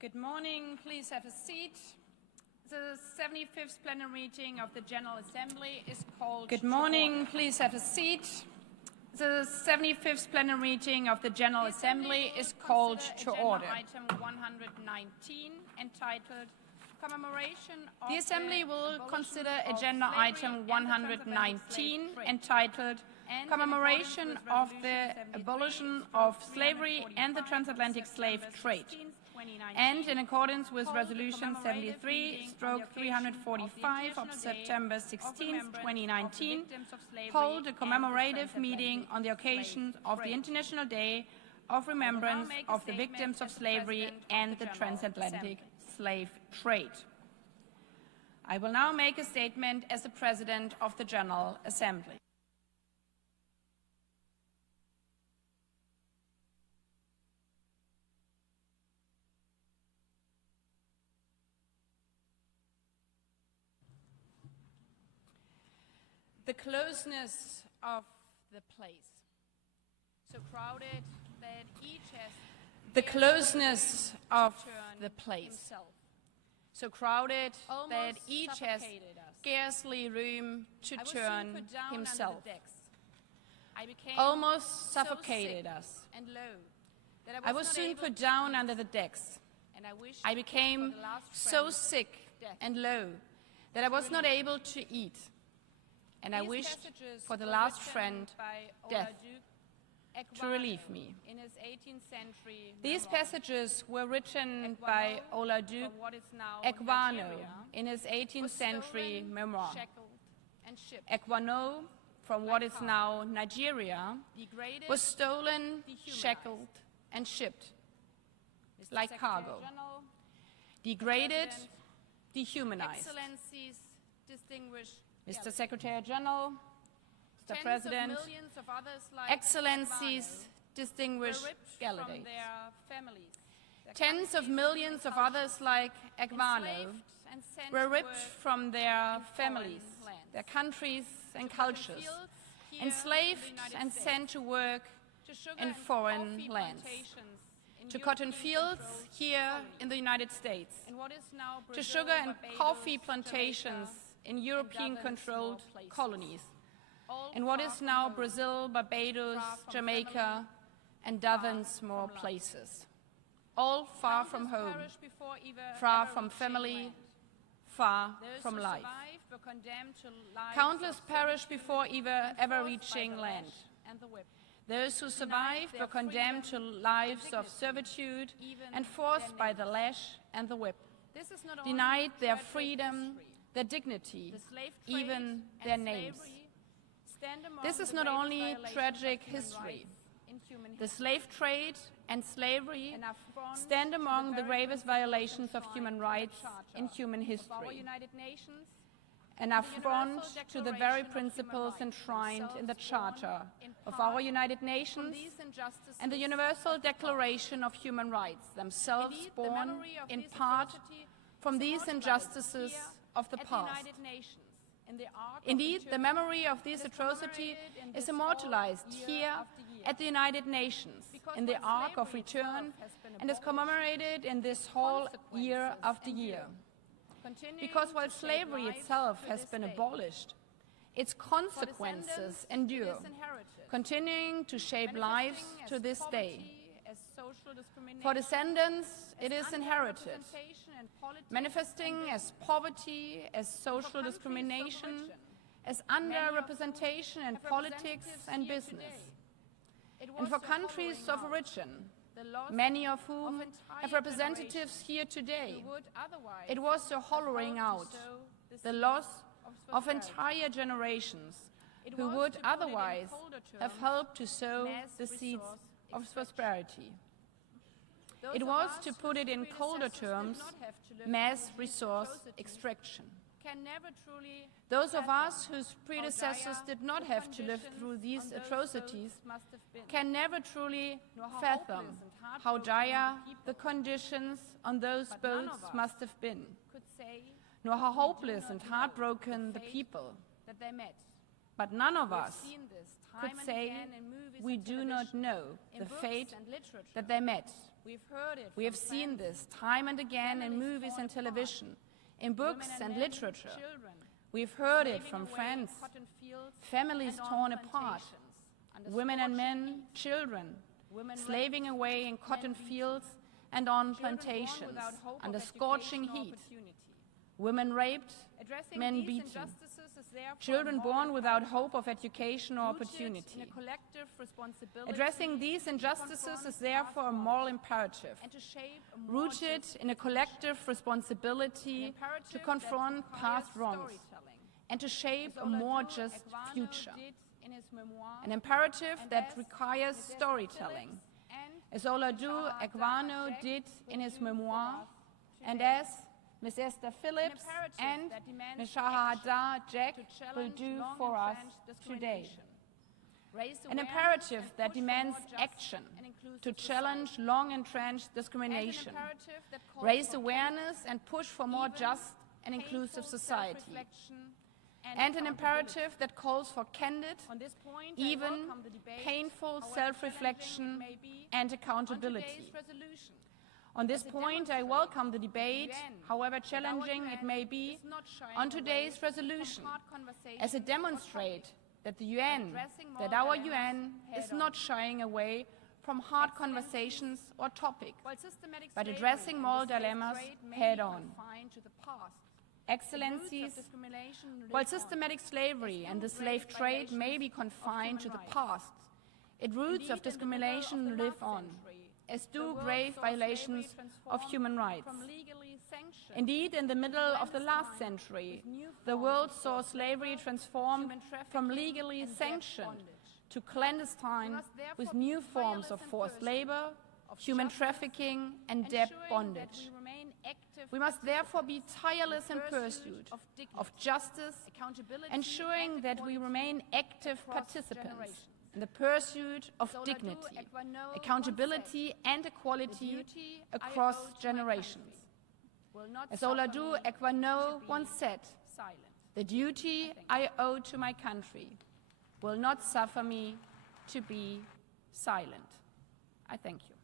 Good morning. Please have a seat. The 75th plenary meeting of the General Assembly is called to order. Good morning. Please have a seat. The 75th plenary meeting of the General Assembly is called to order. Item 119, entitled Commemoration of the Assembly will consider agenda item 119, entitled Commemoration of the Abolition of Slavery and the Transatlantic Slave Trade, and in accordance with Resolution 73/345 of September 16, 2019, hold a commemorative meeting on the occasion of the International Day of Remembrance of the victims of slavery and the Transatlantic Slave Trade. I will now make a statement as the President of the General Assembly. The closeness of the place, so crowded that each has the closeness of the place, so crowded that each has scarcely room to turn himself, almost suffocated us. I was soon put down under the decks. I became so sick and low that I was not able to eat. And I wished for the last friend, death, to relieve me. These passages were written by Olajuwon Ekwano in his 18th century memoir. Ekwano, from what is now Nigeria, was stolen, shackled, and shipped like cargo. Degraded, dehumanized. Mr. Secretary-General, Mr. President, Excellencies, distinguished delegates. Tens of millions of others like Ekwano were ripped from their families, their countries and cultures, enslaved and sent to work in foreign lands, to cotton fields here in the United States, to sugar and coffee plantations in European-controlled colonies, in what is now Brazil, Barbados, Jamaica, and dozens more places. All far from home, far from family, far from life. Countless perished before ever reaching land. Those who survived were condemned to lives of servitude and forced by the lash and the whip, denied their freedom, their dignity, even their names. This is not only tragic history. The slave trade and slavery stand among the gravest violations of human rights in human history, an affront to the very principles enshrined in the Charter of our United Nations and the Universal Declaration of Human Rights, themselves born in part from these injustices of the past. Indeed, the memory of these atrocities is immortalized here at the United Nations in the Ark of Return and is commemorated in this hall year after year. Because while slavery itself has been abolished, its consequences endure, continuing to shape lives to this day. For descendants, it is inherited, manifesting as poverty, as social discrimination, as underrepresentation in politics and business. And for countries of origin, many of whom have representatives here today, it was a hollowing out, the loss of entire generations who would otherwise have helped to sow the seeds of prosperity. It was, to put it in colder terms, mass resource extraction. Those of us whose predecessors did not have to live through these atrocities can never truly fathom how dire the conditions on those boats must have been, nor how hopeless and heartbroken the people. But none of us could say we do not know the fate that they met. We have seen this time and again in movies and television, in books and literature. We've heard it from friends, families torn apart, women and men, children, slaving away in cotton fields and on plantations under scorching heat, women raped, men beaten, children born without hope of education or opportunity. Addressing these injustices is therefore a moral imperative, rooted in a collective responsibility to confront past wrongs and to shape a more just future. An imperative that requires storytelling, as Olaudah Equiano did in his memoir, and as Ms. Esther Phillips and Ms. Shahada Jack will do for us today. An imperative that demands action to challenge long-entrenched discrimination, raise awareness and push for more just and inclusive society. And an imperative that calls for candid, even painful self-reflection and accountability. On this point, I welcome the debate, however challenging it may be, on today's resolution, as it demonstrates that the UN, that our UN, is not shying away from hard conversations or topics, but addressing moral dilemmas head-on. Excellencies, while systematic slavery and the slave trade may be confined to the past, its roots of discrimination live on, as do grave violations of human rights. Indeed, in the middle of the last century, the world saw slavery transformed from legally sanctioned to clandestine, with new forms of forced labor, human trafficking, and debt bondage. We must therefore be tireless in pursuit of justice, ensuring that we remain active participants in the pursuit of dignity, accountability, and equality across generations. As Olaudah Equiano once said, "The duty I owe to my country will not suffer me to be silent." I thank you.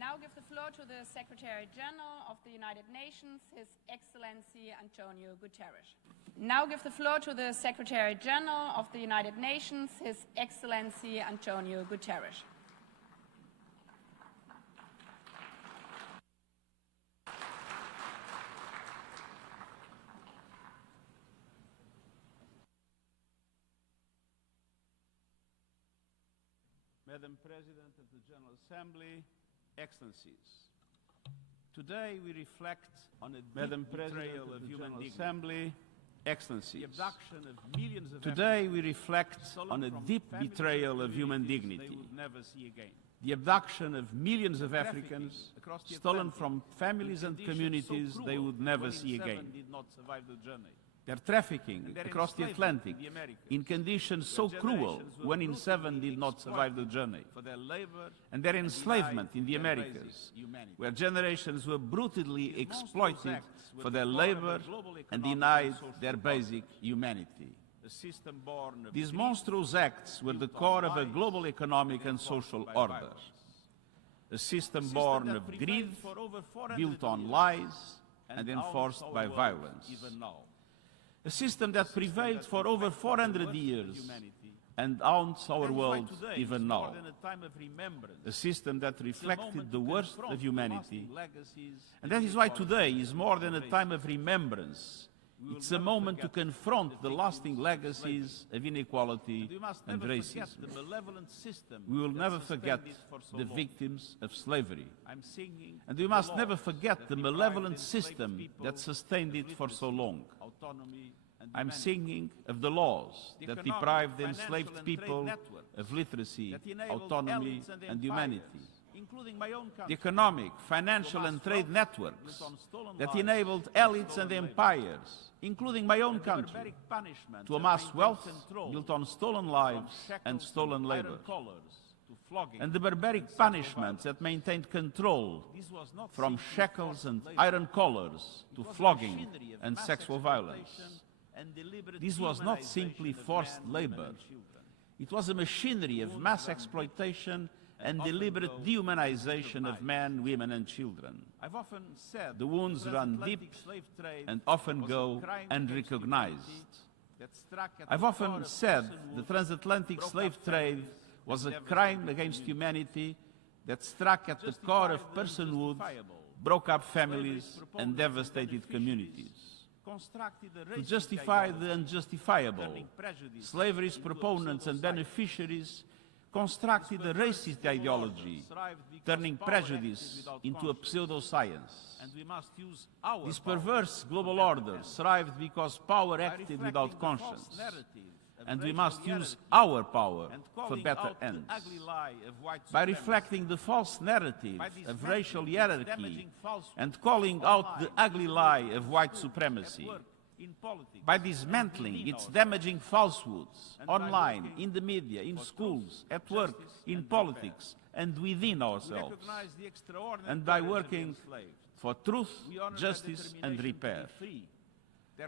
Now give the floor to the Secretary-General of the United Nations, His Excellency Antonio Guterres. Now give the floor to the Secretary-General of the United Nations, His Excellency Antonio Guterres. Madam President of the General Assembly, Excellencies, today we reflect on a deep betrayal of human dignity. Excellencies, today we reflect on a deep betrayal of human dignity. The abduction of millions of Africans, stolen from families and communities they would never see again. Their trafficking across the Atlantic in conditions so cruel, 1 in 7 did not survive the journey. And their enslavement in the Americas, where generations were brutally exploited for their labor and denied their basic humanity. These monstrous acts were the core of a global economic and social order. A system born of greed, built on lies, and enforced by violence. A system that prevailed for over 400 years and haunts our world even now. A system that reflected the worst of humanity. And that is why today is more than a time of remembrance. It's a moment to confront the lasting legacies of inequality and racism. We will never forget the victims of slavery. And we must never forget the malevolent system that sustained it for so long. I'm singing of the laws that deprived enslaved people of literacy, autonomy, and humanity. The economic, financial, and trade networks that enabled elites and empires, including my own country, to amass wealth built on stolen lives and stolen labor. and the barbaric punishments that maintained control, from shackles and iron collars to flogging and sexual violence. This was not simply forced labor. It was a machinery of mass exploitation and deliberate dehumanization of men, women and children. The wounds run deep and often go unrecognized. I've often said the transatlantic slave trade was a crime against humanity that struck at the core of personhood, broke up families and devastated communities. To justify the unjustifiable, slavery's proponents and beneficiaries constructed a racist ideology, turning prejudice into a pseudoscience. This perverse global order thrived because power acted without conscience, and we must use our power for better ends. By reflecting the false narrative of racial hierarchy and calling out the ugly lie of white supremacy, by dismantling its damaging falsehoods online, in the media, in schools, at work, in politics, and within ourselves, and by working for truth, justice, and repair.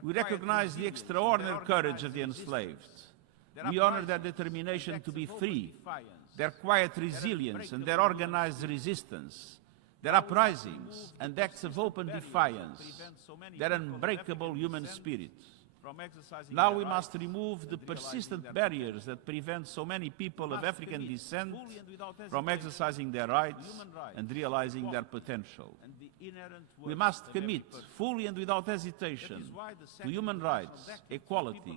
We recognize the extraordinary courage of the enslaved. We honor their determination to be free, their quiet resilience and their organized resistance, their uprisings and acts of open defiance, their unbreakable human spirit. Now we must remove the persistent barriers that prevent so many people of African descent from exercising their rights and realizing their potential. We must commit fully and without hesitation to human rights, equality,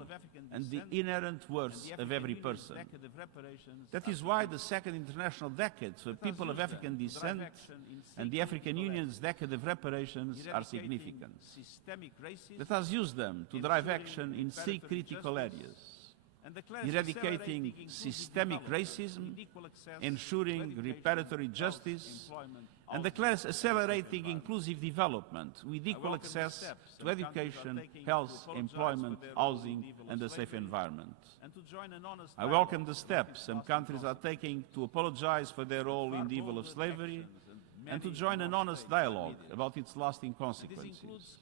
and the inherent worth of every person. That is why the Second International Decade for people of African descent and the African Union's Decade of Reparations are significant. Let us use them to drive action in three critical areas: eradicating systemic racism, ensuring reparatory justice, and accelerating inclusive development with equal access to education, health, employment, housing, and a safe environment. I welcome the steps some countries are taking to apologize for their role in the evil of slavery and to join an honest dialogue about its lasting consequences.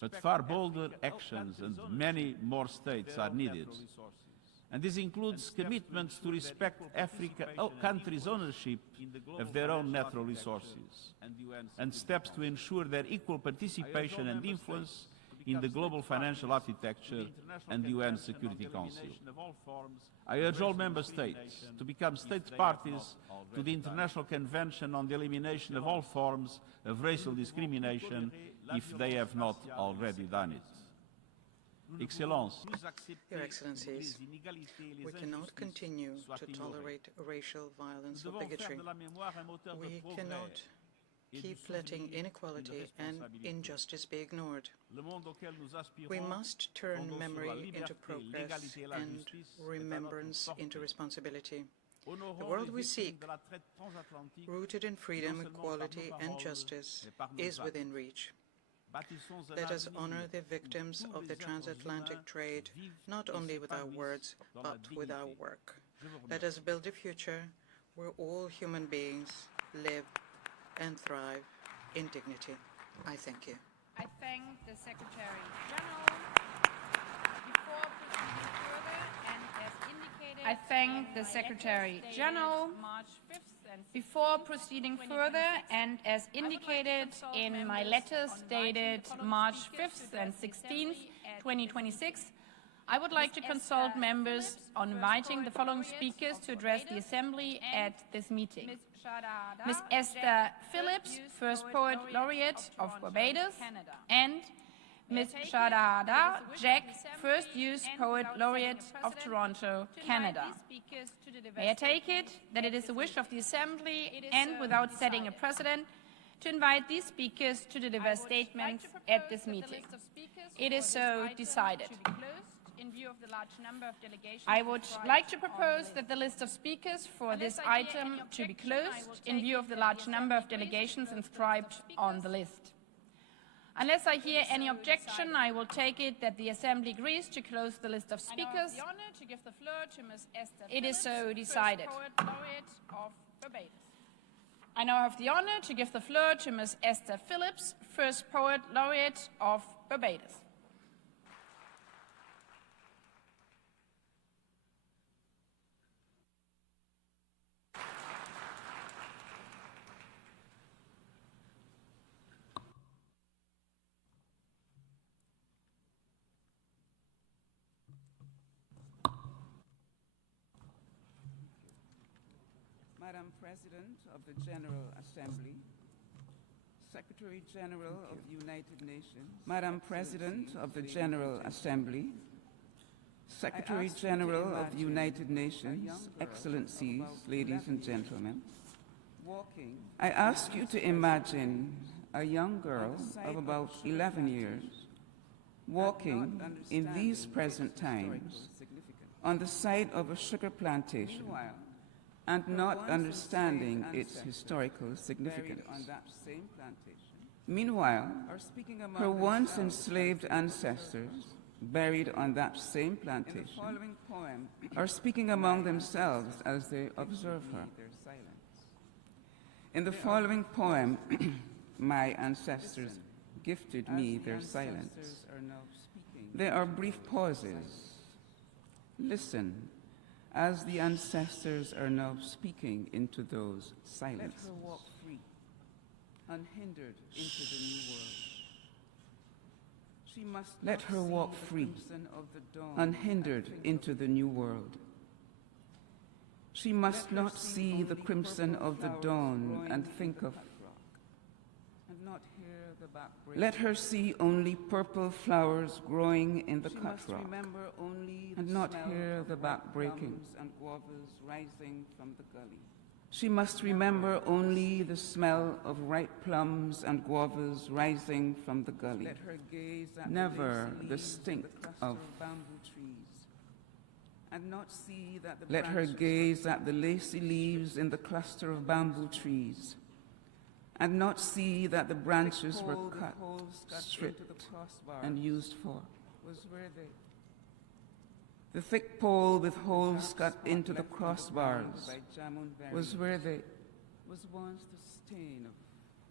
But far bolder actions and many more states are needed. And this includes commitments to respect countries' ownership of their own natural resources, and steps to ensure their equal participation and influence in the global financial architecture and the UN Security Council. I urge all member states to become state parties to the International Convention on the Elimination of All Forms of Racial Discrimination if they have not already done it. Excellences, Your Excellencies, we cannot continue to tolerate racial violence or bigotry. We cannot keep letting inequality and injustice be ignored. We must turn memory into progress and remembrance into responsibility. The world we seek, rooted in freedom, equality and justice, is within reach. Let us honor the victims of the transatlantic trade, not only with our words, but with our work. Let us build a future where all human beings live and thrive in dignity. I thank you. I thank the Secretary-General. I thank the Secretary-General. Before proceeding further, and as indicated in my letters dated March 5th and 16th, 2026, I would like to consult members on inviting the following speakers to address the Assembly at this meeting. Ms. Esther Phillips, First Poet Laureate of Barbados, and Ms. Shadada Jack, First Youth Poet Laureate of Toronto, Canada. May I take it that it is the wish of the Assembly, and without setting a precedent, to invite these speakers to deliver statements at this meeting? It is so decided. I would like to propose that the list of speakers for this item to be closed in view of the large number of delegations inscribed on the list. Unless I hear any objection, I will take it that the Assembly agrees to close the list of speakers. It is so decided. I now have the honor to give the floor to Ms. Esther Phillips, first Poet Laureate of Barbados. Madam President of the General Assembly, Secretary-General of the United Nations, Madam President of the General Assembly, Secretary-General of the United Nations, Excellencies, ladies and gentlemen, I ask you to imagine a young girl of about 11 years walking in these present times on the side of a sugar plantation and not understanding its historical significance. Meanwhile, her once enslaved ancestors, buried on that same plantation, are speaking among themselves as they observe her. In the following poem, my ancestors gifted me their silence. There are brief pauses. Listen as the ancestors are now speaking into those silences. Let her walk free, unhindered into the new world. She must let her walk free, unhindered into the new world. She must not see the crimson of the dawn and think of, let her see only purple flowers growing in the cut rock, and not hear the back breaking. She must remember only the smell of ripe plums and guavas rising from the gully, never the stink of bamboo trees. Let her gaze at the lacy leaves in the cluster of bamboo trees, and not see that the branches were cut, stripped, and used for. The thick pole with holes cut into the crossbars was where they was once the stain of.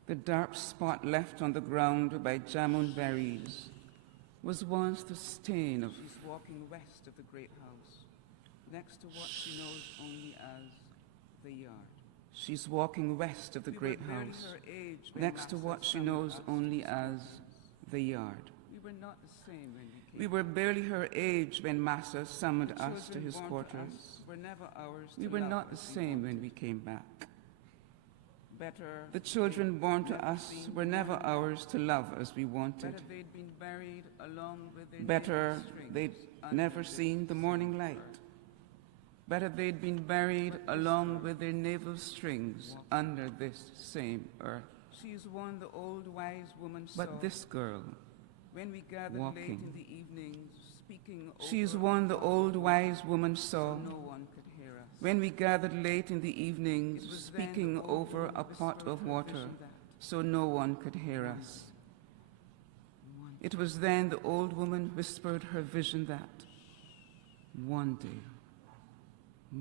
The dark spot left on the ground by jamon berries was once the stain of. She's walking west of the great house, next to what she knows only as the yard. She's walking west of the great house, next to what she knows only as the yard. We were barely her age when Massa summoned us to his quarters. We were not the same when we came back. The children born to us were never ours to love as we wanted. Better they'd never seen the morning light. Better they'd been buried along with their navel strings under this same earth. She's one the old wise woman saw. But this girl, when we gathered walking, late in the evenings, speaking she's one the old wise woman saw. No one could hear us. When we gathered late in the evenings, speaking over a pot of water, so no one could hear us. It was then the old woman whispered her vision that one day,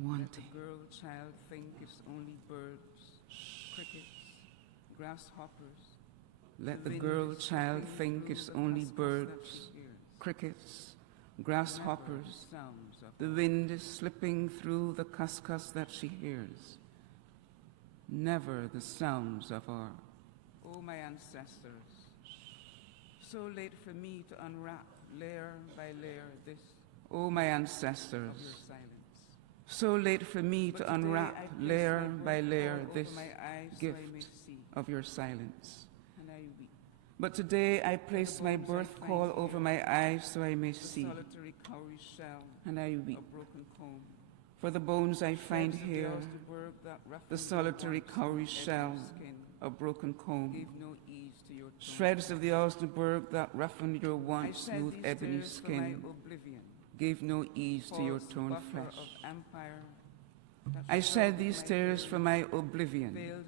one day, the girl child think it's only birds, crickets, grasshoppers. Let the girl child think it's only birds, crickets, grasshoppers. The wind is slipping through the cuscus that she hears. Never the sounds of our, oh my ancestors, so late for me to unwrap layer by layer this, oh my ancestors, so late for me to unwrap layer by layer this gift of your silence. But today I place my birth call over my eyes so I may see, and I weep for the bones I find here, the solitary cowrie shell, a broken comb, shreds of the Osnaburg that roughened your once smooth ebony skin, gave no ease to your torn flesh. I shed these tears for my oblivion,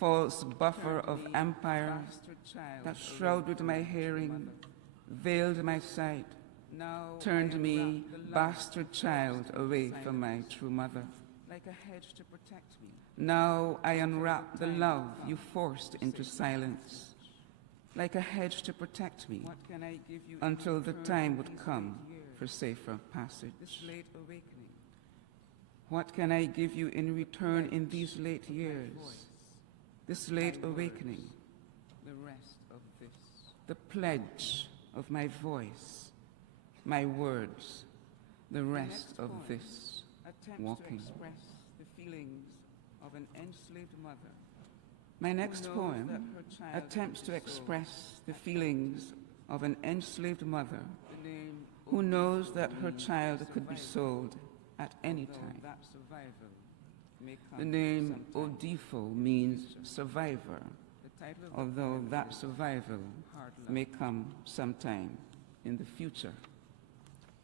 false buffer of empires that shrouded my hearing, veiled my sight, turned me, bastard child, away from my true mother. Like a hedge to protect me. Now I unwrap the love you forced into silence, like a hedge to protect me, until the time would come for safer passage. What can I give you in return in these late years? This late awakening, the rest of this, the pledge of my voice, my words, the rest of this walking. To express the feelings of an enslaved mother. My next poem attempts to express the feelings of an enslaved mother who knows that her child could be sold at any time. The name Odifo means survivor, although that survival may come sometime in the future.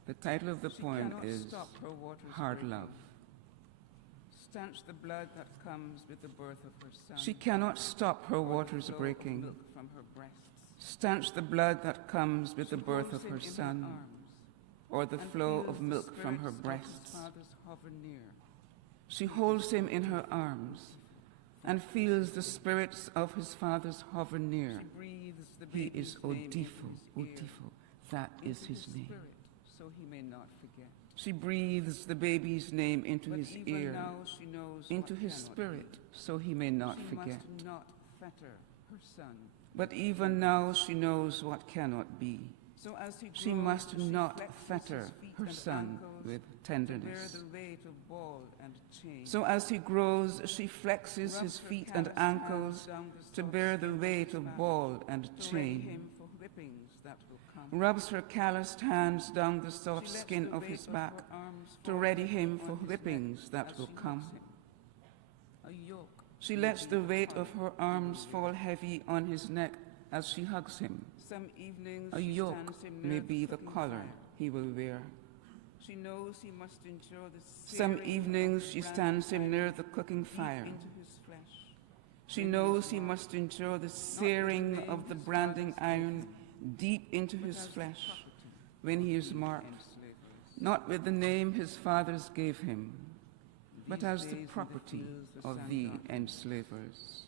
The title of the poem is Hard Love. Stanch the blood that comes with the birth of her son. She cannot stop her waters breaking. Stanch the blood that comes with the birth of her son, or the flow of milk from her breasts. She holds him in her arms and feels the spirits of his fathers hover near. He is Odifo, Odifo, that is his name. So he may not forget. She breathes the baby's name into his ear, into his spirit, so he may not forget. But even now she knows what cannot be. She must not fetter her son with tenderness. So as he grows, she flexes his feet and ankles to bear the weight of ball and chain, rubs her calloused hands down the soft skin of his back to ready him for whippings that will come. She lets the weight of her arms fall heavy on his neck as she hugs him. A yoke may be the collar he will wear. Some evenings she stands him near the cooking fire. She knows he must endure the searing of the branding iron deep into his flesh when he is marked, not with the name his fathers gave him, but as the property of the enslavers.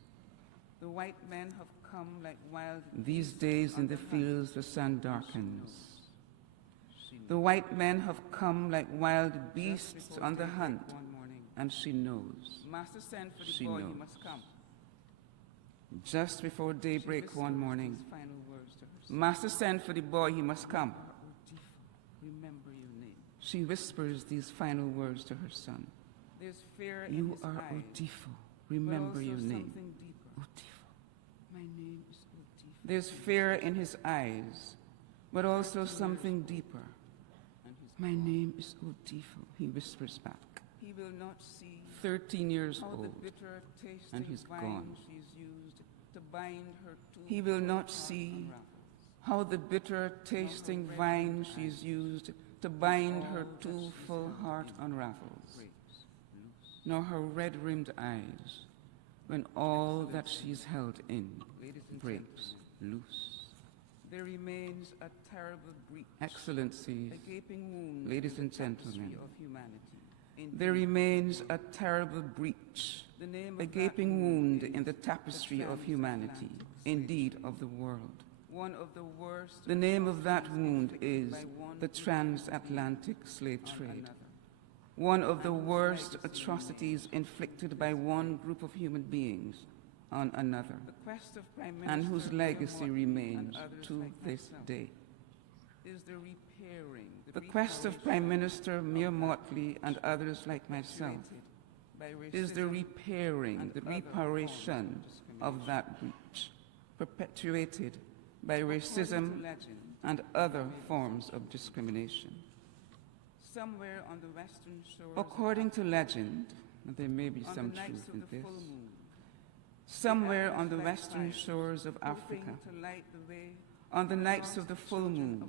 The white men have come like wild. These days in the fields the sun darkens. The white men have come like wild beasts on the hunt, and she knows. She knows. Just before daybreak one morning, Master sent for the boy, he must come. She whispers these final words to her son. You are Odifo. Remember your name. Odifo. My name is Odifo. There's fear in his eyes, but also something deeper. My name is Odifo, he whispers back. He will not see 13 years old, and he's gone. He will not see how the bitter-tasting vine she's used to bind her too full heart unravels, nor her red-rimmed eyes when all that she's held in breaks loose. There remains a terrible breach. Excellencies, a gaping wound, ladies and gentlemen, there remains a terrible breach, a gaping wound in the tapestry of humanity, indeed of the world. One of the worst. The name of that wound is the Transatlantic Slave Trade. One of the worst atrocities inflicted by one group of human beings on another, and whose legacy remains to this day. The quest of Prime Minister Mir Motley and others like myself is the repairing, the reparation of that breach, perpetuated by racism and other forms of discrimination. Somewhere on the western shores, according to legend, there may be some truth in this, somewhere on the western shores of Africa, on the nights of the full moon,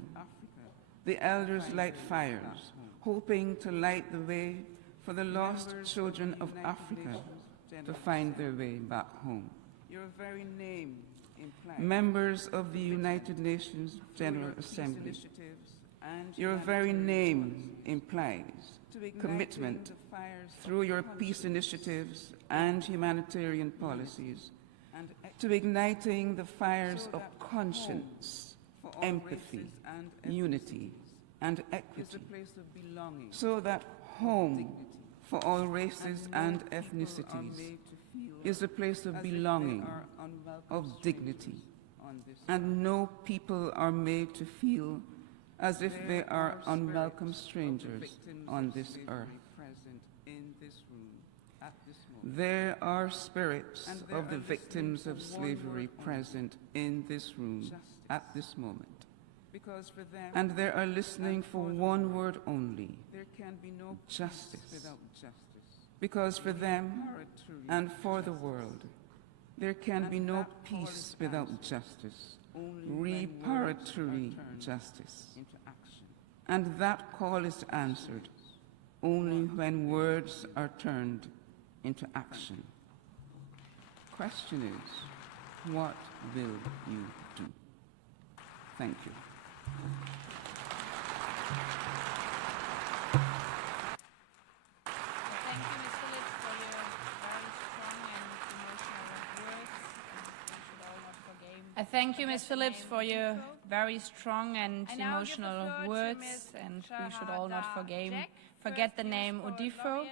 the elders light fires, hoping to light the way for the lost children of Africa to find their way back home. Your very name implies. Members of the United Nations General Assembly, your very name implies commitment through your peace initiatives and humanitarian policies to igniting the fires of conscience, empathy, unity, and equity, so that home for all races and ethnicities is a place of belonging, of dignity, and no people are made to feel as if they are unwelcome strangers on this earth. There are spirits of the victims of slavery present in this room at this moment. And they are listening for one word only: justice. Because for them and for the world, there can be no peace without justice, reparatory justice. And that call is answered only when words are turned into action. Question is, what will you do? Thank you. Thank you, Ms. Phillips, for your very strong and emotional words, and we should all not forget the name Odifo.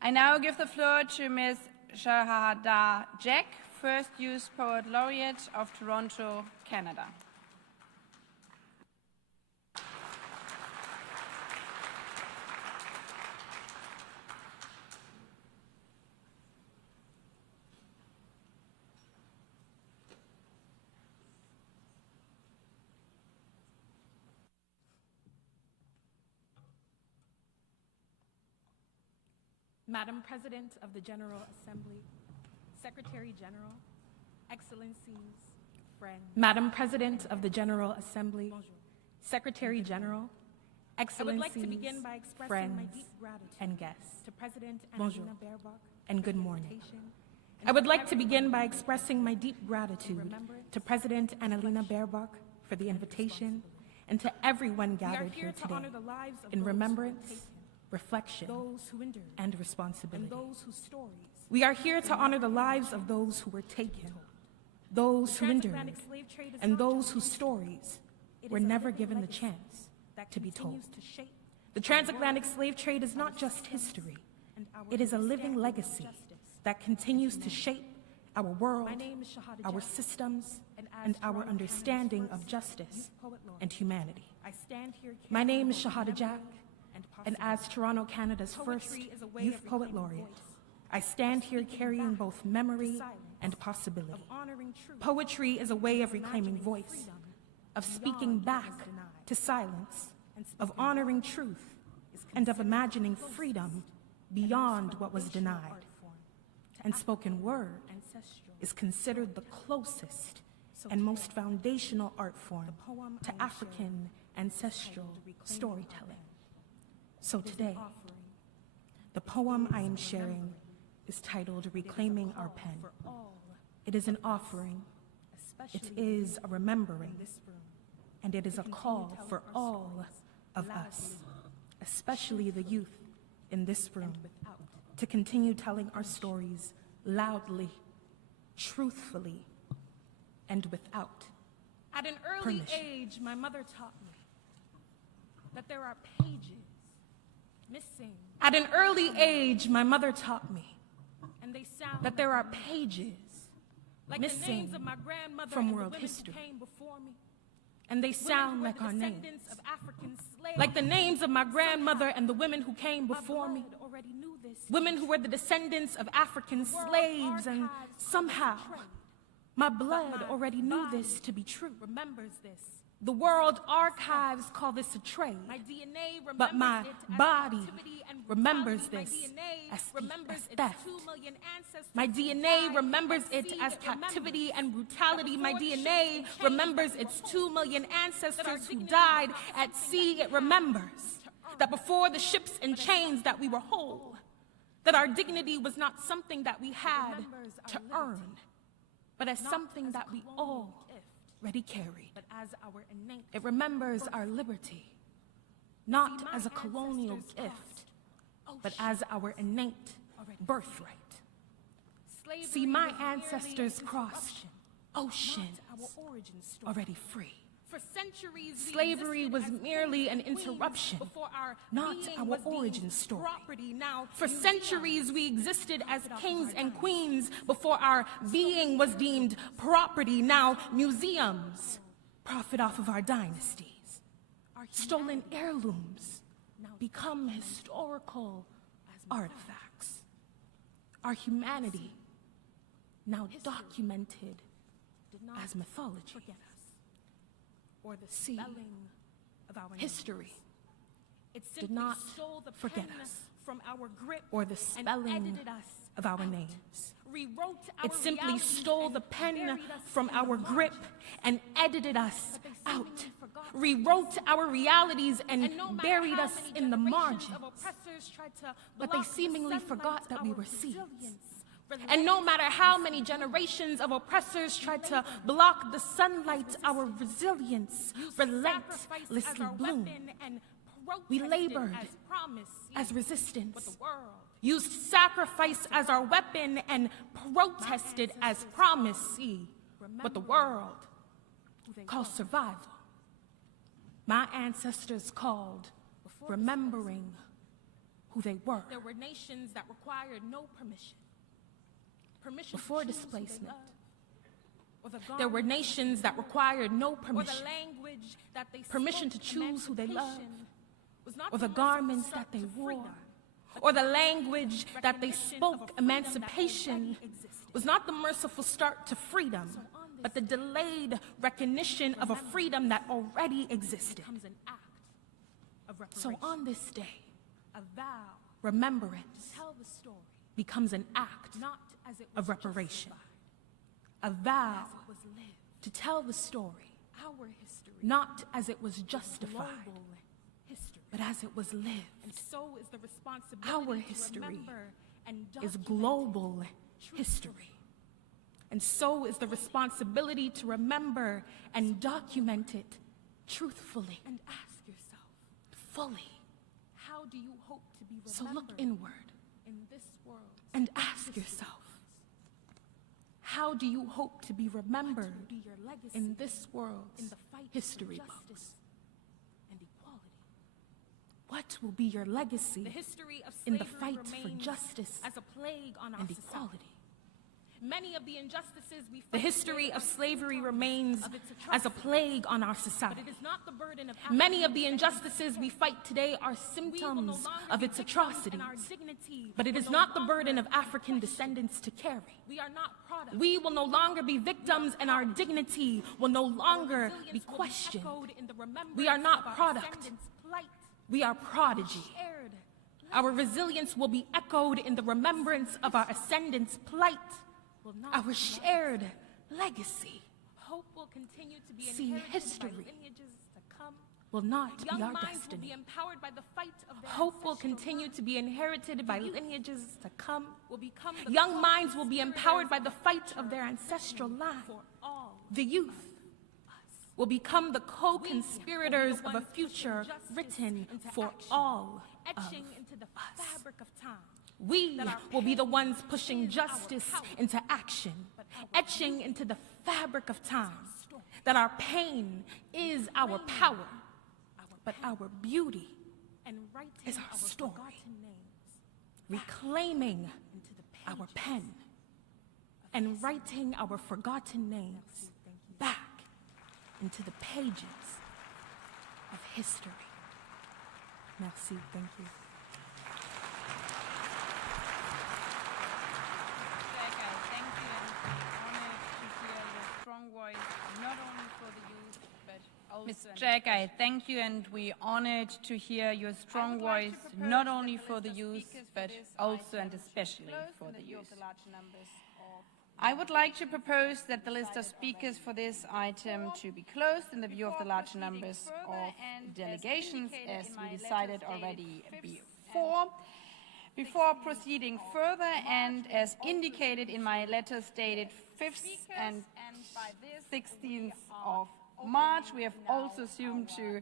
I now give the floor to Ms. Shahada Jack, First Youth Poet Laureate of Toronto, Canada. Madam President of the General Assembly, Secretary-General, Excellencies, friends. Madam President of the General Assembly, Secretary-General, Excellencies, I would like to begin by expressing my deep gratitude and guests to President Annalena Baerbock, and good morning. I would like to begin by expressing my deep gratitude to President Annalena Baerbock for the invitation, and to everyone gathered here today in remembrance, reflection, and responsibility. We are here to honor the lives of those who were taken, those who endured, and those whose stories were never given the chance to be told. The transatlantic slave trade is not just history. It is a living legacy that continues to shape our world, our systems, and our understanding of justice and humanity. My name is Shahada Jack, and as Toronto, Canada's first Youth Poet Laureate, I stand here carrying both memory and possibility. Poetry is a way of reclaiming voice, of speaking back to silence, of honoring truth, and of imagining freedom beyond what was denied. And spoken word is considered the closest and most foundational art form to African ancestral storytelling. So today, the poem I am sharing is titled Reclaiming Our Pen. It is an offering, it is a remembering, and it is a call for all of us, especially the youth in this room, to continue telling our stories loudly, truthfully, and without At an early age, my mother taught me that there are pages missing. At an early age, my mother taught me that there are pages missing from world history. And they sound like our names, like the names of my grandmother and the women who came before me, women who were the descendants of African slaves, and somehow my blood already knew this to be true. The World Archives call this a trade, but my body remembers this as theft. My DNA remembers it as captivity and brutality. My DNA remembers its 2 million ancestors who died at sea. It remembers that before the ships and chains that we were whole, that our dignity was not something that we had to earn. but as something that we already carry. It remembers our liberty, not as a colonial gift, but as our innate birthright. See, my ancestors crossed oceans already free. For centuries, slavery was merely an interruption, not our origin story. For centuries, we existed as kings and queens before our being was deemed property. Now, museums profit off of our dynasties. Stolen heirlooms become historical artifacts. Our humanity, now documented as mythology. Or the sea, history did not forget us, from our grip, or the spelling of our names. It simply stole the pen from our grip and edited us out, rewrote our realities and buried us in the margins. But they seemingly forgot that we were seeds. And no matter how many generations of oppressors tried to block the sunlight, our resilience relentlessly bloomed. We labored as resistance, used sacrifice as our weapon, and protested as promise. See what the world calls survival, my ancestors called remembering who they were. There were nations that required no permission. Before displacement, there were nations that required no permission. Permission to choose who they loved, or the garments that they wore, or the language that they spoke. Emancipation was not the merciful start to freedom, but the delayed recognition of a freedom that already existed. So on this day, remembrance becomes an act of reparation, a vow to tell the story, not as it was justified, but as it was lived. And so is the responsibility Our history is global history. And so is the responsibility to remember and document it truthfully. And ask yourself, fully. How do you hope to be remembered? So look inward in this world and ask yourself, how do you hope to be remembered what will be your legacy in this world's in the fight history for justice books? and equality? What will be your legacy The history of in slavery the fight for remains justice as a plague on our and society. equality? Many of the injustices we The fight history today of are slavery symptoms remains of its as a atrocities. plague on our But society. it is not the burden of Many of the African injustices we fight today are We will no symptoms longer of be its victims, atrocities. and our dignity But it will is no not the longer burden of be African questioned. descendants to carry. We are not products. We will no longer be victims, and our dignity will no longer be Resilience will questioned. echoed in the We are remembrance not of our product. descendants' plight. We are prodigy. Shared Our resilience will be echoed in the remembrance of our ascendants' plight, will not our be shared legacy. Hope will continue to be See, inherited history by lineages to come. will not Young be our minds will be destiny. empowered by the fight of their Hope will ancestral continue line. to be inherited by lineages to come. Will become the Young minds will be empowered by the co-conspirators fight of their ancestral line. for all. The youth will become the co-conspirators of a future written for all of etching into the fabric of time. We will be the ones pushing justice into action, etching into the fabric of time that our pain is our power, but our beauty And writing is our story. forgotten names reclaiming into the our pages pen and writing our forgotten names back into the pages of history. Merci, thank you. Thank you, and we're honored to hear your strong voice, not only for the youth, but also... Ms. Jagai, thank you, and we're honored to hear your strong voice, not only for the youth, but also and especially for the youth. I would like to propose that the list of speakers for this item to be closed in the view of the large numbers of delegations, as we decided already before. Before proceeding further, and as indicated in my letter dated 5th and 16th of March. We have also assumed to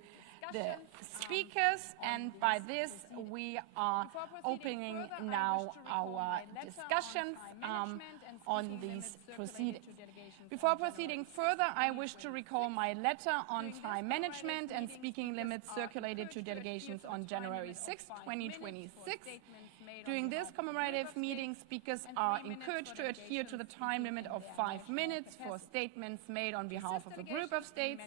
the speakers, and by this we are opening now our discussions on these proceedings. Before proceeding further, I wish to recall my letter on time management and speaking limits circulated to delegations on January 6, 2026. During this commemorative meeting, speakers are encouraged to adhere to the time limit of 5 minutes for statements made on behalf of a group of states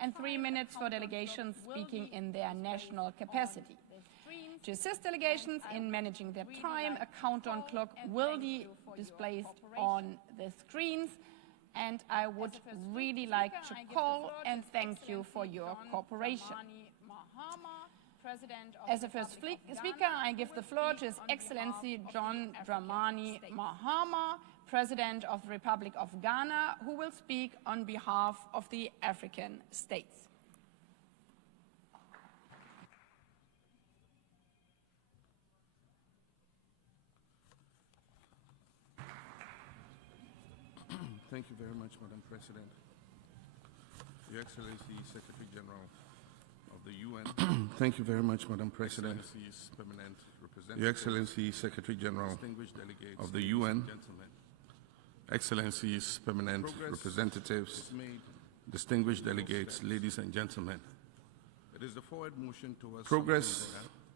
and 3 minutes for delegations speaking in their national capacity. To assist delegations in managing their time, a countdown clock will be displayed on the screens, and I would really like to call and thank you for your cooperation. As the first speaker, I give the floor to His Excellency John Dramani Mahama, President of the Republic of Ghana, who will speak on behalf of the African states. Thank you very much, Madam President. Your Excellency, Secretary-General of the UN. Thank you very much, Madam President. Permanent Representative. Your Excellency, Secretary-General of the UN. Excellencies, permanent representatives, distinguished delegates, ladies and gentlemen. It is the forward motion towards progress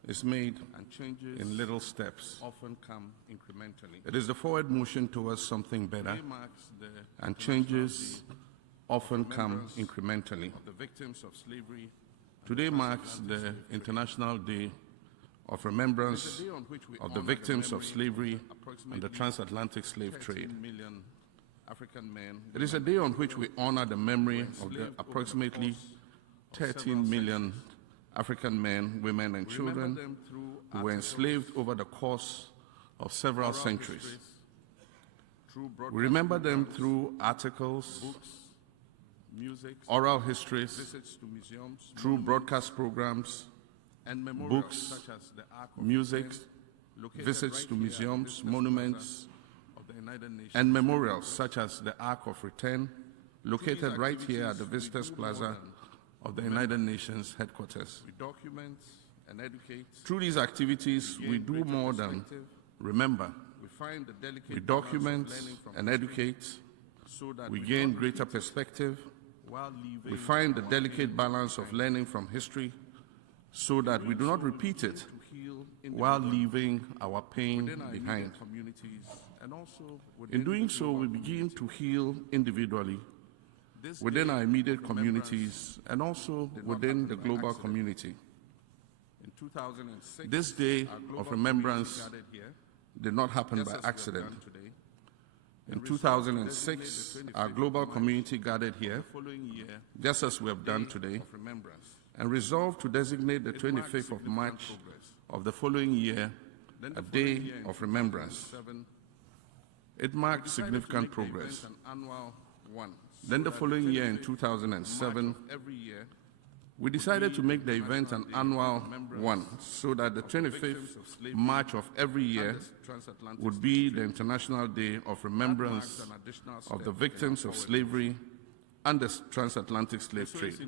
is made and changes in little steps often come incrementally. It is the forward motion towards something better and changes often come incrementally. The victims of slavery. Today marks the International Day of Remembrance of the victims of slavery and the Transatlantic Slave Trade. It is a day on which we honor the memory of the approximately 13 million African men, women, and children who were enslaved over the course of several centuries. We remember them through articles, books, music, oral histories, visits to museums, through broadcast programs, and books, such as the music, visits to museums, monuments, and memorials such as the Ark of Return, located right here at the Visitors Plaza of the United Nations headquarters. We document and educate. Through these activities, we do more than remember. We document and educate. We gain greater perspective. We find the delicate balance of learning from history so that we do not repeat it while leaving our pain behind. In doing so, we begin to heal individually within our immediate communities and also within the global community. This day of remembrance did not happen by accident. In 2006, our global community gathered here, just as we have done today, and resolved to designate the 25th of March of the following year a day of remembrance. It marked significant progress. Then the following year, in 2007, we decided to make the event an annual one, so that the 25th March of every year would be the International Day of Remembrance of the victims of slavery and the Transatlantic Slave Trade.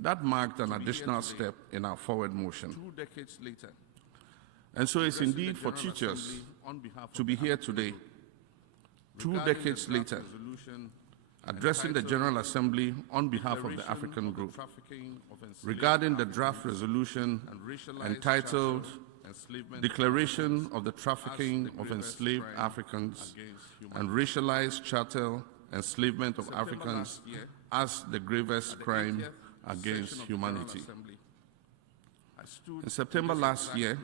That marked an additional step in our forward motion. 2 decades later. And so it's indeed for teachers to be here today, 2 decades later, addressing the General Assembly on behalf of the African Group regarding the draft resolution entitled Declaration of the Trafficking of Enslaved Africans and Racialized Chattel Enslavement of Africans as the gravest crime against humanity. In September last year,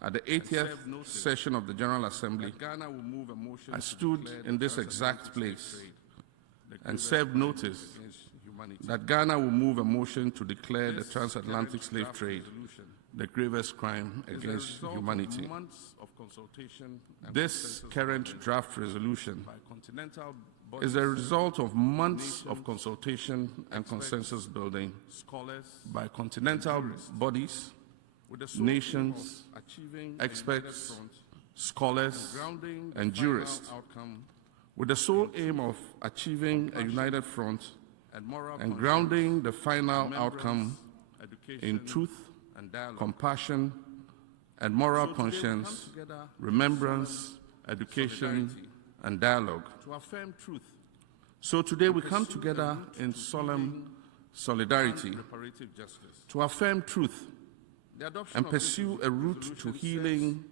at the 80th session of the General Assembly, I stood in this exact place and served notice that Ghana will move a motion to declare the transatlantic slave trade the gravest crime against humanity. This current draft resolution is a result of months of consultation and consensus building by continental bodies, nations, experts, scholars, and jurists with the sole aim of achieving a united front and grounding the final outcome in truth, compassion, and moral conscience, remembrance, education, and dialogue. To affirm truth. So today we come together in solemn solidarity to affirm truth and pursue a route to healing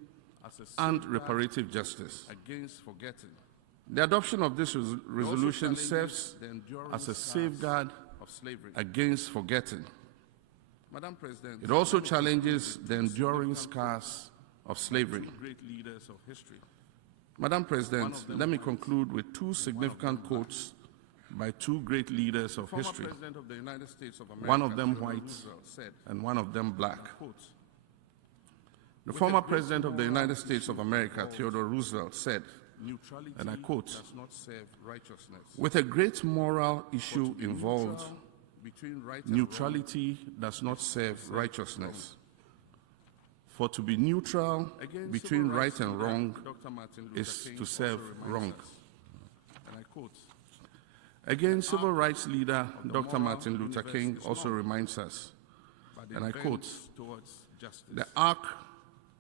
and reparative justice. The adoption of this resolution serves as a safeguard against forgetting. It also challenges the enduring scars of slavery. Madam President, let me conclude with two significant quotes by two great leaders of history, one of them white and one of them black. The former President of the United States of America, Theodore Roosevelt, said, and I quote, "With a great moral issue involved, neutrality does not serve righteousness. For to be neutral between right and wrong is to serve wrong." And I quote, again, civil rights leader Dr. Martin Luther King also reminds us, and I quote, "The arc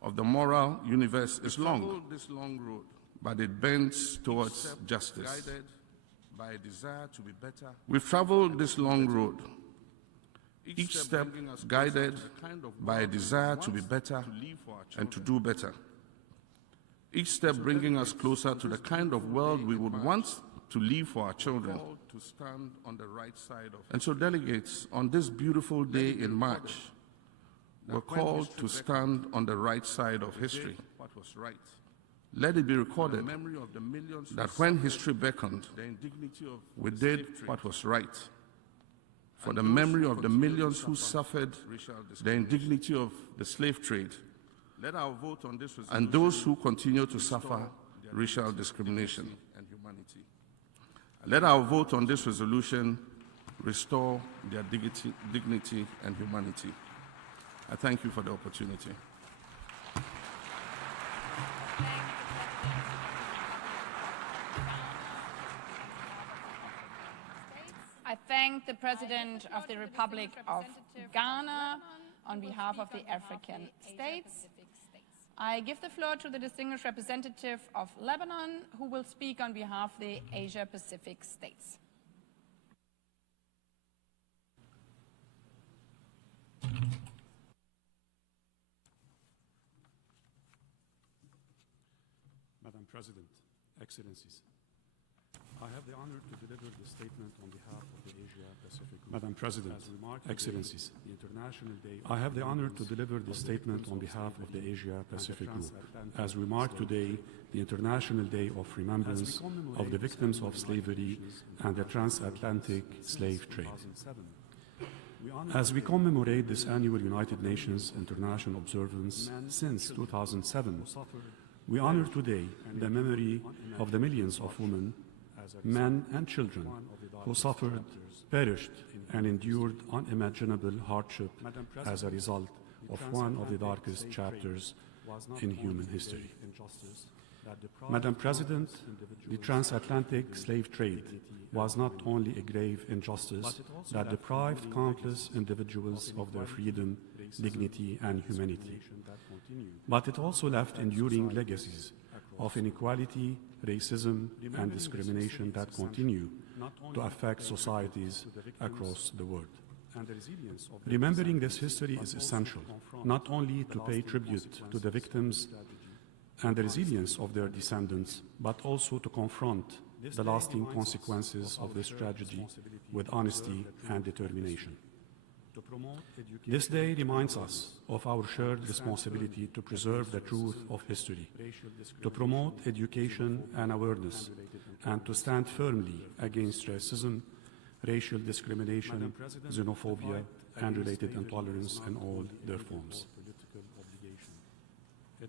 of the moral universe is long, but it bends towards justice." We've traveled this long road, each step guided by a desire to be better and to do better. Each step bringing us closer to the kind of world we would want to leave for our children. And so, delegates, on this beautiful day in March, we're called to stand on the right side of history. Let it be recorded that when history beckoned, we did what was right. For the memory of the millions who suffered the indignity of the slave trade, and those who continue to suffer racial discrimination. Let our vote on this resolution restore their dignity and humanity. I thank you for the opportunity. I thank the President of the Republic of Ghana on behalf of the African states. I give the floor to the distinguished representative of Lebanon, who will speak on behalf of the Asia-Pacific states. Madam President, Excellencies, I have the honor to deliver the statement on behalf of the Asia-Pacific Group. Madam President, Excellencies, I have the honor to deliver the statement on behalf of the Asia-Pacific Group. As we mark today the International Day of Remembrance of the victims of slavery and the Transatlantic Slave Trade. As we commemorate this annual United Nations International Observance since 2007, we honor today the memory of the millions of women, men and children who suffered, perished, and endured unimaginable hardship as a result of one of the darkest chapters in human history. Madam President, the transatlantic slave trade was not only a grave injustice that deprived countless individuals of their freedom, dignity, and humanity, but it also left enduring legacies of inequality, racism, and discrimination that continue to affect societies across the world. Remembering this history is essential, not only to pay tribute to the victims and the resilience of their descendants, but also to confront the lasting consequences of this tragedy with honesty and determination. This day reminds us of our shared responsibility to preserve the truth of history, to promote education and awareness, and to stand firmly against racism, racial discrimination, xenophobia, and related intolerance in all their forms.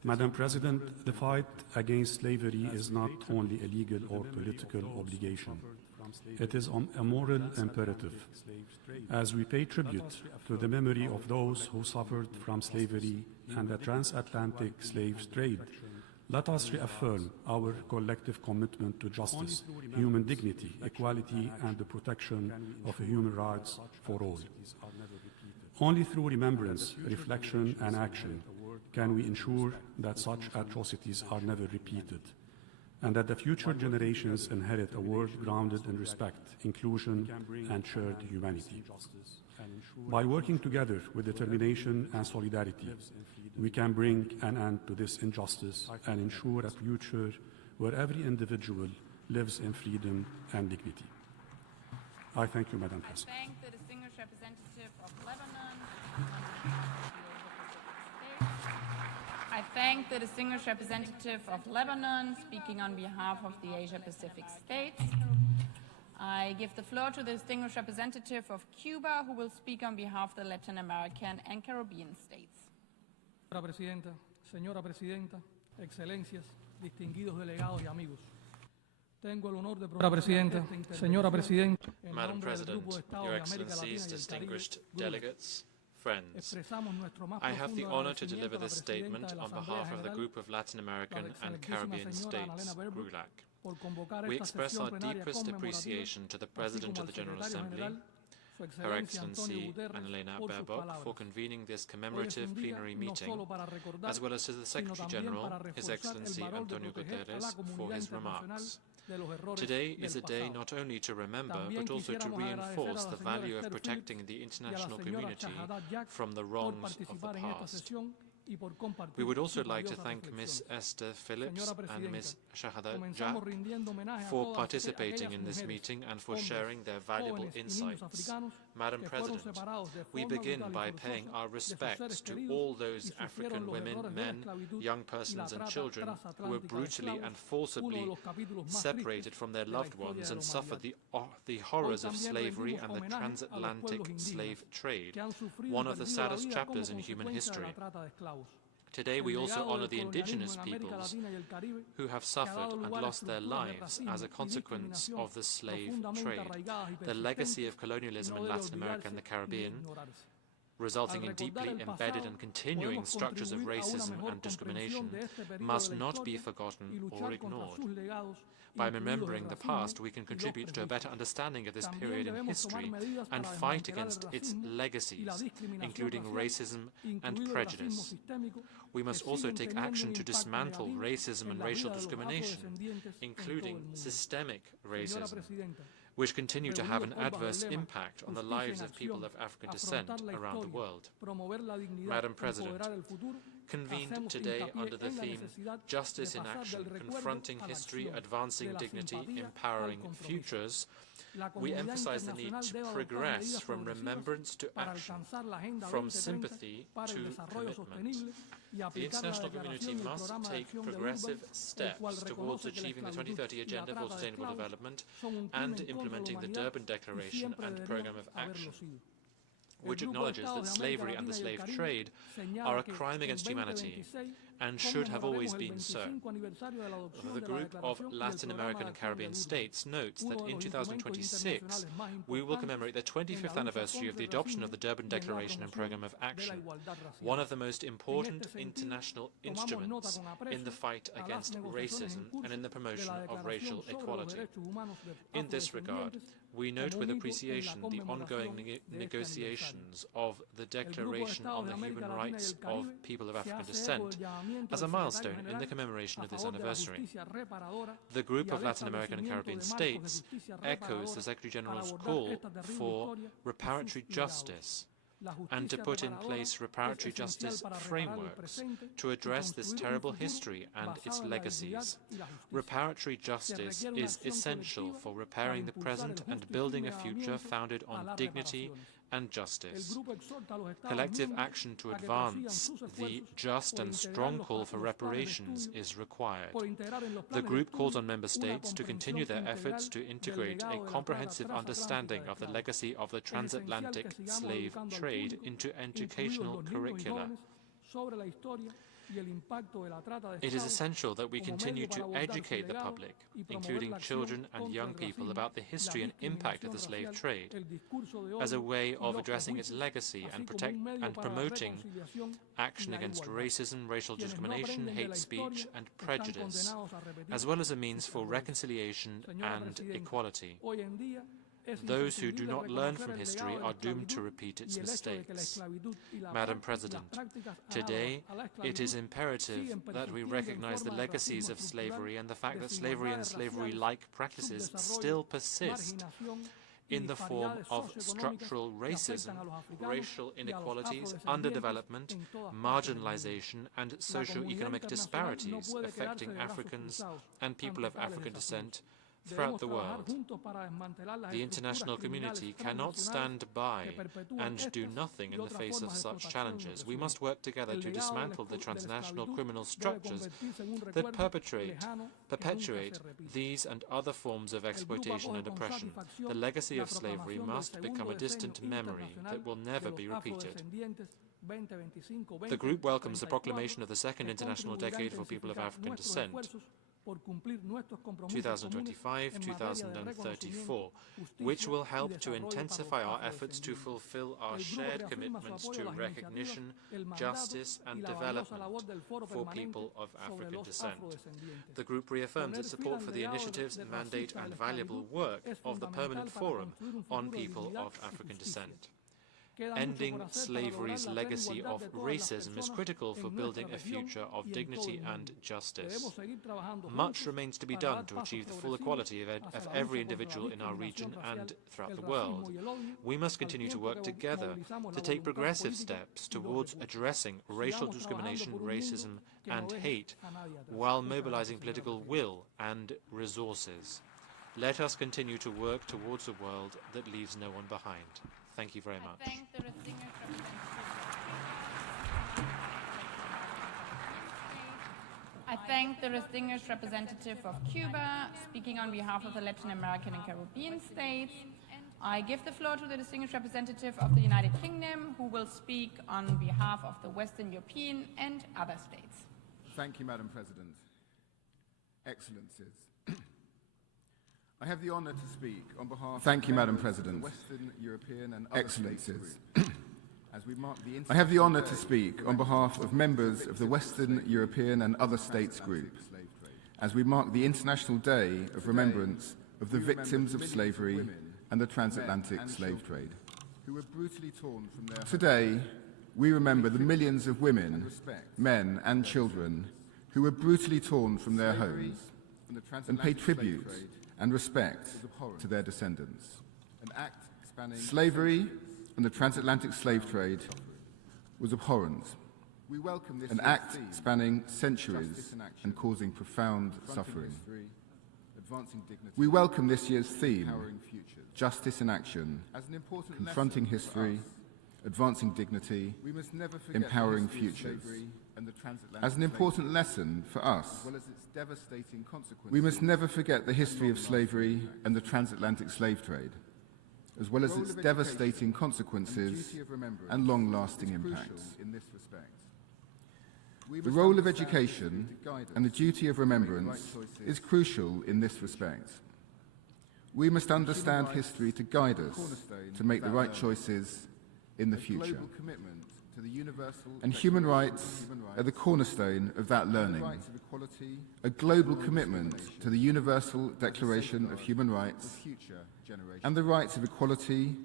Madam President, the fight against slavery is not only a legal or political obligation. It is a moral imperative. As we pay tribute to the memory of those who suffered from slavery and the transatlantic slave trade, Let us reaffirm our collective commitment to justice, human dignity, equality, and the protection of human rights for all. Only through remembrance, reflection, and action can we ensure that such atrocities are never repeated, and that the future generations inherit a world grounded in respect, inclusion, and shared humanity. By working together with determination and solidarity, we can bring an end to this injustice and ensure a future where every individual lives in freedom and dignity. I thank you, Madam President. I thank the distinguished representative of Lebanon. I thank the distinguished representative of Lebanon, speaking on behalf of the Asia-Pacific states. I give the floor to the distinguished representative of Cuba, who will speak on behalf of the Latin American and Caribbean states. Señora Presidenta, Excelencias, distinguidos delegados y amigos. Tengo el honor de Madam President, Your Excellencies, distinguished delegates, friends, I have the honor to deliver this statement on behalf of the group of Latin American and Caribbean states, GRULAC. We express our deepest appreciation to the President of the General Assembly, Her Excellency Annalena Baerbock, for convening this commemorative plenary meeting, as well as to the Secretary-General, His Excellency Antonio Guterres, for his remarks. Today is a day not only to remember, but also to reinforce the value of protecting the international community from the wrongs of the past. We would also like to thank Ms. Esther Phillips and Ms. Shahada Jack for participating in this meeting and for sharing their valuable insights. Madam President, we begin by paying our respects to all those African women, men, young persons and children who were brutally and forcibly separated from their loved ones and suffered the horrors of slavery and the Transatlantic Slave Trade, one of the saddest chapters in human history. Today we also honor the indigenous peoples who have suffered and lost their lives as a consequence of the slave trade. The legacy of colonialism in Latin America and the Caribbean, resulting in deeply embedded and continuing structures of racism and discrimination, must not be forgotten or ignored. By remembering the past, we can contribute to a better understanding of this period in history and fight against its legacies, including racism and prejudice. We must also take action to dismantle racism and racial discrimination, including systemic racism, which continue to have an adverse impact on the lives of people of African descent around the world. Madam President, convened today under the theme Justice in Action, Confronting History, Advancing Dignity, Empowering Futures, we emphasize the need to progress from remembrance to action, from sympathy to commitment. The international community must take progressive steps towards achieving the 2030 Agenda for Sustainable Development and implementing the Durban Declaration and Programme of Action, which acknowledges that slavery and the slave trade are a crime against humanity and should have always been so. The group of Latin American and Caribbean states notes that in 2026 we will commemorate the 25th anniversary of the adoption of the Durban Declaration and Programme of Action, one of the most important international instruments in the fight against racism and in the promotion of racial equality. In this regard, we note with appreciation the ongoing negotiations of the Declaration on the Human Rights of People of African Descent as a milestone in the commemoration of this anniversary. The group of Latin American and Caribbean states echoes the Secretary-General's call for reparatory justice and to put in place reparatory justice frameworks to address this terrible history and its legacies. Reparatory justice is essential for repairing the present and building a future founded on dignity and justice. Collective action to advance the just and strong call for reparations is required. The group calls on member states to continue their efforts to integrate a comprehensive understanding of the legacy of the transatlantic slave trade into educational curricula, sobre la historia y el impacto de la trata de It is esclavos essential that we como continue medio para to abordar su educate the legado public, y promover including la acción children and contra young el people, racismo, about the la history and impact of the discriminación slave racial, trade, el discurso de as a odio way y of los addressing its prejuicios, legacy así and como un medio para la promoting reconciliación y action la against igualdad. racism, racial Quienes no discrimination, aprenden de la hate speech, historia and están prejudice, condenados a repetir as well as a means sus for errores. reconciliation Señora and Presidenta, equality. hoy en día es Those who do imprescindible not learn reconocer from el history legado de la are doomed to esclavitud repeat its y el hecho de que la mistakes. esclavitud y Madam las President, prácticas today análogas a la it is esclavitud imperative siguen that we persistiendo en recognize the forma de legacies racismo of slavery and the fact that desigualdades slavery and slavery-like practices still persist marginación in the form disparidades of socioeconómicas structural que racism, afectan a los africanos racial y a los inequalities, afrodescendientes underdevelopment, en todas partes del mundo. marginalization, and La socio-economic comunidad internacional no disparities puede affecting quedarse de brazos Africans cruzados and people of ante tales African desafíos. descent throughout Debemos the trabajar world. juntos para desmantelar las The estructuras international criminales community cannot transnacionales stand by que perpetúan and do estas nothing y in the otras face of formas de such explotación y challenges. We opresión. must work together El to legado dismantle de the la transnational esclavitud criminal debe structures convertirse en un that recuerdo perpetrate lejano que nunca perpetuate se repita. these and other forms of El grupo exploitation acoge and con oppression. satisfacción The legacy la of slavery proclamación del must become segundo a distant decenio memory internacional that will de never los be repeated. afrodescendientes 2025-2034, The group welcomes the proclamation of the Second que International contribuirá a Decade for People of intensificar African nuestros Descent, esfuerzos por cumplir nuestros compromisos comunes en materia de 2025-2034, reconocimiento, which justicia will y help to desarrollo intensify para los our efforts to afrodescendientes. fulfill our El grupo shared reafirma su commitments apoyo to a las recognition, iniciativas, el mandato justice, and y la valiosa labor development del Foro for Permanente people of sobre African los descent. afrodescendientes. The group reaffirms its Poner fin support al for the legado initiatives, del mandate, racista de and la valuable esclavitud work es of the fundamental Permanent para Forum construir un on futuro de people dignidad of y African justicia. descent. Queda mucho Ending por hacer para slavery's lograr la plena legacy igualdad of de todas las racism is personas critical for en building nuestra a región future of y en todo dignity el and mundo. justice. Debemos seguir trabajando Much juntos remains to be para done dar to pasos achieve the full progresivos equality of hacia la every lucha contra la individual in our region discriminación and racial, throughout el the racismo world. y el odio, We must al continue to tiempo work que together movilizamos to la take voluntad progressive política steps y los towards recursos. addressing racial Sigamos discrimination, trabajando por un mundo racism, que no and deje hate a nadie atrás. while Muchas gracias, mobilizing señora political Presidenta. will and resources. Let us continue to work towards a world that leaves no one behind. Thank you very much. I thank the distinguished representative of Cuba, speaking on behalf of the Latin American and Caribbean states. I give the floor to the distinguished representative of the United Kingdom, who will speak on behalf of the Western European and other states. Thank you, Madam President. Excellencies. I have the honor to speak on behalf of Madam President. The Western European and other Excellencies. As we mark the I have the honor to speak on behalf of members of the Western European and other states group as we mark the International Day of Remembrance of the victims of slavery and the Transatlantic Slave Trade. Who were brutally torn from their Today, we remember the millions of women, men and children who were brutally torn from their homes and pay tribute and respect to their descendants. Slavery and the transatlantic slave trade was abhorrent, an act spanning centuries and causing profound suffering. We welcome this year's theme, Justice in Action, confronting history, advancing dignity, empowering futures. As an important lesson for us, we must never forget the history of slavery and the transatlantic slave trade, as well as its devastating consequences and long-lasting impacts. The role of education and the duty of remembrance is crucial in this respect. We must understand history to guide us to make the right choices in the future. And human rights are the cornerstone of that learning. A global commitment to the Universal Declaration of Human Rights and the rights of equality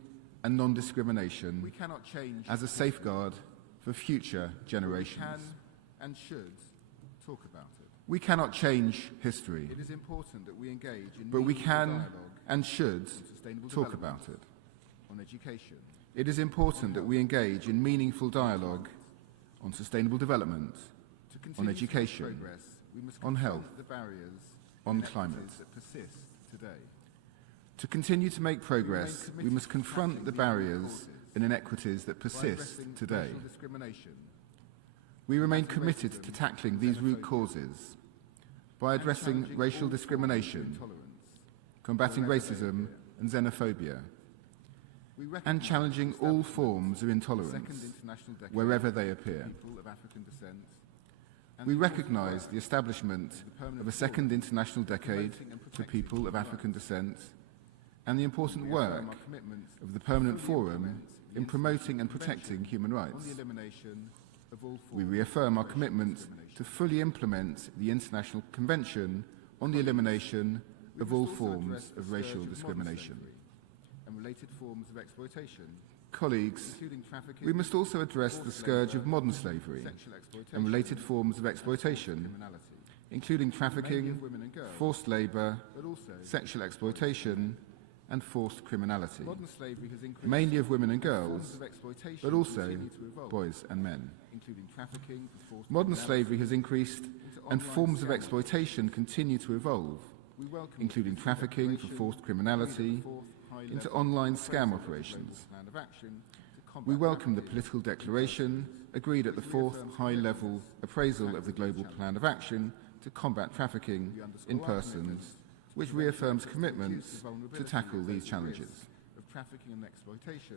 and non-discrimination as a safeguard for future generations. And should talk about it. We cannot change history. It is important that we engage in but we can and should talk about it. On education. It is important that we engage in meaningful dialogue on sustainable development, on education, on health, on climate. To continue to make progress, we must confront the barriers and inequities that persist today. We remain committed to tackling these root causes by addressing racial discrimination, combating racism and xenophobia, and challenging all forms of intolerance wherever they appear. We recognise the establishment of a second international decade for people of African descent and the important work of the Permanent Forum in promoting and protecting human rights. We reaffirm our commitment to fully implement the International Convention on the Elimination of all forms of racial discrimination and related forms of exploitation. Colleagues, we must also address the scourge of modern slavery and related forms of exploitation, including trafficking, forced labour, sexual exploitation, and forced criminality, mainly of women and girls, but also boys and men. Modern slavery has increased, and forms of exploitation continue to evolve, including trafficking for forced criminality, into online scam operations. We welcome the political declaration agreed at the 4th high-level appraisal of the Global Plan of Action to combat trafficking in persons, which reaffirms commitments to tackle these challenges.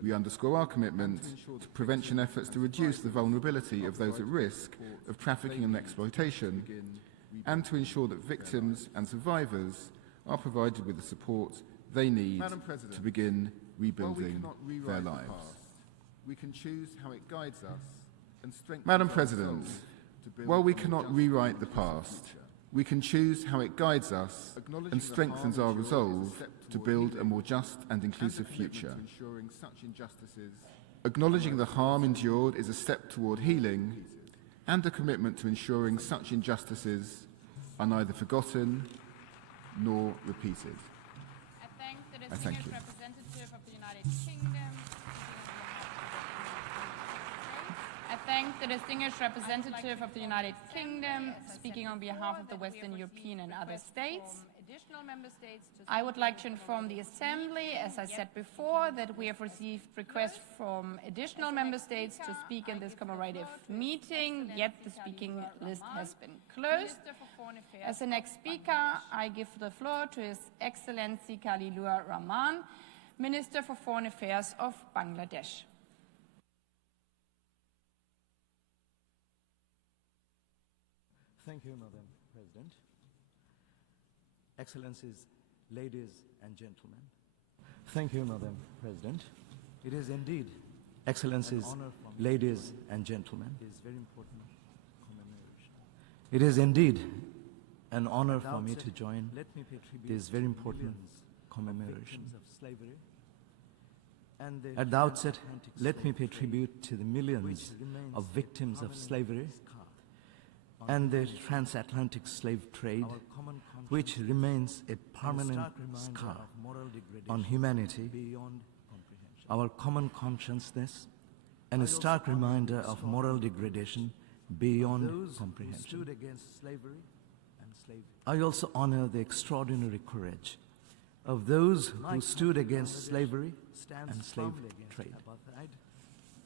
We underscore our commitment to prevention efforts to reduce the vulnerability of those at risk of trafficking and exploitation, and to ensure that victims and survivors are provided with the support they need to begin rebuilding their lives. We can choose how it guides us and strengthens. Madam President, while we cannot rewrite the past, we can choose how it guides us and strengthens our resolve to build a more just and inclusive future. Acknowledging the harm endured is a step toward healing and a commitment to ensuring such injustices are neither forgotten nor repeated. I thank you. Representative of the United Kingdom. I thank the distinguished representative of the United Kingdom speaking on behalf of the Western European and other states. I would like to inform the Assembly, as I said before, that we have received requests from additional member states to speak in this commemorative meeting, yet the speaking list has been closed. As the next speaker, I give the floor to His Excellency Khalilur Rahman, Minister for Foreign Affairs of Bangladesh. Thank you, Madam President. Excellencies, ladies and gentlemen. Thank you, Madam President. It is indeed, Excellencies, ladies and gentlemen. It is indeed an honor for me to join this very important commemoration. At the outset, let me pay tribute to the millions of victims of slavery and the transatlantic slave trade, which remains a permanent scar on humanity, our common consciousness, and a stark reminder of moral degradation beyond comprehension. I also honor the extraordinary courage of those who stood against slavery and slave trade,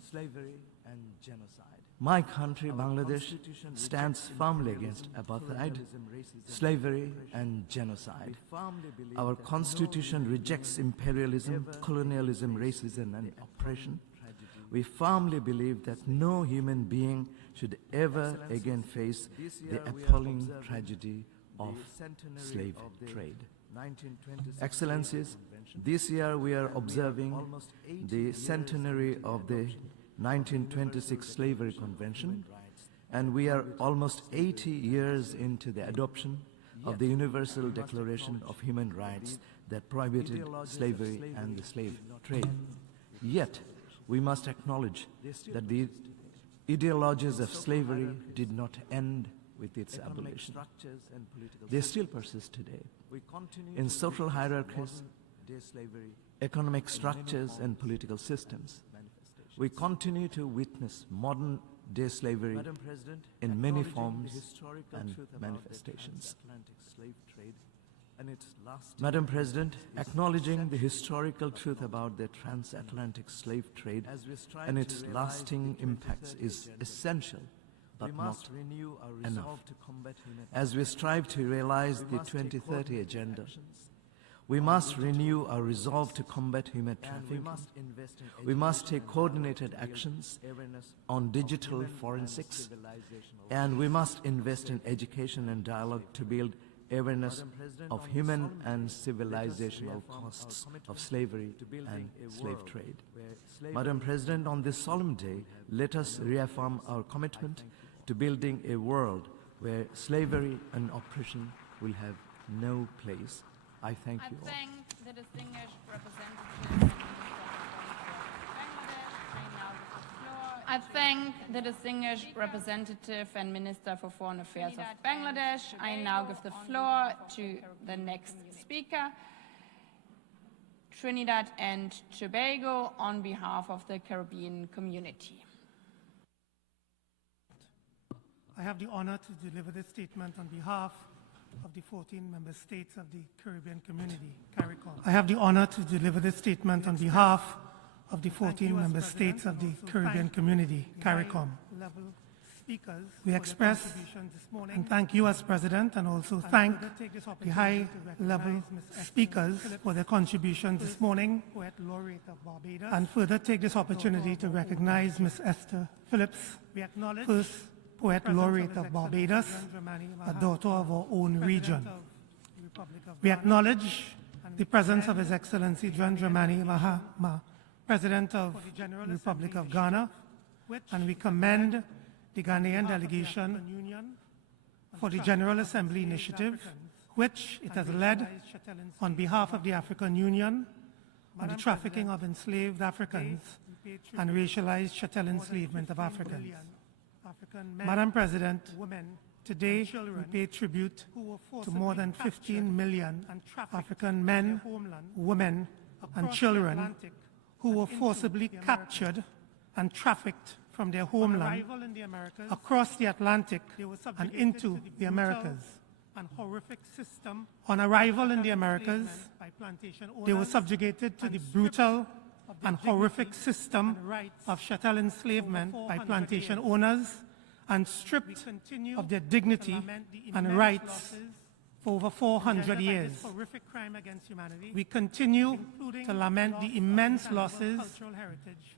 slavery and genocide. My country, Bangladesh, stands firmly against apartheid, slavery, and genocide. Our constitution rejects imperialism, colonialism, racism, and oppression. We firmly believe that no human being should ever again face the appalling tragedy of slave trade. Excellencies, this year we are observing the centenary of the 1926 Slavery Convention, and we are almost 80 years into the adoption of the Universal Declaration of Human Rights that prohibited slavery and the slave trade. Yet, we must acknowledge that the ideologies of slavery did not end with its abolition. They still persist today in social hierarchies, economic structures, and political systems. We continue to witness modern-day slavery in many forms and manifestations. Madam President, acknowledging the historical truth about the transatlantic slave trade and its lasting impacts is essential, but not enough. As we strive to realize the 2030 agenda, We must renew our resolve to combat human trafficking. We must take coordinated actions on digital forensics, and we must invest in education and dialogue to build awareness of human and civilizational costs of slavery and slave trade. Madam President, on this solemn day, let us reaffirm our commitment to building a world where slavery and oppression will have no place. I thank you all. I thank the distinguished representative. I thank the distinguished representative and Minister for Foreign Affairs of Bangladesh. I now give the floor to the next speaker, Trinidad and Tobago, on behalf of the Caribbean community. I have the honor to deliver this statement on behalf of the 14 member states of the Caribbean community, CARICOM. I have the honor to deliver this statement on behalf of the 14 member states of the Caribbean community, CARICOM. We express and thank you as President, and also thank the high-level speakers for their contributions this morning, and further take this opportunity to recognize Ms. Esther Phillips, first Poet Laureate of Barbados, a daughter of our own region. We acknowledge the presence of His Excellency John Dramani Mahama, President of the Republic of Ghana, and we commend the Ghanaian delegation for the General Assembly initiative, which it has led on behalf of the African Union on the trafficking of enslaved Africans and racialized chattel enslavement of Africans. Madam President, today we pay tribute to more than 15 million African men, women, and children who were forcibly captured and trafficked from their homeland across the Atlantic and into the Americas. On arrival in the Americas, they were subjugated to the brutal and horrific system of chattel enslavement by plantation owners and stripped of their dignity and rights for over 400 years. We continue to lament the immense losses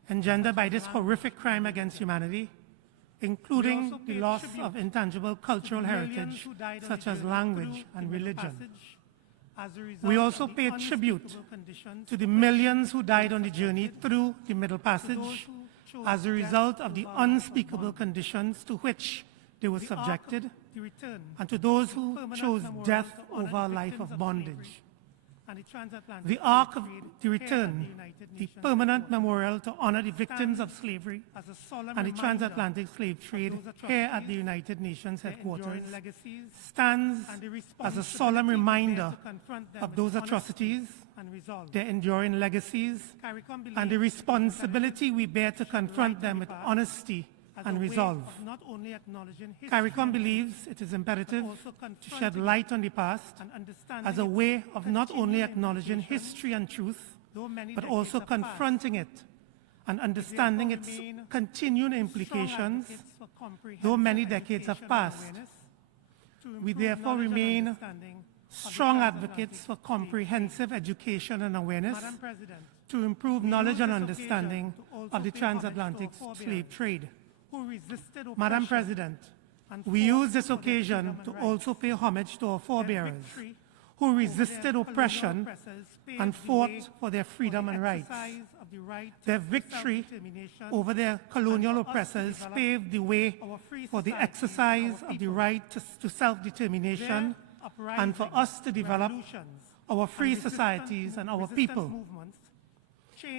engendered by this horrific crime against humanity, including the loss of intangible cultural heritage such as language and religion. We also pay tribute to the millions who died on the journey through the Middle Passage as a result of the unspeakable conditions to which they were subjected, and to those who chose death over a life of bondage. The Ark of the Return, the permanent memorial to honor the victims of slavery and the transatlantic slave trade here at the United Nations headquarters, stands as a solemn reminder of those atrocities, their enduring legacies, and the responsibility we bear to confront them with honesty and resolve. CARICOM believes it is imperative to shed light on the past as a way of not only acknowledging history and truth, but also confronting it and understanding its continuing implications, though many decades have passed. We therefore remain strong advocates for comprehensive education and awareness to improve knowledge and understanding of the transatlantic slave trade. Madam President, we use this occasion to also pay homage to our forebearers who resisted oppression and fought for their freedom and rights. Their victory over their colonial oppressors paved the way for the exercise of the right to self-determination and for us to develop our free societies and our people.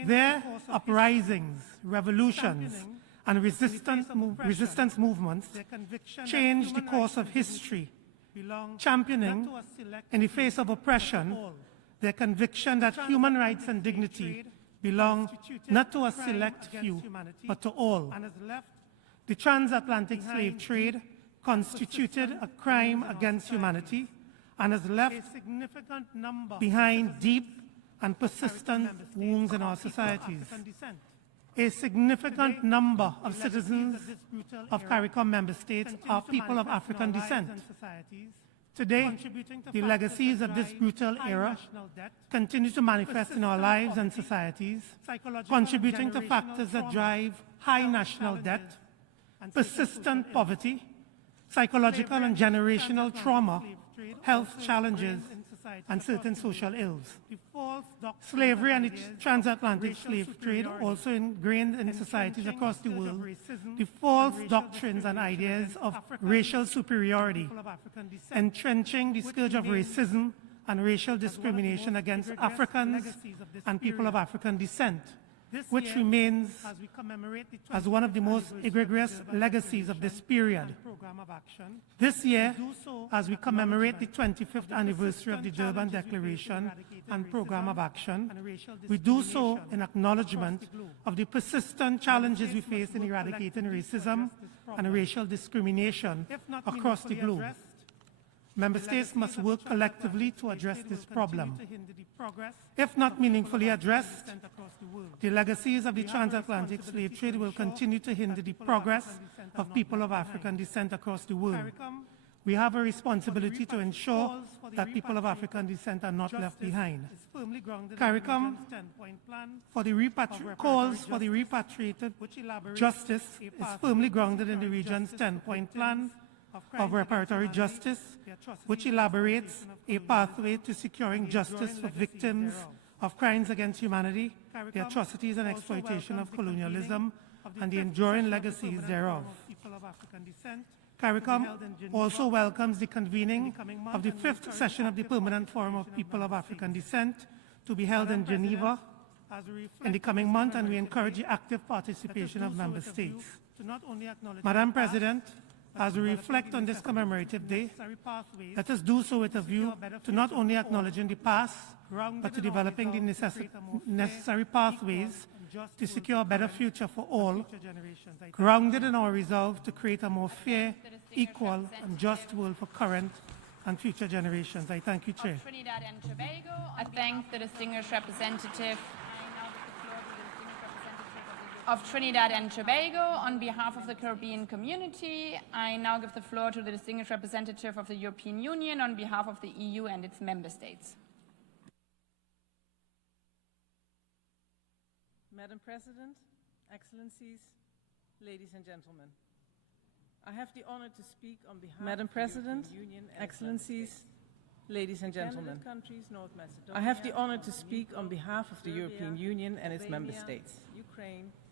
Their uprisings, revolutions, and resistance movements changed the course of history, championing, in the face of oppression, their conviction that human rights and dignity belong not to a select few, but to all. The transatlantic slave trade constituted a crime against humanity and has left behind deep and persistent wounds in our societies. A significant number of citizens of CARICOM member states are people of African descent. Today, the legacies of this brutal era continue to manifest in our lives and societies, contributing to factors that drive high national debt, persistent poverty, psychological and generational trauma, health challenges, and certain social ills. Slavery and its transatlantic slave trade also ingrained in societies across the world the false doctrines and ideas of racial superiority, entrenching the scourge of racism and racial discrimination against Africans and people of African descent, which remains as one of the most egregious legacies of this period. This year, as we commemorate the 25th anniversary of the Durban Declaration and Program of Action, we do so in acknowledgement of the persistent challenges we face in eradicating racism and racial discrimination across the globe. Member States must work collectively to address this problem. If not meaningfully addressed, the legacies of the transatlantic slave trade will continue to hinder the progress of people of African descent across the world. We have a responsibility to ensure that people of African descent are not left behind. CARICOM calls for the repatriated justice is firmly grounded in the region's 10-point plan of reparatory justice, which elaborates a pathway to securing justice for victims of crimes against humanity, the atrocities and exploitation of colonialism, and the enduring legacies thereof. CARICOM also welcomes the convening of the 5th session of the Permanent Forum of People of African Descent to be held in Geneva in the coming month, and we encourage the active participation of Member States. Madam President, as we reflect on this commemorative day, let us do so with a view to not only acknowledging the past, but to developing the necessary pathways to secure a better future for all, grounded in our resolve to create a more fair, equal, and just world for current and future generations. I thank you, Chair. Trinidad and Tobago, I thank the distinguished representative of Trinidad and Tobago. On behalf of the Caribbean community, I now give the floor to the distinguished representative of the European Union on behalf of the EU and its member states. Madam President, Excellencies, ladies and gentlemen, I have the honor to speak on behalf Madam President, of the European Union, Excellencies, ladies and gentlemen, I have the honor to speak on behalf of the European Union and its member states.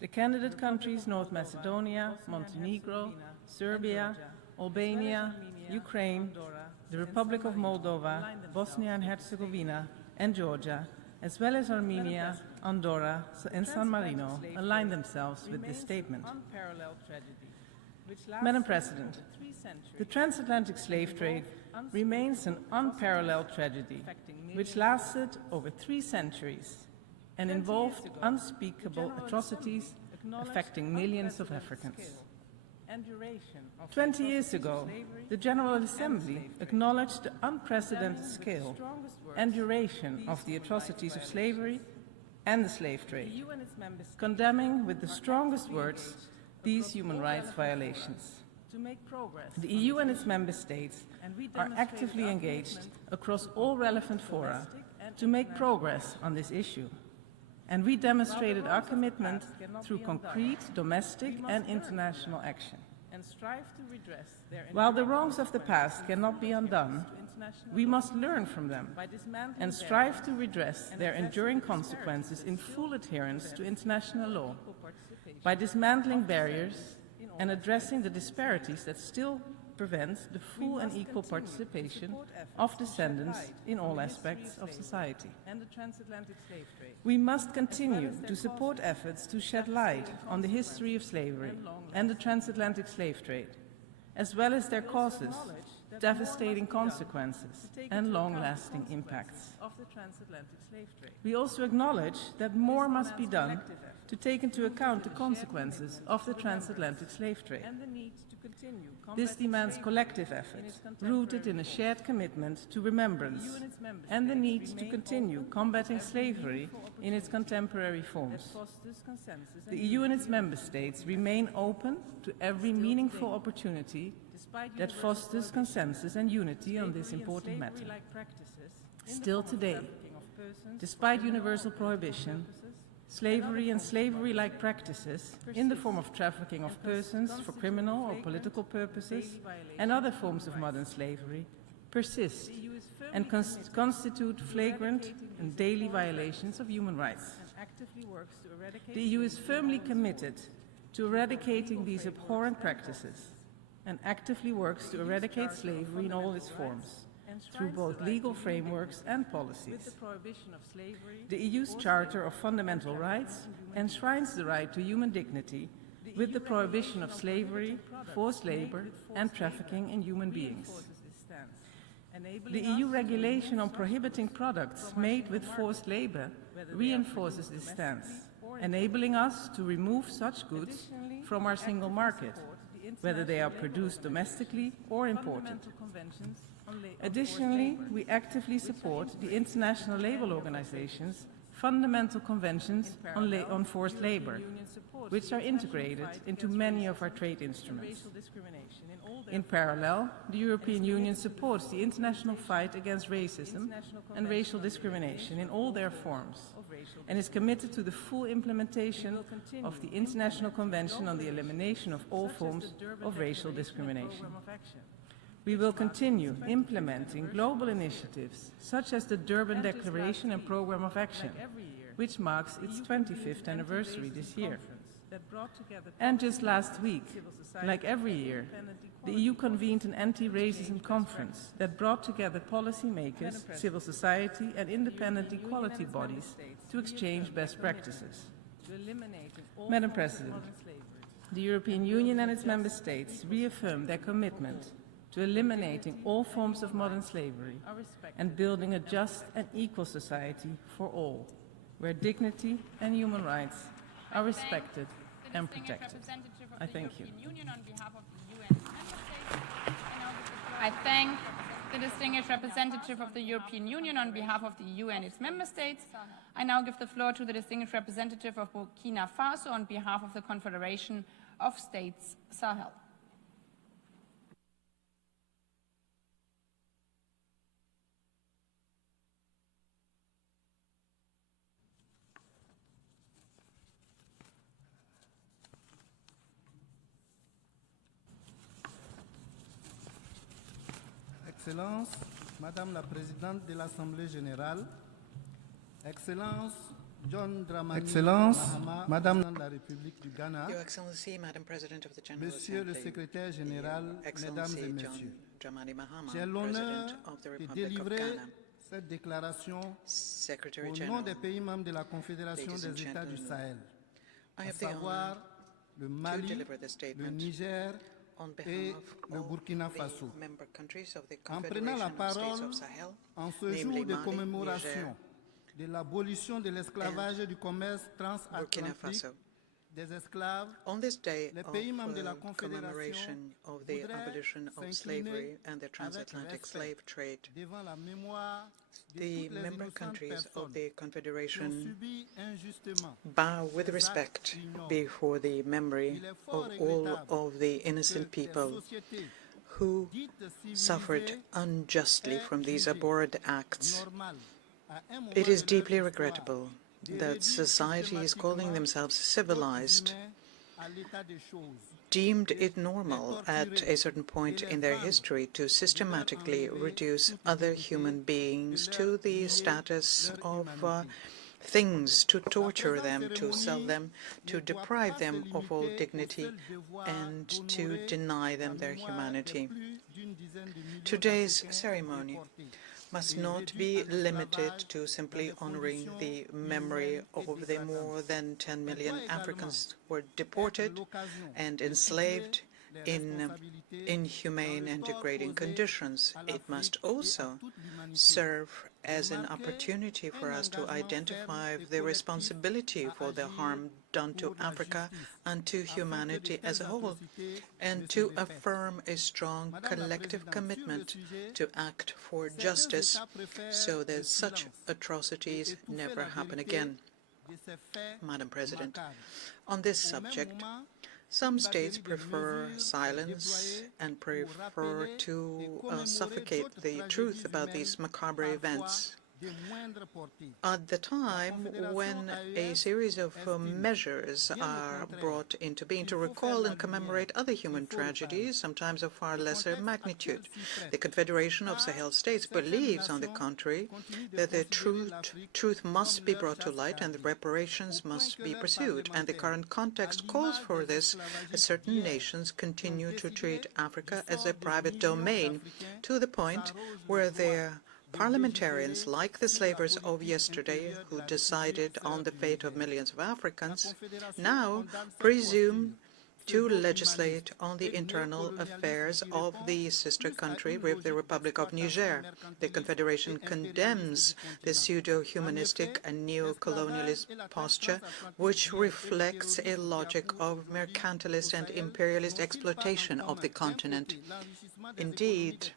the candidate countries North Macedonia, Montenegro, Serbia, Albania, Ukraine, the Republic of Moldova, Bosnia and Herzegovina, and Georgia, as well as Armenia, Andorra, and San Marino, align themselves with this statement. Madam President, the transatlantic slave trade remains an unparalleled tragedy which lasted over 3 centuries and involved unspeakable atrocities affecting millions of Africans. 20 years ago, the General Assembly acknowledged the unprecedented scale and duration of the atrocities of slavery and the slave trade, condemning with the strongest words these human rights violations. The EU and its member states are actively engaged across all relevant fora to make progress on this issue, and we demonstrated our commitment through concrete domestic and international action. While the wrongs of the past cannot be undone, we must learn from them and strive to redress their enduring consequences in full adherence to international law by dismantling barriers and addressing the disparities that still prevent the full and equal participation of descendants in all aspects of society. We must continue to support efforts to shed light on the history of slavery and the transatlantic slave trade, as well as their causes, devastating consequences, and long-lasting impacts. We also acknowledge that more must be done to take into account the consequences of the transatlantic slave trade. This demands collective effort, rooted in a shared commitment to remembrance and the need to continue combating slavery in its contemporary forms. The EU and its member states remain open to every meaningful opportunity that fosters consensus and unity on this important matter. Still today, despite universal prohibition, slavery and slavery-like practices in the form of trafficking of persons for criminal or political purposes and other forms of modern slavery persist and constitute flagrant and daily violations of human rights. The EU is firmly committed to eradicating these abhorrent practices and actively works to eradicate slavery in all its forms, through both legal frameworks and policies. The EU's Charter of Fundamental Rights enshrines the right to human dignity with the prohibition of slavery, forced labor, and trafficking in human beings. The EU regulation on prohibiting products made with forced labor reinforces this stance, enabling us to remove such goods from our single market, whether they are produced domestically or imported. Additionally, we actively support the International Labour Organization's fundamental conventions on forced labor, which are integrated into many of our trade instruments. In parallel, the European Union supports the international fight against racism and racial discrimination in all their forms, and is committed to the full implementation of the International Convention on the Elimination of All Forms of Racial Discrimination. We will continue implementing global initiatives such as the Durban Declaration and Programme of Action, which marks its 25th anniversary this year. And just last week, like every year, the EU convened an anti-racism conference that brought together policymakers, civil society and independent equality bodies to exchange best practices. Madam President, the European Union and its member states reaffirm their commitment to eliminating all forms of modern slavery and building a just and equal society for all, where dignity and human rights are respected and protected. I thank you. I thank the distinguished representative of the European Union on behalf of the EU and its member states. I now give the floor to the distinguished representative of Burkina Faso on behalf of the Confederation of States Sahel. Excellences, Madame la Présidente de l'Assemblée Générale, Excellences, John Dramani Mahama, Madame la République du Ghana, Your Excellency, Madam President of the General Monsieur Assembly, le Secrétaire Général, Mesdames et Messieurs, j'ai l'honneur de délivrer cette déclaration au nom des pays membres de la Confédération des États du Sahel, à savoir le Mali, le Niger et le Burkina Faso. En prenant la parole en ce jour de commémoration de l'abolition de l'esclavage et du commerce transatlantique des esclaves, les pays membres de la Confédération voudraient s'incliner avec devant la mémoire the member countries of the Confederation injustement bow with respect before the memory of all of the innocent people who suffered unjustly from these abhorrent acts. It is deeply regrettable that society is calling themselves civilized, deemed it normal at a certain point in their history to systematically reduce other human beings to the status of things, to torture them, to sell them, to deprive them of all dignity, and to deny them their humanity. Today's ceremony must not be limited to simply honoring the memory of the more than 10 million Africans who were deported and enslaved in inhumane and degrading conditions. It must also serve as an opportunity for us to identify the responsibility for the harm done to Africa and to humanity as a whole, and to affirm a strong collective commitment to act for justice so that such atrocities never happen again. Madam President, on this subject, Some states prefer silence and prefer to suffocate the truth about these macabre events. At the time when a series of measures are brought into being to recall and commemorate other human tragedies, sometimes of far lesser magnitude, the Confederation of Sahel States believes, on the contrary, that the truth must be brought to light and the reparations must be pursued. And the current context calls for this, as certain nations continue to treat Africa as a private domain, to the point where their parliamentarians, like the slavers of yesterday who decided on the fate of millions of Africans, now presume to legislate on the internal affairs of the sister country, the Republic of Niger. The Confederation condemns the pseudo-humanistic and neo-colonialist posture, which reflects a logic of mercantilist and imperialist exploitation of the continent. Indeed,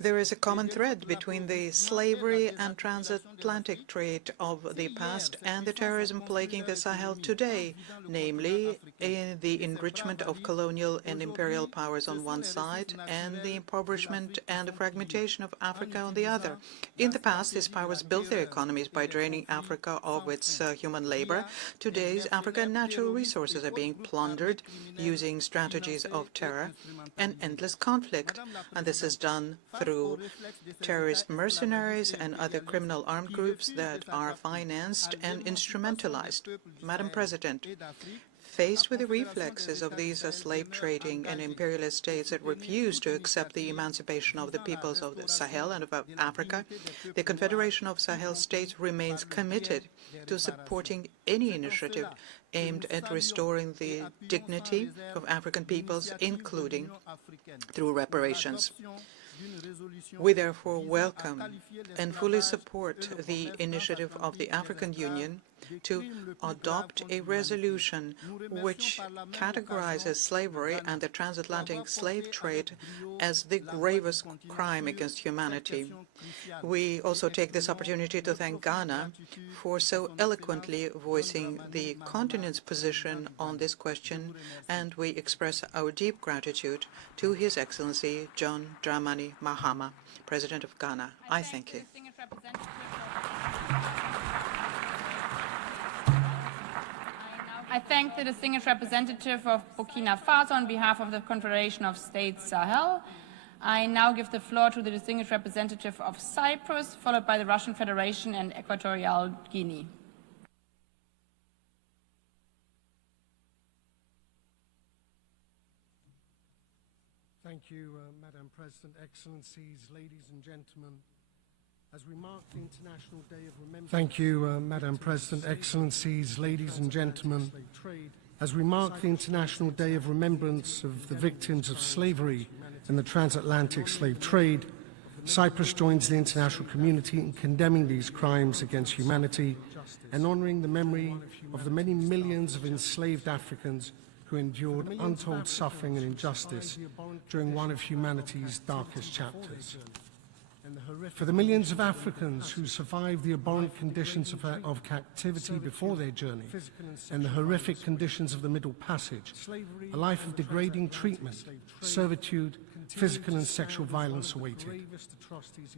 there is a common thread between the slavery and transatlantic trade of the past and the terrorism plaguing the Sahel today, namely in the enrichment of colonial and imperial powers on one side and the impoverishment and the fragmentation of Africa on the other. In the past, these powers built their economies by draining Africa of its human labor. Today's African natural resources are being plundered using strategies of terror and endless conflict, and this is done through terrorist mercenaries and other criminal armed groups that are financed and instrumentalized. Madam President, faced with the reflexes of these slave trading and imperialist states that refuse to accept the emancipation of the peoples of the Sahel and of Africa, the Confederation of Sahel States remains committed to supporting any initiative aimed at restoring the dignity of African peoples, including through reparations. We therefore welcome and fully support the initiative of the African Union to adopt a resolution which categorizes slavery and the transatlantic slave trade as the gravest crime against humanity. We also take this opportunity to thank Ghana for so eloquently voicing the continent's position on this question, and we express our deep gratitude to His Excellency John Dramani Mahama, President of Ghana. I thank you. I thank the distinguished representative of Burkina Faso on behalf of the Confederation of States Sahel. I now give the floor to the distinguished representative of Cyprus, followed by the Russian Federation and Equatorial Guinea. Thank you, Madam President, Excellencies, ladies and gentlemen. As we mark the International Day of Remembrance. Thank you, Madam President, Excellencies, ladies and gentlemen. As we mark the International Day of Remembrance of the victims of slavery and the Transatlantic Slave Trade, Cyprus joins the international community in condemning these crimes against humanity and honoring the memory of the many millions of enslaved Africans who endured untold suffering and injustice during one of humanity's darkest chapters. For the millions of Africans who survived the abhorrent conditions of captivity before their journey and the horrific conditions of the Middle Passage, a life of degrading treatment, servitude, physical and sexual violence awaited.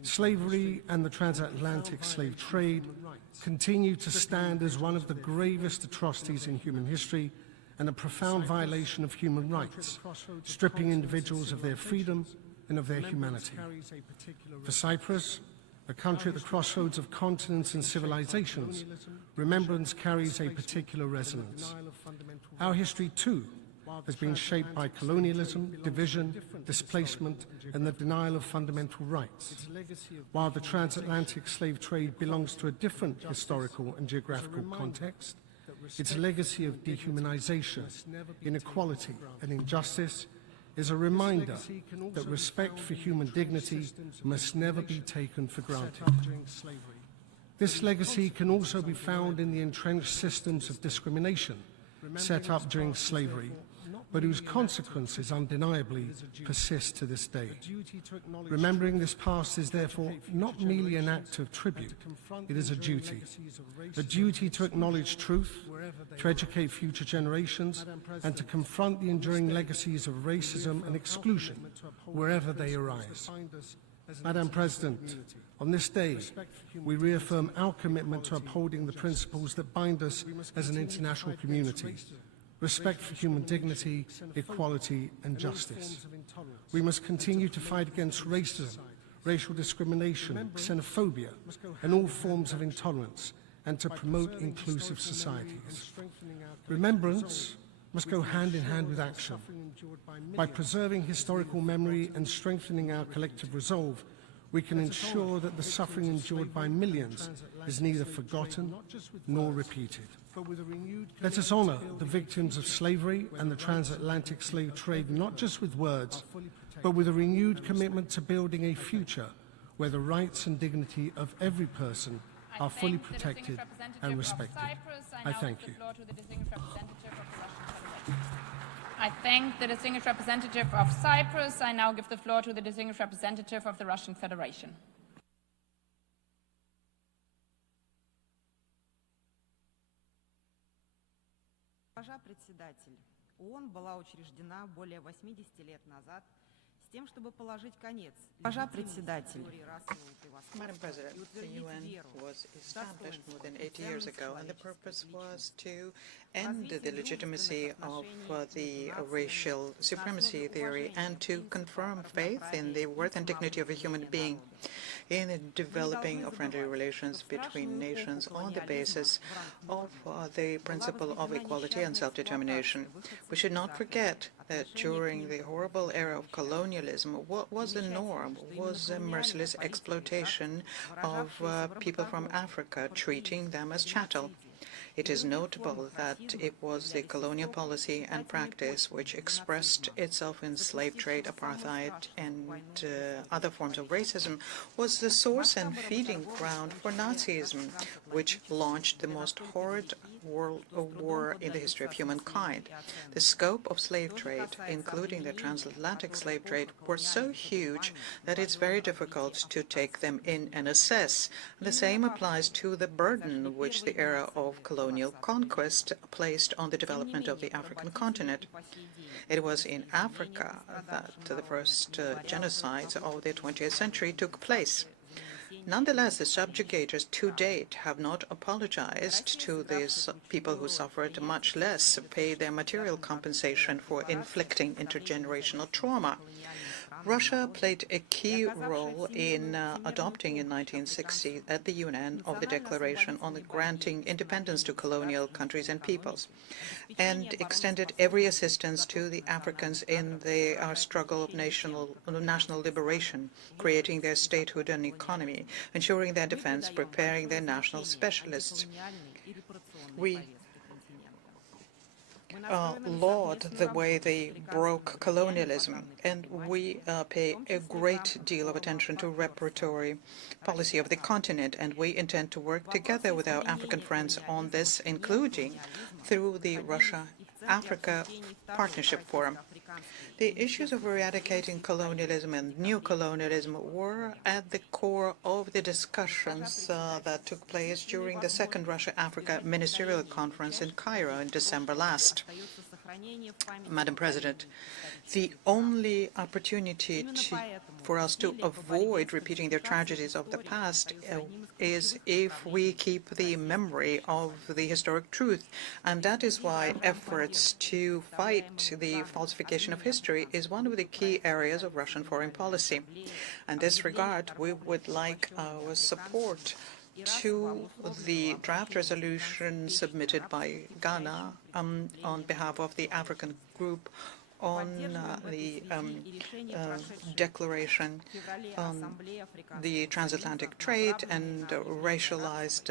Slavery and the transatlantic slave trade continue to stand as one of the gravest atrocities in human history and a profound violation of human rights, stripping individuals of their freedom and of their humanity. For Cyprus, a country at the crossroads of continents and civilizations, remembrance carries a particular resonance. Our history, too, has been shaped by colonialism, division, displacement, and the denial of fundamental rights. While the transatlantic slave trade belongs to a different historical and geographical context, its legacy of dehumanization, inequality, and injustice is a reminder that respect for human dignity must never be taken for granted. This legacy can also be found in the entrenched systems of discrimination set up during slavery, but whose consequences undeniably persist to this day. Remembering this past is therefore not merely an act of tribute, it is a duty to acknowledge truth, to educate future generations, and to confront the enduring legacies of racism and exclusion wherever they arise. Madam President, on this day, we reaffirm our commitment to upholding the principles that bind us as an international community: respect for human dignity, equality, and justice. We must continue to fight against racism, racial discrimination, xenophobia, and all forms of intolerance, and to promote inclusive societies. Remembrance must go hand in hand with action. By preserving historical memory and strengthening our collective resolve, we can ensure that the suffering endured by millions is neither forgotten nor repeated. Let us honor the victims of slavery and the transatlantic slave trade not just with words, but with a renewed commitment to building a future where the rights and dignity of every person are fully protected and respected. I thank you. I thank the distinguished representative of Cyprus. I now give the floor to the distinguished representative of the Russian Federation. Госпожа председатель, ООН была учреждена более 80 лет назад с тем, чтобы положить конец истории расового превосходства. Madam President, the UN was established more than 80 years ago, and the purpose was to end the legitimacy of the racial supremacy theory and to confirm faith in the worth and dignity of a human being, in the developing of friendly relations between nations on the basis of the principle of equality and self-determination. We should not forget that during the horrible era of colonialism, what was the norm was a merciless exploitation of people from Africa, treating them as chattel. It is notable that it was the colonial policy and practice which expressed itself in slave trade, apartheid, and other forms of racism, was the source and feeding ground for Nazism, which launched the most horrid world war in the history of humankind. The scope of slave trade, including the transatlantic slave trade, were so huge that it's very difficult to take them in and assess. The same applies to the burden which the era of colonial conquest placed on the development of the African continent. It was in Africa that the first genocides of the 20th century took place. Nonetheless, the subjugators to date have not apologized to these people who suffered, much less pay their material compensation for inflicting intergenerational trauma. Russia played a key role in adopting in 1960 at the UN of the Declaration on Granting Independence to Colonial Countries and Peoples, and extended every assistance to the Africans in their struggle of national liberation, creating their statehood and economy, ensuring their defense, preparing their national specialists. We laud the way they broke colonialism, and we pay a great deal of attention to repertory policy of the continent, and we intend to work together with our African friends on this, including through the Russia-Africa Partnership Forum. The issues of eradicating colonialism and neocolonialism were at the core of the discussions that took place during the second Russia-Africa Ministerial Conference in Cairo in December last. Madam President, the only opportunity for us to avoid repeating the tragedies of the past is if we keep the memory of the historic truth, and that is why efforts to fight the falsification of history is one of the key areas of Russian foreign policy. In this regard, we would like our support to the draft resolution submitted by Ghana on behalf of the African group on the declaration on the transatlantic trade and racialized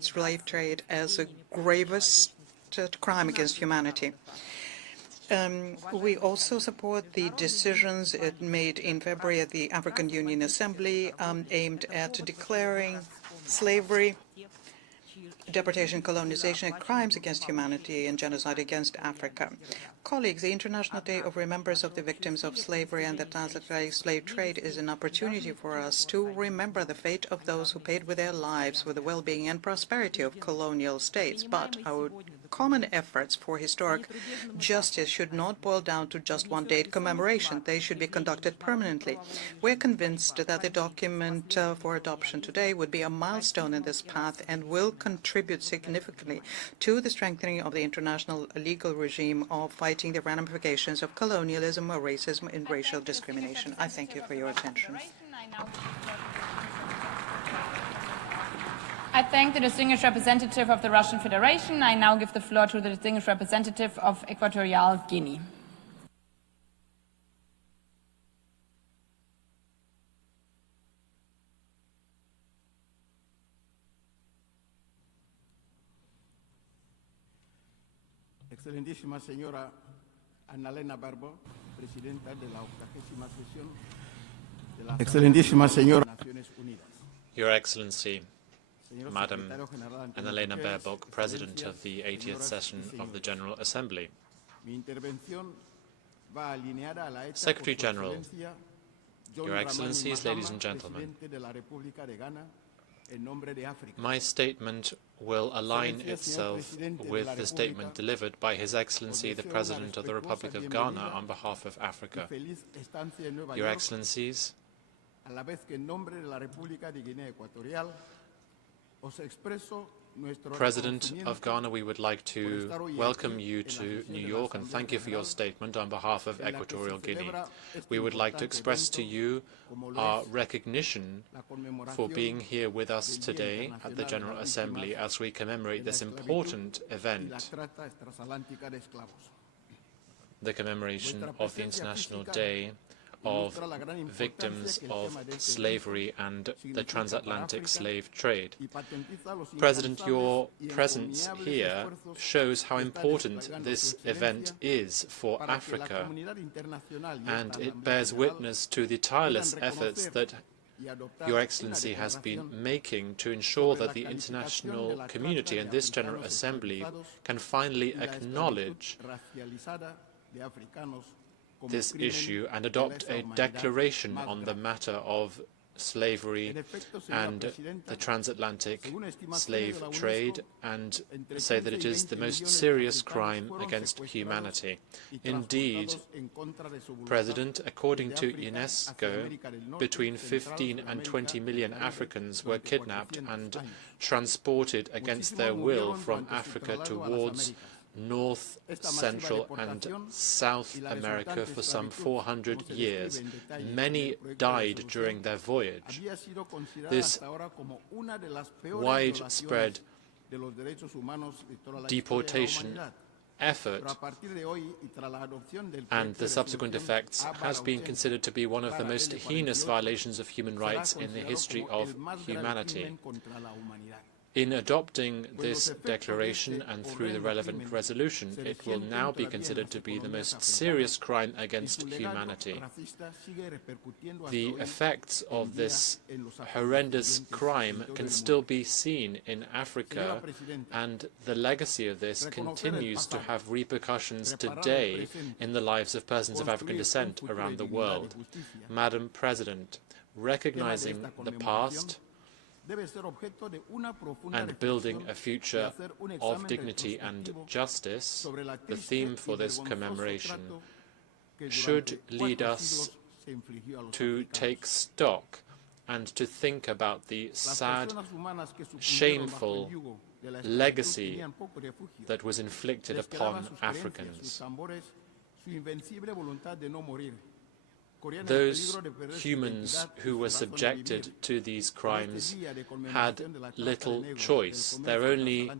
slave trade as a gravest crime against humanity. We also support the decisions it made in February at the African Union Assembly aimed at declaring slavery deportation, colonization, and crimes against humanity and genocide against Africa. Colleagues, the International Day of Remembrance of the Victims of Slavery and the Transatlantic Slave Trade is an opportunity for us to remember the fate of those who paid with their lives for the well-being and prosperity of colonial states. But our common efforts for historic justice should not boil down to just one date commemoration. They should be conducted permanently. We're convinced that the document for adoption today would be a milestone in this path and will contribute significantly to the strengthening of the international legal regime of fighting the ramifications of colonialism, racism, and racial discrimination. I thank you for your attention. I thank the distinguished representative of the Russian Federation. I now give the floor to the distinguished representative of Equatorial Guinea. Excelentísima señora Annalena Baerbock, presidenta de la 80ª sesión de la Excelentísima señora Naciones Unidas. Your Excellency, Madam Annalena Baerbock, President of the 80th session of the General Assembly. Secretary-General, Your Excellencies, ladies and gentlemen, my statement will align itself with the statement delivered by His Excellency the President of the Republic of Ghana on behalf of Africa. Your Excellencies, President of Ghana, we would like to welcome you to New York and thank you for your statement on behalf of Equatorial Guinea. We would like to express to you our recognition for being here with us today at the General Assembly as we commemorate this important event, the commemoration of the International Day of Victims of Slavery and the Transatlantic Slave Trade. President, your presence here shows how important this event is for Africa, and it bears witness to the tireless efforts that Your Excellency has been making to ensure that the international community and this General Assembly can finally acknowledge this issue and adopt a declaration on the matter of slavery and the transatlantic slave trade, and say that it is the most serious crime against humanity. Indeed, President, according to UNESCO, between 15 and 20 million Africans were kidnapped and transported against their will from Africa towards North, Central and South America for some 400 years. Many died during their voyage. This widespread deportation effort and the subsequent effects has been considered to be one of the most heinous violations of human rights in the history of humanity. In adopting this declaration and through the relevant resolution, it will now be considered to be the most serious crime against humanity. The effects of this horrendous crime can still be seen in Africa, and the legacy of this continues to have repercussions today in the lives of persons of African descent around the world. Madam President, recognizing the past and building a future of dignity and justice, the theme for this commemoration should lead us to take stock and to think about the sad, shameful legacy that was inflicted upon Africans. Those humans who were subjected to these crimes had little choice. Their only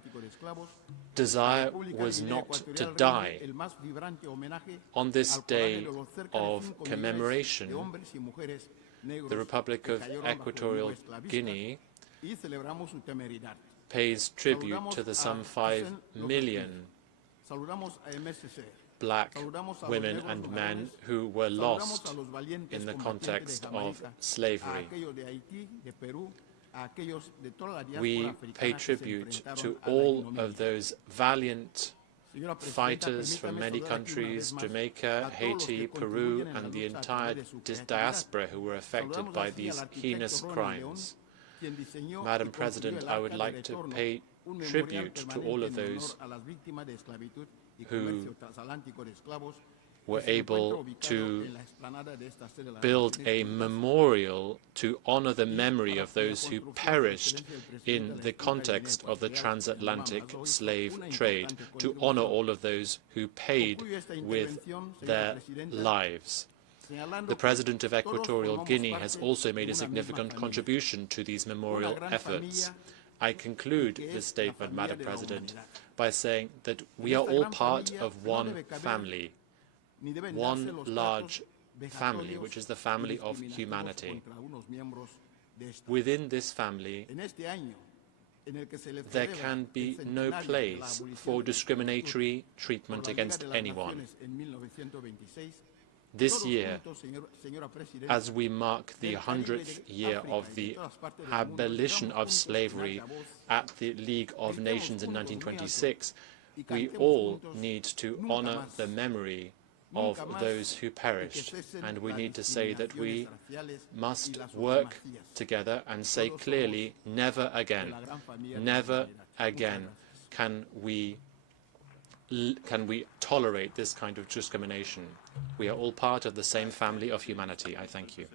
desire was not to die. On this day of commemoration, the Republic of Equatorial Guinea pays tribute to the some 5 million black women and men who were lost in the context of slavery. We pay tribute to all of those valiant fighters from many countries, Jamaica, Haiti, Peru, and the entire diaspora who were affected by these heinous crimes. Madam President, I would like to pay tribute to all of those who were able to build a memorial to honor the memory of those who perished in the context of the transatlantic slave trade, to honor all of those who paid with their lives. The President of Equatorial Guinea has also made a significant contribution to these memorial efforts. I conclude this statement, Madam President, by saying that we are all part of one family, one large family, which is the family of humanity. Within this family, there can be no place for discriminatory treatment against anyone. This year, as we mark the 100th year of the abolition of slavery at the League of Nations in 1926, we all need to honor the memory of those who perished, and we need to say that we must work together and say clearly, never again can we tolerate this kind of discrimination. We are all part of the same family of humanity. I thank you.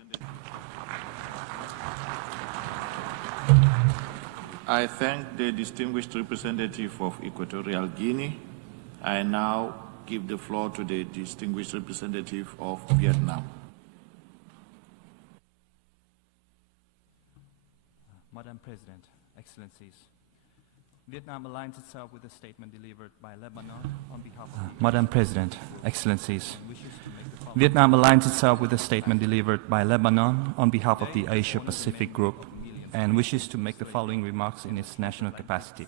I thank the distinguished representative of Equatorial Guinea. I now give the floor to the distinguished representative of Vietnam. Madam President, Excellencies, Vietnam aligns itself with the statement delivered by Lebanon on behalf of Madam President, Excellencies, Vietnam aligns itself with the statement delivered by Lebanon on behalf of the Asia-Pacific Group and wishes to make the following remarks in its national capacity.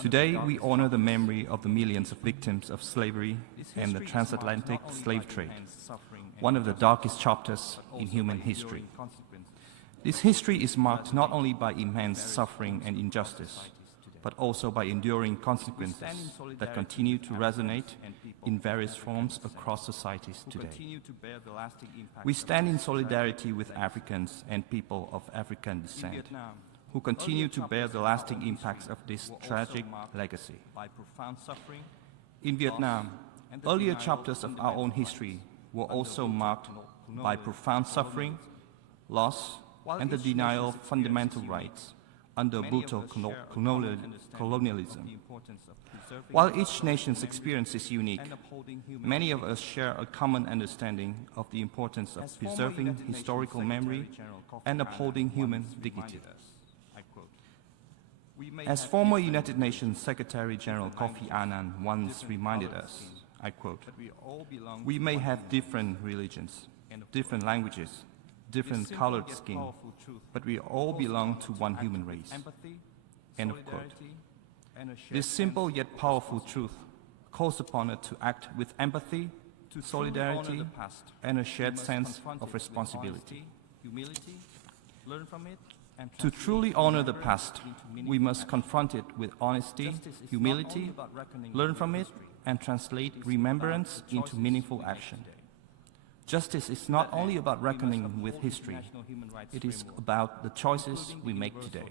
Today, we honor the memory of the millions of victims of slavery and the transatlantic slave trade, one of the darkest chapters in human history. This history is marked not only by immense suffering and injustice, but also by enduring consequences that continue to resonate in various forms across societies today. We stand in solidarity with Africans and people of African descent who continue to bear the lasting impacts of this tragic legacy. In Vietnam, earlier chapters of our own history were also marked by profound suffering, loss, and the denial of fundamental rights under brutal colonialism. While each nation's experience is unique, many of us share a common understanding of the importance of preserving historical memory and upholding human dignity. As former United Nations Secretary-General Kofi Annan once reminded us, I quote, "We may have different religions, different languages, different colored skin, but we all belong to one human race." End of quote. This simple yet powerful truth calls upon us to act with empathy, solidarity, and a shared sense of responsibility. To truly honor the past, we must confront it with honesty, humility, learn from it, and translate remembrance into meaningful action. Justice is not only about reckoning with history, it is about the choices we make today.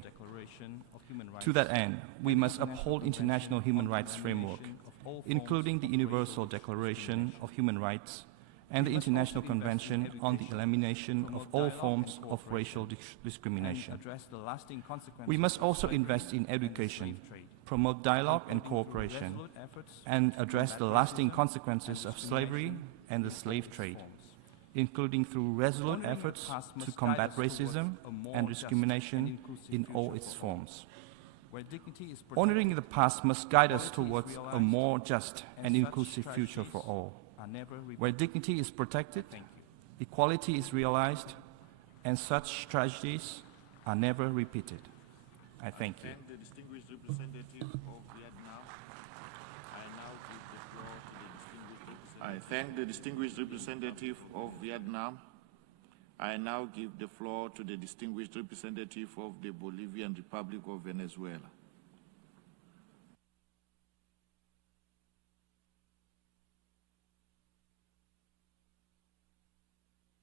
To that end, we must uphold international human rights framework, including the Universal Declaration of Human Rights and the International Convention on the Elimination of All Forms of Racial Discrimination. We must also invest in education, promote dialogue and cooperation, and address the lasting consequences of slavery and the slave trade, including through resolute efforts to combat racism and discrimination in all its forms. Honoring the past must guide us towards a more just and inclusive future for all, where dignity is protected, equality is realized, and such tragedies are never repeated. I thank you. I thank the distinguished representative of Vietnam. I now give the floor to the distinguished representative of the Bolivian Republic of Venezuela.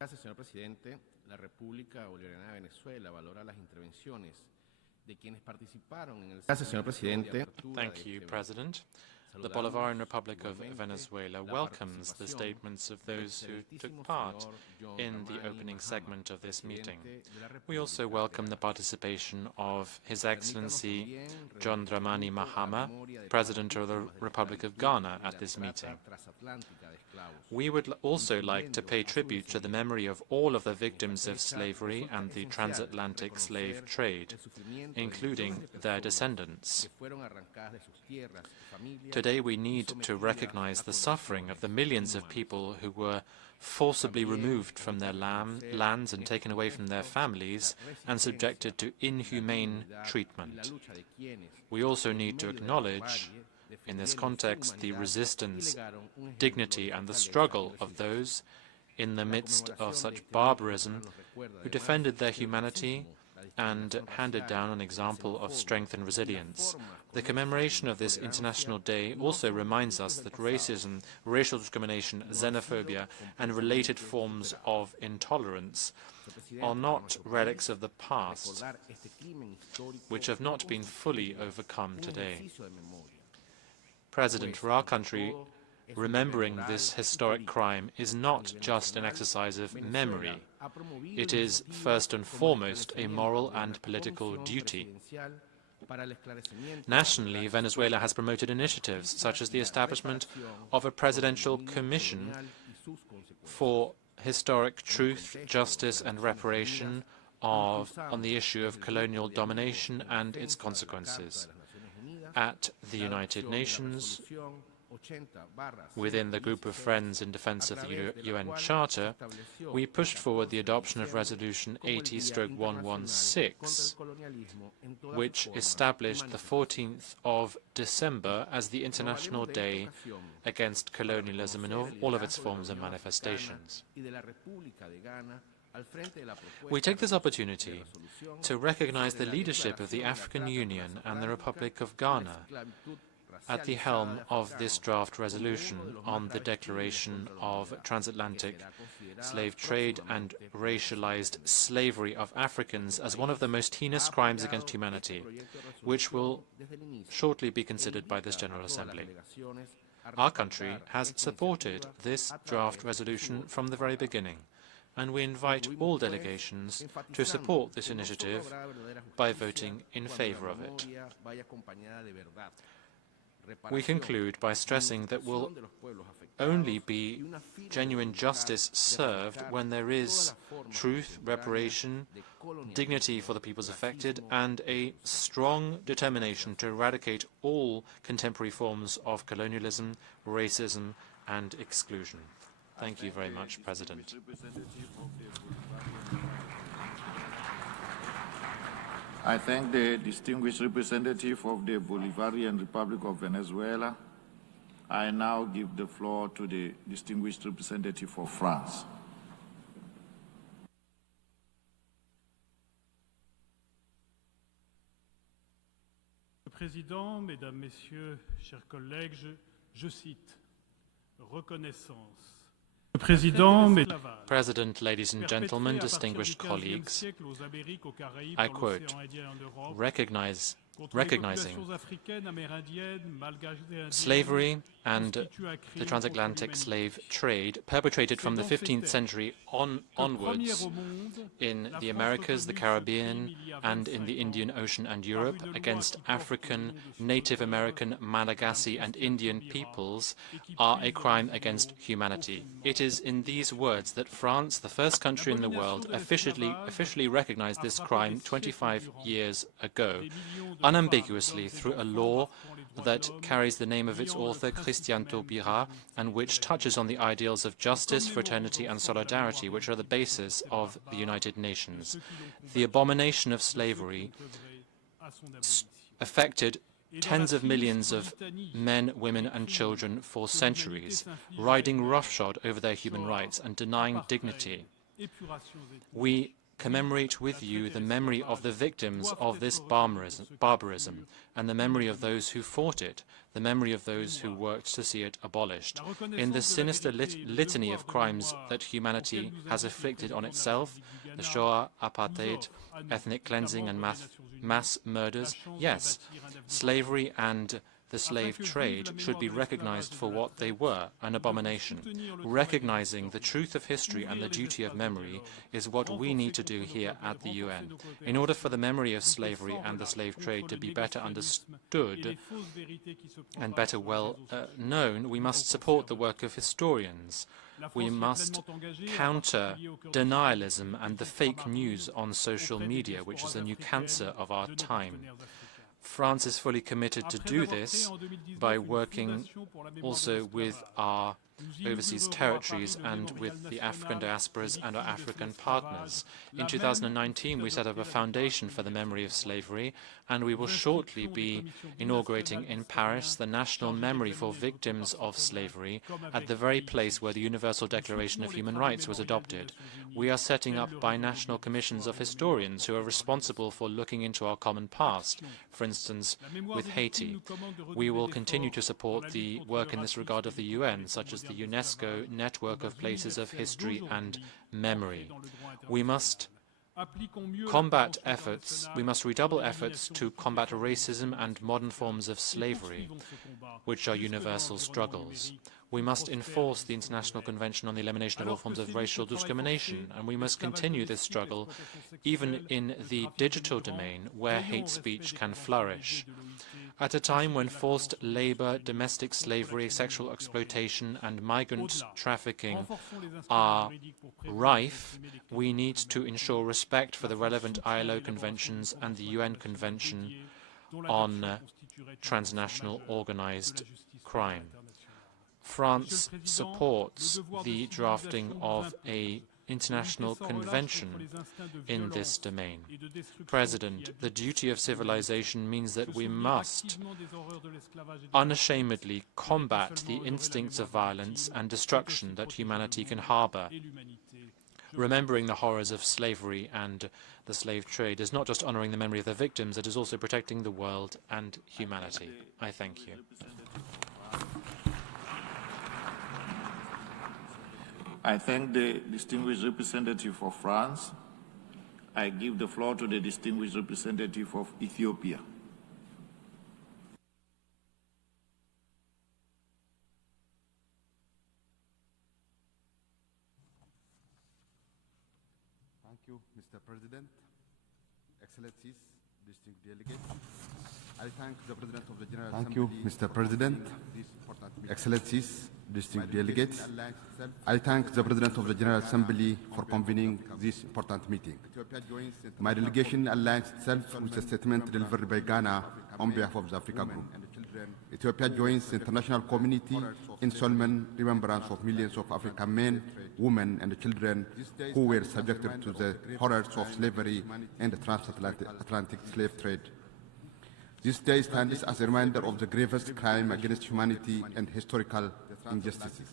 Gracias, señor presidente. La República Bolivariana de Venezuela valora las intervenciones de quienes participaron en el... Gracias, señor presidente. Thank you, President. The Bolivarian Republic of Venezuela welcomes the statements of those who took part in the opening segment of this meeting. We also welcome the participation of His Excellency John Dramani Mahama, President of the Republic of Ghana, at this meeting. We would also like to pay tribute to the memory of all of the victims of slavery and the transatlantic slave trade, including their descendants. Today we need to recognize the suffering of the millions of people who were forcibly removed from their lands and taken away from their families and subjected to inhumane treatment. We also need to acknowledge, in this context, the resistance, dignity, and the struggle of those in the midst of such barbarism who defended their humanity and handed down an example of strength and resilience. The commemoration of this International Day also reminds us that racism, racial discrimination, xenophobia, and related forms of intolerance are not relics of the past, which have not been fully overcome today. President, for our country, remembering this historic crime is not just an exercise of memory. It is first and foremost a moral and political duty. Nationally, Venezuela has promoted initiatives such as the establishment of a presidential commission for historic truth, justice, and reparation on the issue of colonial domination and its consequences. At the United Nations, within the group of friends in defense of the UN Charter, we pushed forward the adoption of Resolution 80/116, which established the 14th of December as the International Day against colonialism in all of its forms and manifestations. We take this opportunity to recognize the leadership of the African Union and the Republic of Ghana at the helm of this draft resolution on the declaration of transatlantic slave trade and racialized slavery of Africans as one of the most heinous crimes against humanity, which will shortly be considered by this General Assembly. Our country has supported this draft resolution from the very beginning, and we invite all delegations to support this initiative by voting in favor of it. We conclude by stressing that will only be genuine justice served when there is truth, reparation, dignity for the peoples affected, and a strong determination to eradicate all contemporary forms of colonialism, racism, and exclusion. Thank you very much, President. I thank the distinguished representative of the Bolivarian Republic of Venezuela. I now give the floor to the distinguished representative of France. Monsieur le Président, Mesdames, Messieurs, chers collègues, je cite « Reconnaissance ». President, ladies and gentlemen, distinguished colleagues, I quote, recognizing slavery and the transatlantic slave trade perpetrated from the 15th century onwards in the Americas, the Caribbean, and in the Indian Ocean and Europe against African, Native American, Malagasy, and Indian peoples are a crime against humanity. It is in these words that France, the first country in the world, officially recognized this crime 25 years ago, unambiguously through a law that carries the name of its author, Christian Taubira, and which touches on the ideals of justice, fraternity, and solidarity, which are the basis of the United Nations. The abomination of slavery affected tens of millions of men, women, and children for centuries, riding roughshod over their human rights and denying dignity. We commemorate with you the memory of the victims of this barbarism and the memory of those who fought it, the memory of those who worked to see it abolished. In the sinister litany of crimes that humanity has inflicted on itself, the Shoah, apartheid, ethnic cleansing and mass murders, yes, slavery and the slave trade should be recognized for what they were, an abomination. Recognizing the truth of history and the duty of memory is what we need to do here at the UN. In order for the memory of slavery and the slave trade to be better understood and better known, we must support the work of historians. We must counter denialism and the fake news on social media, which is a new cancer of our time. France is fully committed to do this by working also with our overseas territories and with the African diasporas and our African partners. In 2019, we set up a foundation for the memory of slavery, and we will shortly be inaugurating in Paris the National Memory for Victims of Slavery at the very place where the Universal Declaration of Human Rights was adopted. We are setting up binational commissions of historians who are responsible for looking into our common past, for instance, with Haiti. We will continue to support the work in this regard of the UN, such as the UNESCO network of places of history and memory. We must redouble efforts to combat racism and modern forms of slavery, which are universal struggles. We must enforce the International Convention on the Elimination of All Forms of Racial Discrimination, and we must continue this struggle even in the digital domain where hate speech can flourish. At a time when forced labor, domestic slavery, sexual exploitation and migrant trafficking are rife, we need to ensure respect for the relevant ILO conventions and the UN Convention on Transnational Organized Crime. France supports the drafting of an international convention in this domain. President, the duty of civilization means that we must unashamedly combat the instincts of violence and destruction that humanity can harbor. Remembering the horrors of slavery and the slave trade is not just honoring the memory of the victims, it is also protecting the world and humanity. I thank you. I thank the distinguished representative of France. I give the floor to the distinguished representative of Ethiopia. Thank you, Mr. President, Excellencies, distinguished delegates. I thank the President of the General Assembly. Thank you, Mr. President, Excellencies, distinguished delegates. I thank the President of the General Assembly for convening this important meeting. My delegation aligns itself with the statement delivered by Ghana on behalf of the Africa Group. Ethiopia joins the international community in solemn remembrance of millions of African men, women, and children who were subjected to the horrors of slavery and the transatlantic slave trade. This day stands as a reminder of the gravest crime against humanity and historical injustices.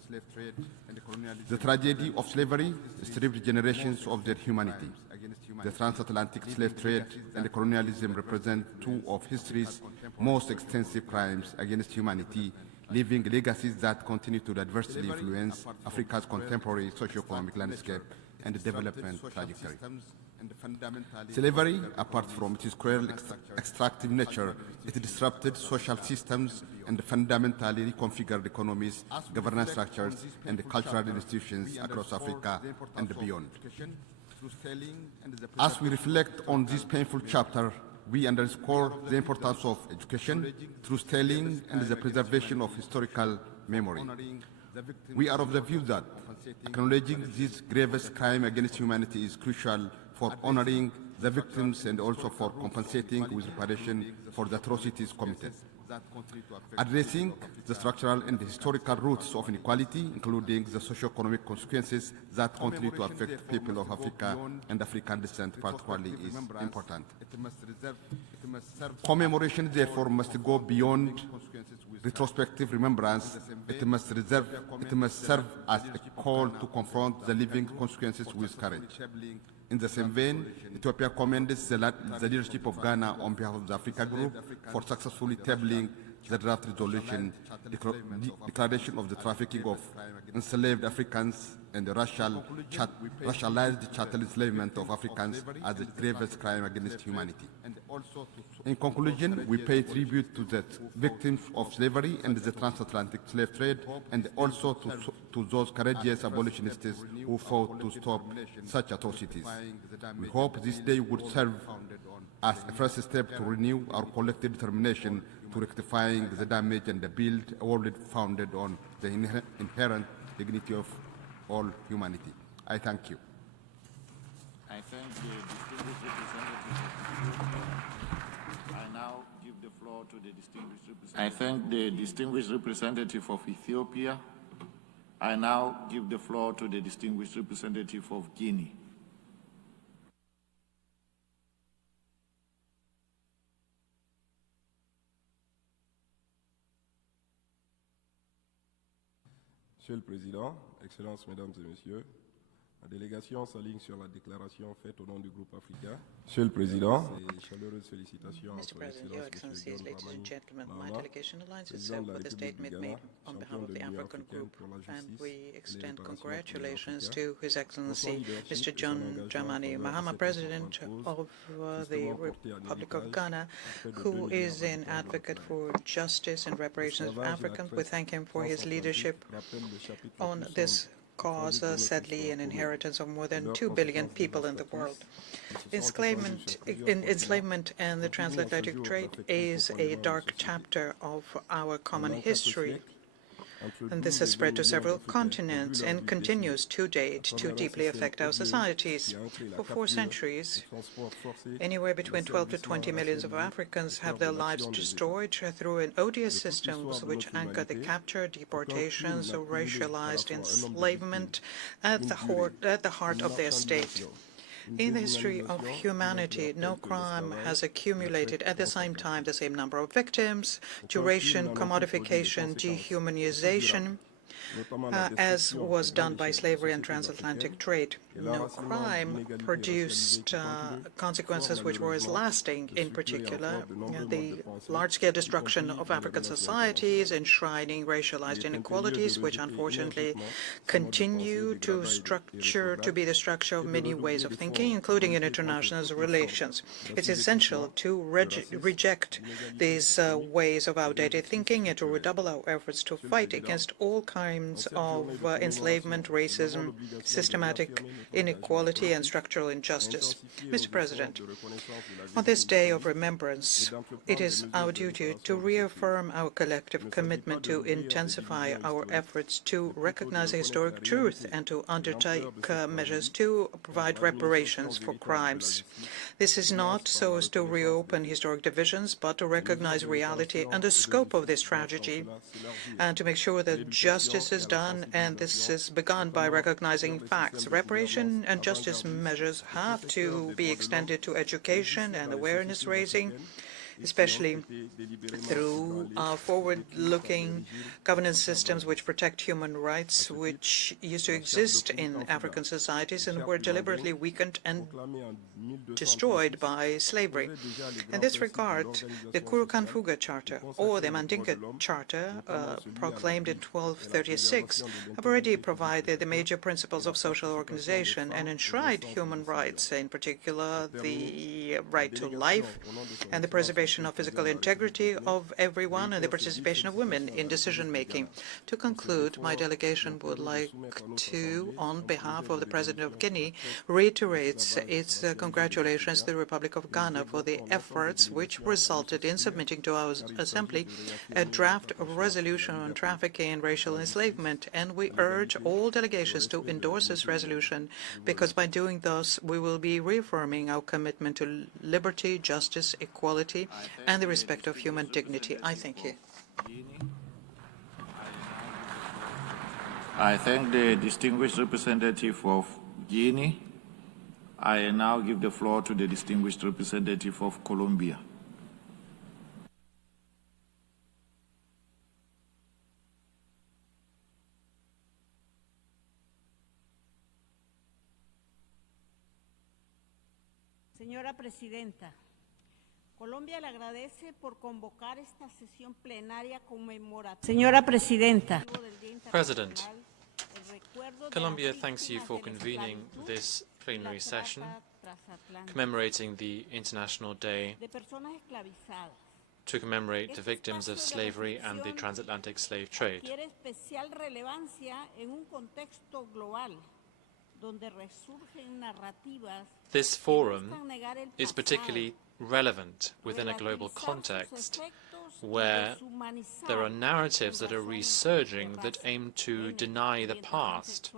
The tragedy of slavery stripped generations of their humanity. The transatlantic slave trade and colonialism represent two of history's most extensive crimes against humanity, leaving legacies that continue to adversely influence Africa's contemporary socio-economic landscape and development trajectory. Slavery, apart from its cruel extractive nature, it disrupted social systems and fundamentally reconfigured economies, governance structures, and cultural institutions across Africa and beyond. As we reflect on this painful chapter, we underscore the importance of education, truth-telling, and the preservation of historical memory. We are of the view that acknowledging this gravest crime against humanity is crucial for honoring the victims and also for compensating with reparation for the atrocities committed. Addressing the structural and historical roots of inequality, including the socio-economic consequences that continue to affect people of Africa and African descent particularly, is important. Commemoration, therefore, must go beyond retrospective remembrance, it must serve as a call to confront the living consequences with courage. In the same vein, Ethiopia commends the leadership of Ghana on behalf of the Africa Group for successfully tabling the draft resolution declaration of the trafficking of enslaved Africans and the racialized chattel enslavement of Africans as a grievous crime against humanity. In conclusion, we pay tribute to the victims of slavery and the transatlantic slave trade, and also to those courageous abolitionists who fought to stop such atrocities. We hope this day would serve as a first step to renew our collective determination to rectifying the damage and build a world founded on the inherent dignity of all humanity. I thank you. I thank the distinguished representative. I now give the floor to the distinguished representative. I thank the distinguished representative of Ethiopia. I now give the floor to the distinguished representative of Guinea. Monsieur le Président, Excellences, Mesdames et Messieurs, la délégation s'aligne sur la déclaration faite au nom du groupe africain. Monsieur le Président, et chaleureuse félicitations à son Excellence Monsieur John Dramani My Mahama, delegation aligns Président itself de la with the République du statement Ghana, made on behalf champion of de the l'Union African africaine group, pour la and justice we et extend les réparations congratulations africains. to His Pour son Excellency leadership Mr. et son John engagement en Dramani faveur de Mahama, cette President importante of cause, the tristement portée en Republic of héritage Ghana, près de 2 who millions is an d'habitants de la advocate planète. for justice and reparations of L'esclavage et la Africans. We traite thank him for his transatlantique leadership rappellent le chapitre on plus this sombre cause, tragique de notre sadly histoire an commune. inheritance of more than Leurs 2 billion conséquences people in the world. dévastatrices Enslavement and the transatlantic trade is a dark chapter of our common history. And this has spread to several continents and continues to date to deeply affect our societies. For 4 centuries, anywhere between 12 to 20 millions of Africans have their lives destroyed through an odious systems which anchor the capture, deportations, or racialized enslavement at the heart of their state. In the history of humanity, no crime has accumulated at the same time the same number of victims, duration, commodification, dehumanization, as was done by slavery and transatlantic trade. No crime produced consequences which were as lasting, in particular the large-scale destruction of African societies, enshrining racialized inequalities, which unfortunately continue to be the structure of many ways of thinking, including in international relations. It's essential to reject these ways of outdated thinking and to redouble our efforts to fight against all kinds of enslavement, racism, systematic inequality, and structural injustice. Mr. President, on this day of remembrance, it is our duty to reaffirm our collective commitment to intensify our efforts to recognize the historic truth and to undertake measures to provide reparations for crimes. This is not so as to reopen historic divisions, but to recognize reality and the scope of this tragedy, and to make sure that justice is done, and this is begun by recognizing facts. Reparation and justice measures have to be extended to education and awareness raising, especially through forward-looking governance systems which protect human rights, which used to exist in African societies and were deliberately weakened and destroyed by slavery. In this regard, the Kurukan-Fuga Charter or the Mandinka Charter, proclaimed in 1236, have already provided the major principles of social organization and enshrined human rights, in particular the right to life and the preservation of physical integrity of everyone and the participation of women in decision-making. To conclude, my delegation would like to, on behalf of the President of Guinea, reiterate its congratulations to the Republic of Ghana for the efforts which resulted in submitting to our Assembly a draft resolution on trafficking and racial enslavement, and we urge all delegations to endorse this resolution, because by doing thus we will be reaffirming our commitment to liberty, justice, equality, and the respect of human dignity. I thank you. I thank the distinguished representative of Guinea. I now give the floor to the distinguished representative of Colombia. Señora Presidenta, Colombia le agradece por convocar esta sesión plenaria conmemorativa. Señora Presidenta. President, Colombia thanks you for convening this plenary session commemorating the International Day to commemorate the victims of slavery and the transatlantic slave trade. This forum is particularly relevant within a global context where there are narratives that are resurging that aim to deny the past,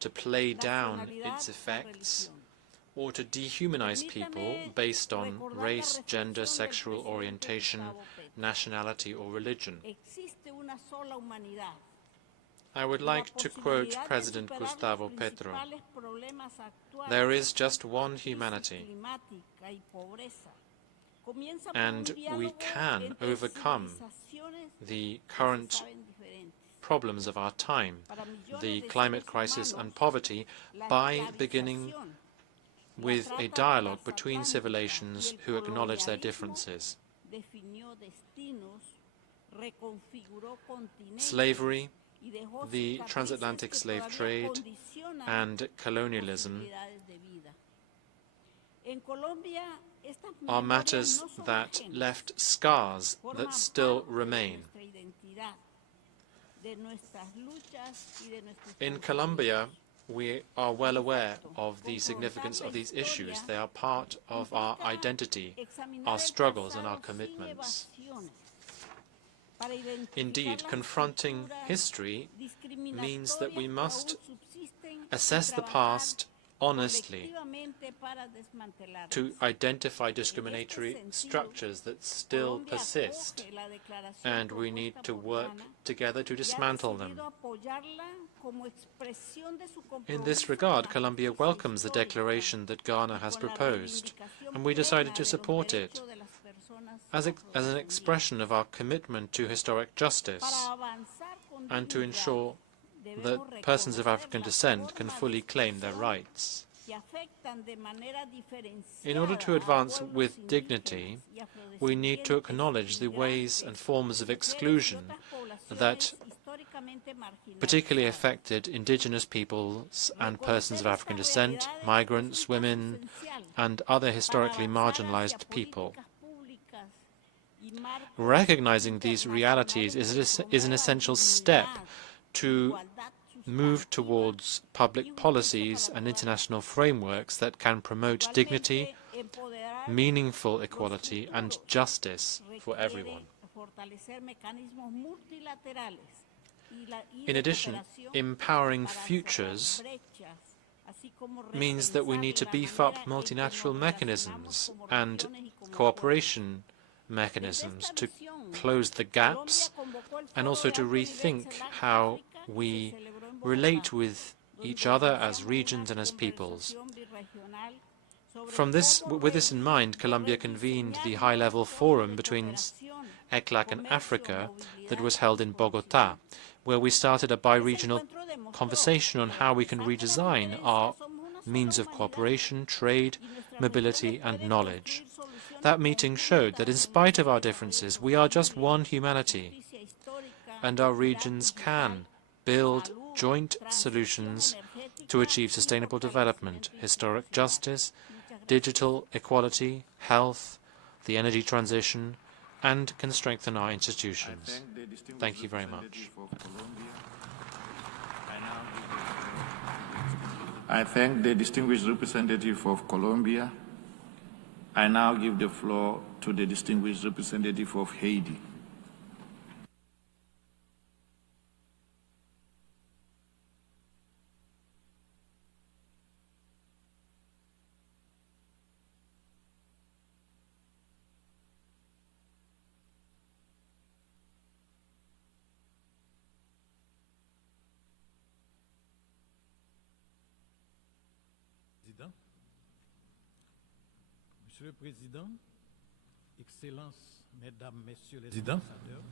to play down its effects, or to dehumanize people based on race, gender, sexual orientation, nationality, or religion. I would like to quote President Gustavo Petro: "There is just one humanity, and we can overcome the current problems of our time, the climate crisis and poverty, by beginning with a dialogue between civilizations who acknowledge their differences." Slavery, the transatlantic slave trade, and colonialism are matters that left scars that still remain. In Colombia, we are well aware of the significance of these issues. They are part of our identity, our struggles, and our commitments. Indeed, confronting history means that we must assess the past honestly, to identify discriminatory structures that still persist, and we need to work together to dismantle them. In this regard, Colombia welcomes the declaration that Ghana has proposed, and we decided to support it as an expression of our commitment to historic justice and to ensure that persons of African descent can fully claim their rights. In order to advance with dignity, we need to acknowledge the ways and forms of exclusion that particularly affected indigenous peoples and persons of African descent, migrants, women, and other historically marginalized people. Recognizing these realities is an essential step to move towards public policies and international frameworks that can promote dignity, meaningful equality, and justice for everyone. In addition, empowering futures means that we need to beef up multilateral mechanisms and cooperation mechanisms to close the gaps and also to rethink how we relate with each other as regions and as peoples. With this in mind, Colombia convened the high-level forum between ECLAC and Africa that was held in Bogota, where we started a bi-regional conversation on how we can redesign our means of cooperation, trade, mobility, and knowledge. That meeting showed that in spite of our differences, we are just one humanity, and our regions can build joint solutions to achieve sustainable development, historic justice, digital equality, health, the energy transition, and can strengthen our institutions. Thank you very much. I thank the distinguished representative of Colombia. I now give the floor to the distinguished representative of Haiti. Monsieur le Président, Excellences, Mesdames, Messieurs les ambassadeurs,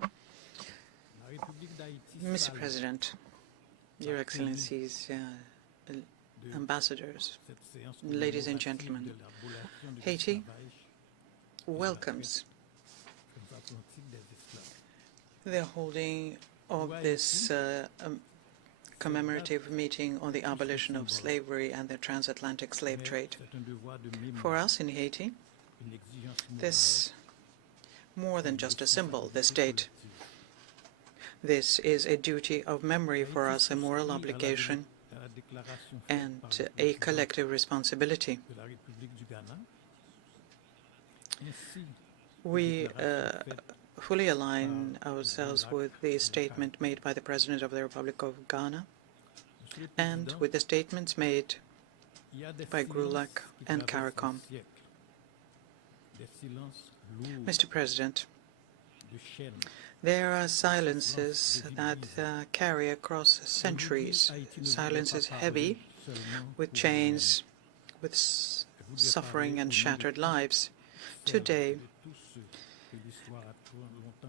la République d'Haïti Mr. President, Your Excellencies, ambassadors, ladies and gentlemen, Haiti welcomes the holding of this commemorative meeting on the abolition of slavery and the transatlantic slave trade. For us in Haiti, this more than just a symbol, this date. This is a duty of memory for us, a moral obligation, and a collective responsibility. We fully align ourselves with the statement made by the President of the Republic of Ghana and with the statements made by Grulac and CARICOM. Mr. President, there are silences that carry across centuries, silences heavy with chains, with suffering and shattered lives. Today,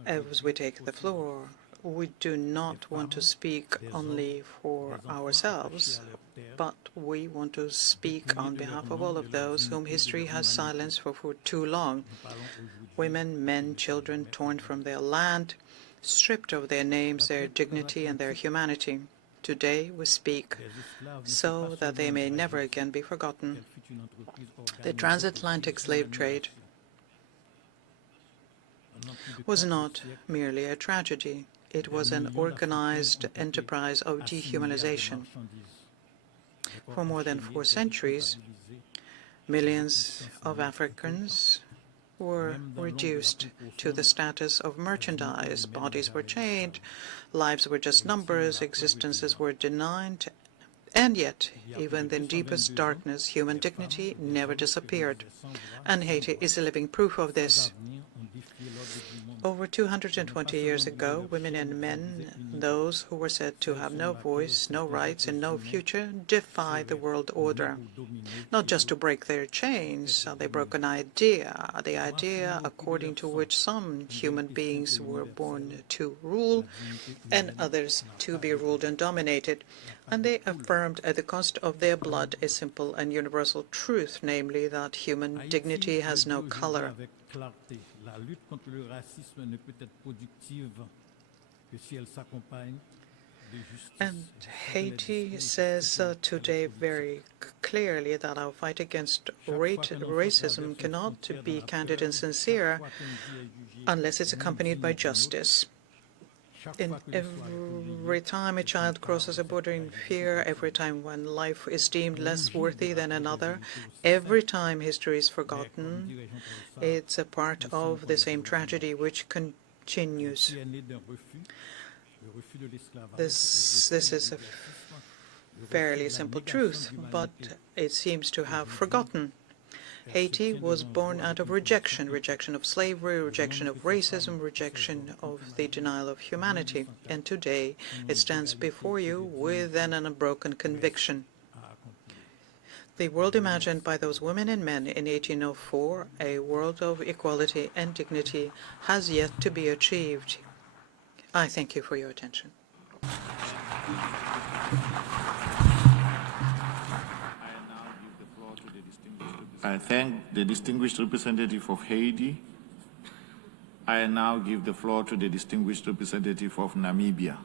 as we take the floor, we do not want to speak only for ourselves, but we want to speak on behalf of all of those whom history has silenced for too long. Women, men, children torn from their land, stripped of their names, their dignity, and their humanity. Today we speak so that they may never again be forgotten. The transatlantic slave trade was not merely a tragedy. It was an organized enterprise of dehumanization. For more than 4 centuries, millions of Africans were reduced to the status of merchandise. Bodies were chained, lives were just numbers, existences were denied, and yet, even in deepest darkness, human dignity never disappeared. And Haiti is a living proof of this. Over 220 years ago, women and men, those who were said to have no voice, no rights, and no future, defied the world order. Not just to break their chains, they broke an idea, the idea according to which some human beings were born to rule and others to be ruled and dominated. And they affirmed at the cost of their blood a simple and universal truth, namely that human dignity has no color. La lutte contre le racisme ne peut être productive que si elle s'accompagne de justice. And Haiti says today very clearly that our fight against racism cannot be candid and sincere unless it's accompanied by justice. In every time a child crosses a border in fear, every time one life is deemed less worthy than another, every time history is forgotten, it's a part of the same tragedy which continues. This is a fairly simple truth, but it seems to have forgotten. Haiti was born out of rejection of slavery, rejection of racism, rejection of the denial of humanity. And today it stands before you with an unbroken conviction. The world imagined by those women and men in 1804, a world of equality and dignity, has yet to be achieved. I thank you for your attention. I thank the distinguished representative of Haiti. I now give the floor to the distinguished representative of Namibia.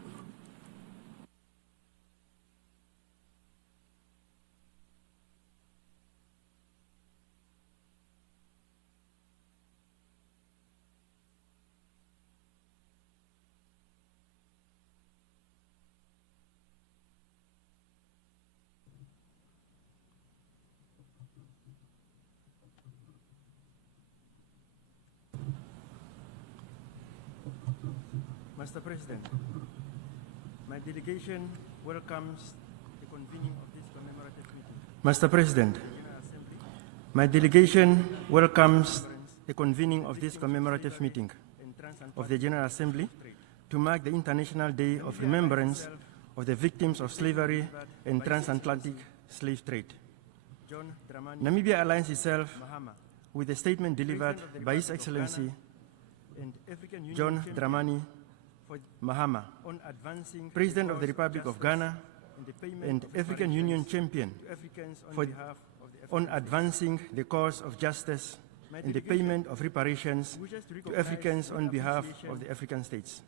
Mr. President, my delegation welcomes the convening of this commemorative meeting. Mr. President, my delegation welcomes the convening of this commemorative meeting of the General Assembly to mark the International Day of Remembrance of the victims of slavery and transatlantic slave trade. Namibia aligns itself with the statement delivered by His Excellency John Dramani Mahama, President of the Republic of Ghana, and African Union champion on advancing the cause of justice and the payment of reparations to Africans on behalf of the African states.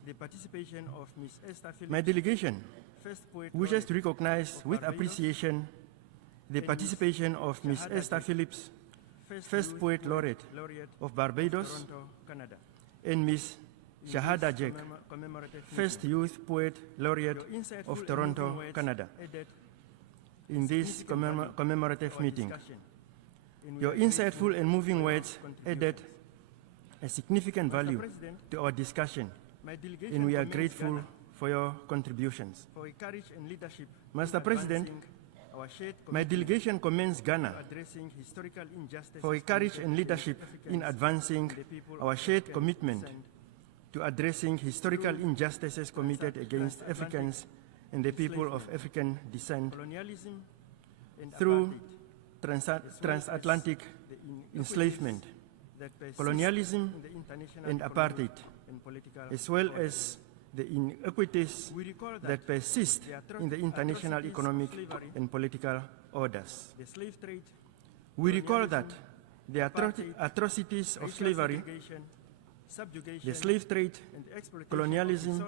My delegation wishes to recognize with appreciation the participation of Ms. Esther Phillips, first Poet Laureate of Barbados, and Ms. Shahada Jek, first Youth Poet Laureate of Toronto, Canada, in this commemorative meeting. Your insightful and moving words added a significant value to our discussion, and we are grateful for your contributions. Mr. President, my delegation commends Ghana for courage and leadership in advancing our shared commitment to addressing historical injustices committed against Africans and the people of African descent through transatlantic enslavement, colonialism, and apartheid, as well as the inequities that persist in the international economic and political orders. We recall that the atrocities of slavery, the slave trade, colonialism,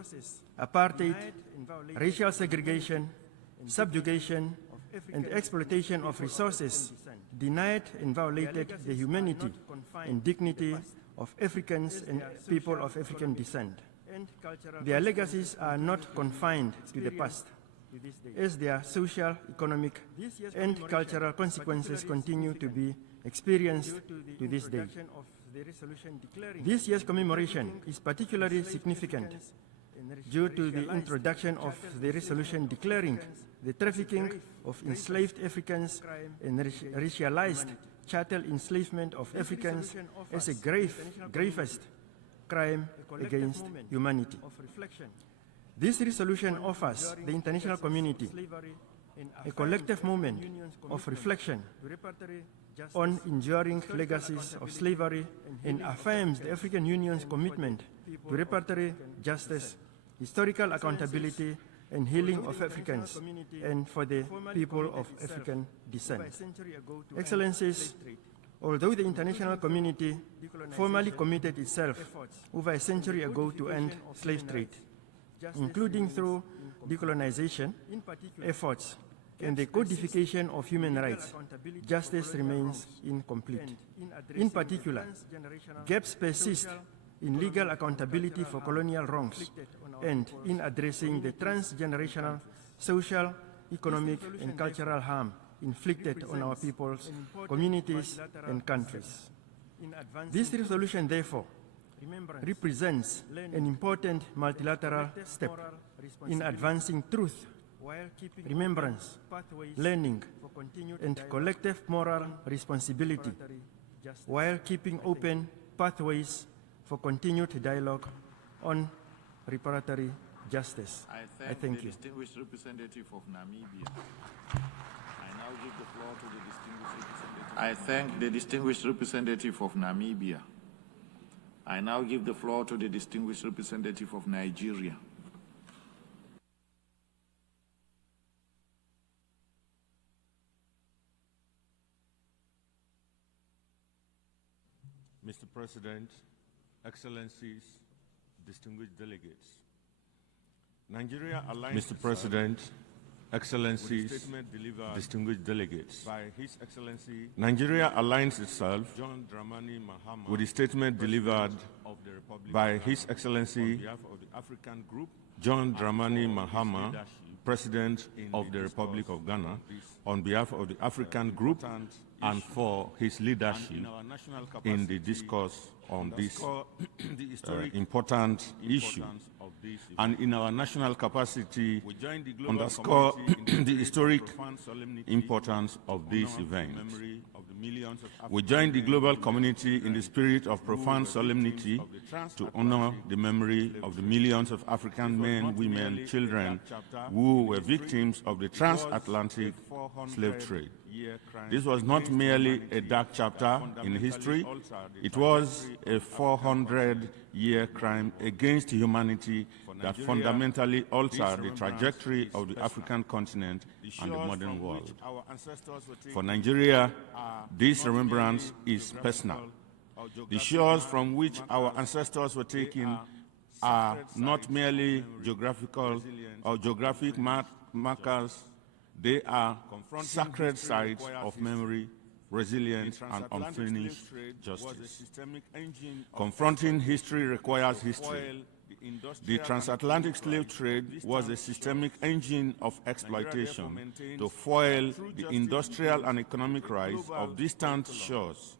apartheid, racial segregation, subjugation, and exploitation of resources denied and violated the humanity and dignity of Africans and people of African descent. Their legacies are not confined to the past, as their social, economic, and cultural consequences continue to be experienced to this day. This year's commemoration is particularly significant due to the introduction of the resolution declaring the trafficking of enslaved Africans and racialized chattel enslavement of Africans as a gravest crime against humanity. This resolution offers the international community a collective moment of reflection on enduring legacies of slavery and affirms the African Union's commitment to reparatory justice, historical accountability, and healing of Africans and for the people of African descent. Excellencies, although the international community formally committed itself over a century ago to end slave trade, including through decolonization efforts and the codification of human rights, justice remains incomplete. In particular, gaps persist in legal accountability for colonial wrongs and in addressing the transgenerational social, economic, and cultural harm inflicted on our peoples, communities, and countries. This resolution, therefore, represents an important multilateral step in advancing truth, remembrance, learning, and collective moral responsibility, while keeping open pathways for continued dialogue on reparatory justice. I thank you. Distinguished representative of Namibia. I now give the floor to the distinguished representative. I thank the distinguished representative of Namibia. I now give the floor to the distinguished representative of Nigeria. Mr. President, Excellencies, distinguished delegates. Nigeria aligns Mr. President, Excellencies, distinguished delegates. By His Excellency, Nigeria aligns itself with the statement delivered by His Excellency John Dramani Mahama, President of the Republic of Ghana, on behalf of the African Group and for his leadership in the discourse on this important issue. And in our national capacity, underscore the historic importance of this event. We join the global community in the spirit of profound solemnity to honor the memory of the millions of African men, women, children who were victims of the transatlantic slave trade. This was not merely a dark chapter in history, it was a 400-year crime against humanity that fundamentally altered the trajectory of the African continent and the modern world. For Nigeria, this remembrance is personal. The shores from which our ancestors were taken are not merely geographical or geographic markers. They are sacred sites of memory, resilience, and unfinished justice. Confronting history requires history. The transatlantic slave trade was a systemic engine of exploitation to foil the industrial and economic rise of distant shores.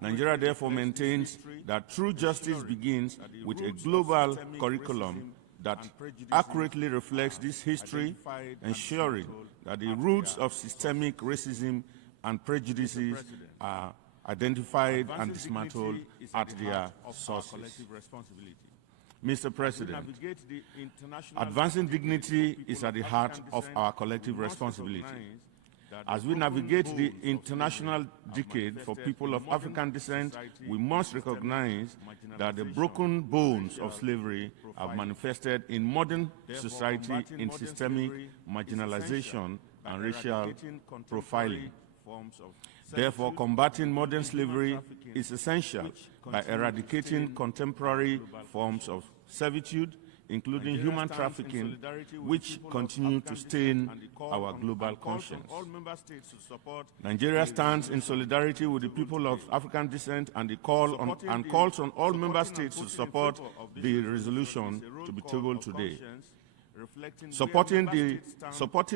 Nigeria therefore maintains that true justice begins with a global curriculum that accurately reflects this history, ensuring that the roots of systemic racism and prejudices are identified and dismantled at their sources. Mr. President, advancing dignity is at the heart of our collective responsibility. As we navigate the international decade for people of African descent, we must recognize that the broken bones of slavery have manifested in modern society in systemic marginalization and racial profiling. Therefore, combating modern slavery is essential by eradicating contemporary forms of servitude, including human trafficking, which continue to stain our global conscience. Nigeria stands in solidarity with the people of African descent and calls on all member states to support the resolution to be tabled today. Supporting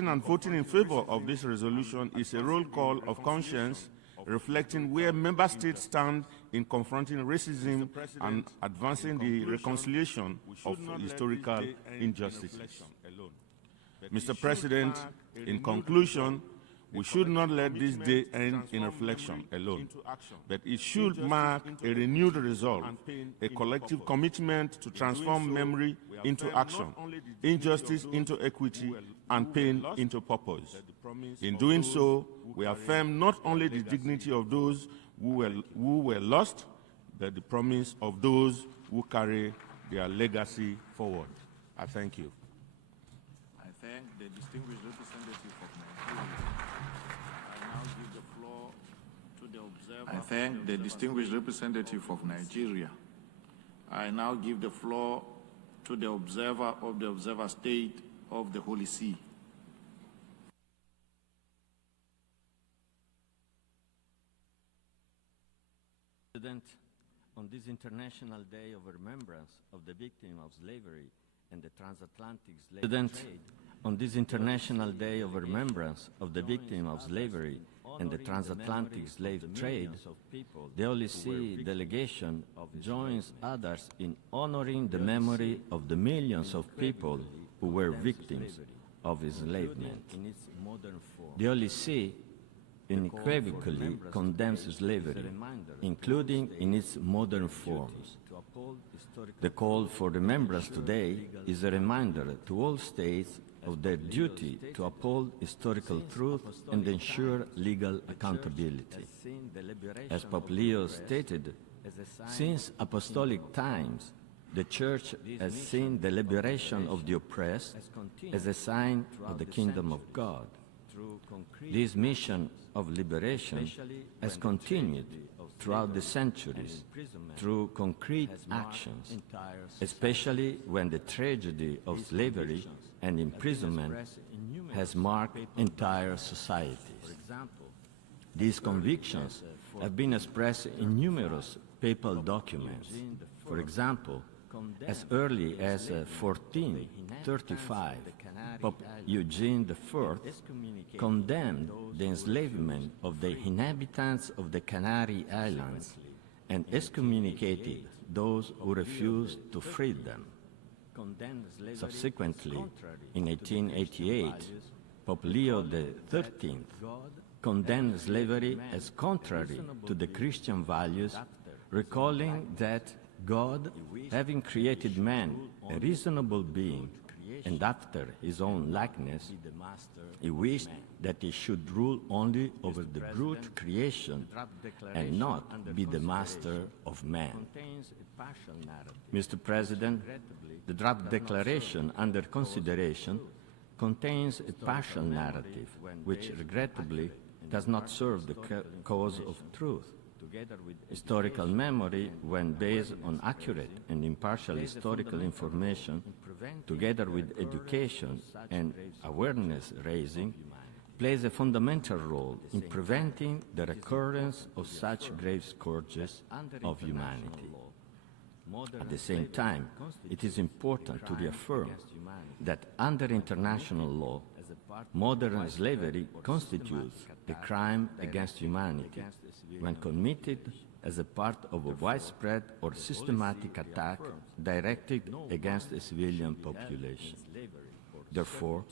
and voting in favor of this resolution is a roll call of conscience, reflecting where member states stand in confronting racism and advancing the reconciliation of historical injustices. Mr. President, in conclusion, we should not let this day end in reflection alone, but it should mark a renewed resolve, a collective commitment to transform memory into action, injustice into equity, and pain into purpose. In doing so, we affirm not only the dignity of those who were lost, but the promise of those who carry their legacy forward. I thank you. I thank the distinguished representative of Nigeria. I now give the floor to the observer. I thank the distinguished representative of Nigeria. I now give the floor to the observer of the observer state of the Holy See. President, on this International Day of Remembrance of the victim of slavery and the Transatlantic Slave Trade, on this International Day of Remembrance of the victim of slavery and the Transatlantic Slave Trade, the Holy See delegation joins others in honoring the memory of the millions of people who were victims of enslavement. The Holy See unequivocally condemns slavery, including in its modern forms. The call for remembrance today is a reminder to all states of their duty to uphold historical truth and ensure legal accountability. As Pope Leo stated, since apostolic times, the Church has seen the liberation of the oppressed as a sign of the kingdom of God. This mission of liberation has continued throughout the centuries through concrete actions, especially when the tragedy of slavery and imprisonment has marked entire societies. These convictions have been expressed in numerous papal documents. For example, as early as 1435, Pope Eugene IV condemned the enslavement of the inhabitants of the Canary Islands and excommunicated those who refused to free them. Subsequently, in 1888, Pope Leo XIII condemned slavery as contrary to the Christian values, recalling that God, having created man a reasonable being, and after his own likeness, he wished that he should rule only over the brute creation and not be the master of man. Mr. President, the draft declaration under consideration contains a partial narrative, which regrettably does not serve the cause of truth. Historical memory, when based on accurate and impartial historical information, together with education and awareness raising, plays a fundamental role in preventing the recurrence of such grave scourges of humanity. At the same time, it is important to reaffirm that under international law, modern slavery constitutes a crime against humanity when committed as a part of a widespread or systematic attack directed against a civilian population. Therefore,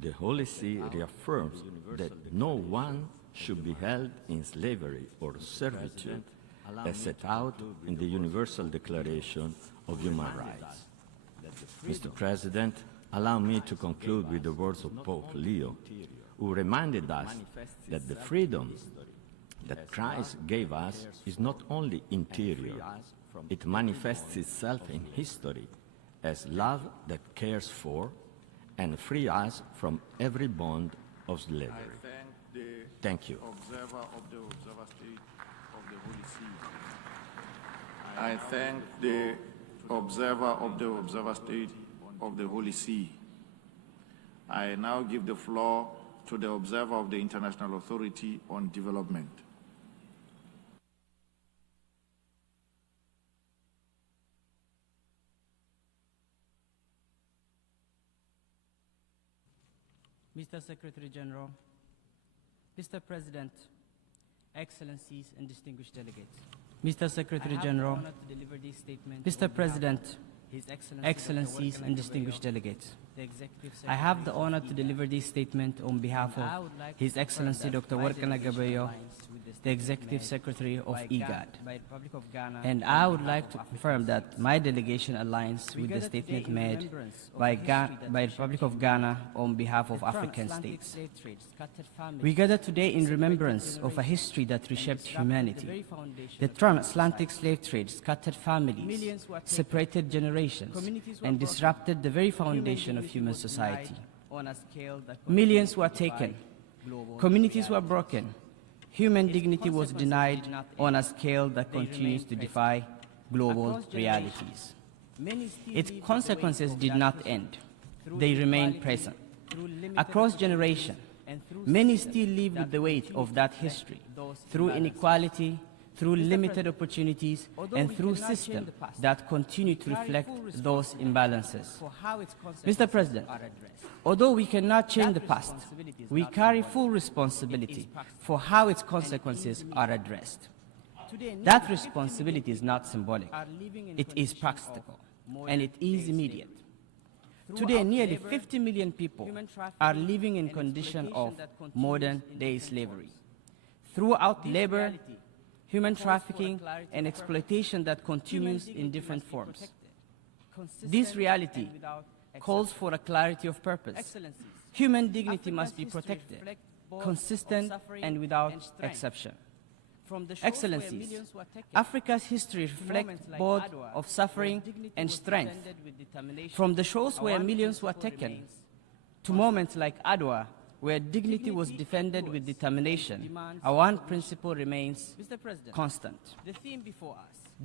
the Holy See reaffirms that no one should be held in slavery or servitude as set out in the Universal Declaration of Human Rights. Mr. President, allow me to conclude with the words of Pope Leo, who reminded us that the freedom that Christ gave us is not only interior, it manifests itself in history as love that cares for and frees us from every bond of slavery. Thank you. I thank the observer of the Observer State of the Holy See. I now give the floor to the observer of the International Authority on Development. Mr. Secretary-General, Mr. President, Excellencies and distinguished delegates. Mr. Secretary-General, Mr. President, Excellencies and distinguished delegates. I have the honor to deliver this statement on behalf of His Excellency Dr. Annalena Baerbock, the Executive Secretary of IGAD. And I would like to confirm that my delegation aligns with the statement made by the Republic of Ghana on behalf of African states. We gather today in remembrance of a history that reshaped humanity. The Transatlantic Slave Trade scattered families, separated generations, and disrupted the very foundation of human society. Millions were taken, communities were broken, human dignity was denied on a scale that continues to defy global realities. Its consequences did not end. They remain present. Across generations, many still live with the weight of that history, through inequality, through limited opportunities, and through systems that continue to reflect those imbalances. Mr. President, although we cannot change the past, we carry full responsibility for how its consequences are addressed. That responsibility is not symbolic, it is practical, and it is immediate. Today, nearly 50 million people are living in conditions of modern-day slavery. Throughout labor, human trafficking, and exploitation that continues in different forms. This reality calls for a clarity of purpose. Human dignity must be protected, consistent and without exception. Excellencies, Africa's history reflects both of suffering and strength. From the shores where millions were taken, to moments like Adwa, where dignity was defended with determination, our one principle remains constant.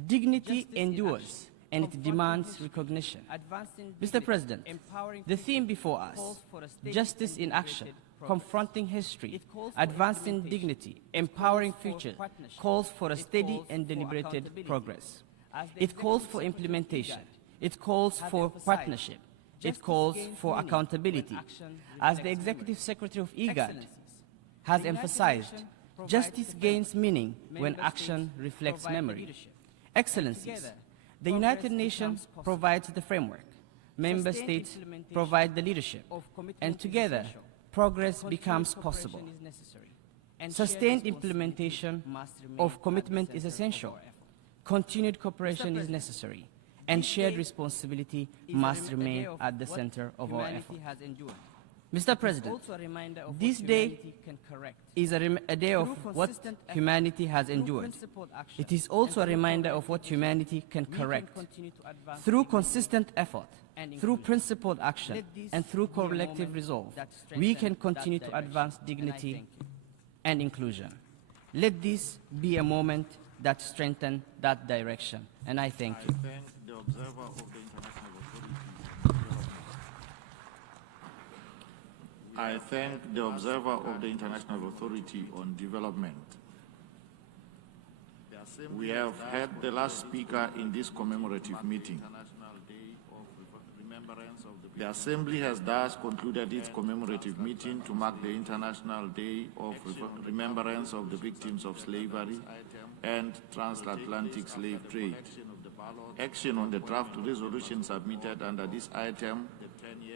Dignity endures, and it demands recognition. Mr. President, the theme before us, justice in action, confronting history, advancing dignity, empowering future, calls for a steady and deliberated progress. It calls for implementation. It calls for partnership. It calls for accountability. As the Executive Secretary of IGAD has emphasized, justice gains meaning when action reflects memory. Excellencies, the United Nations provides the framework. Member states provide the leadership. And together, progress becomes possible. Sustained implementation of commitment is essential. Continued cooperation is necessary. and shared responsibility must remain at the center of our effort. Mr. President, this day is a day of what humanity has endured. It is also a reminder of what humanity can correct. Through consistent effort, through principled action, and through collective resolve, we can continue to advance dignity and inclusion. Let this be a moment that strengthens that direction, and I thank you. I thank the observer of the International Authority on Development. We have had the last speaker in this commemorative meeting. The Assembly has thus concluded its commemorative meeting to mark the International Day of Remembrance of the Victims of Slavery and Transatlantic Slave Trade. Action on the draft resolution submitted under this item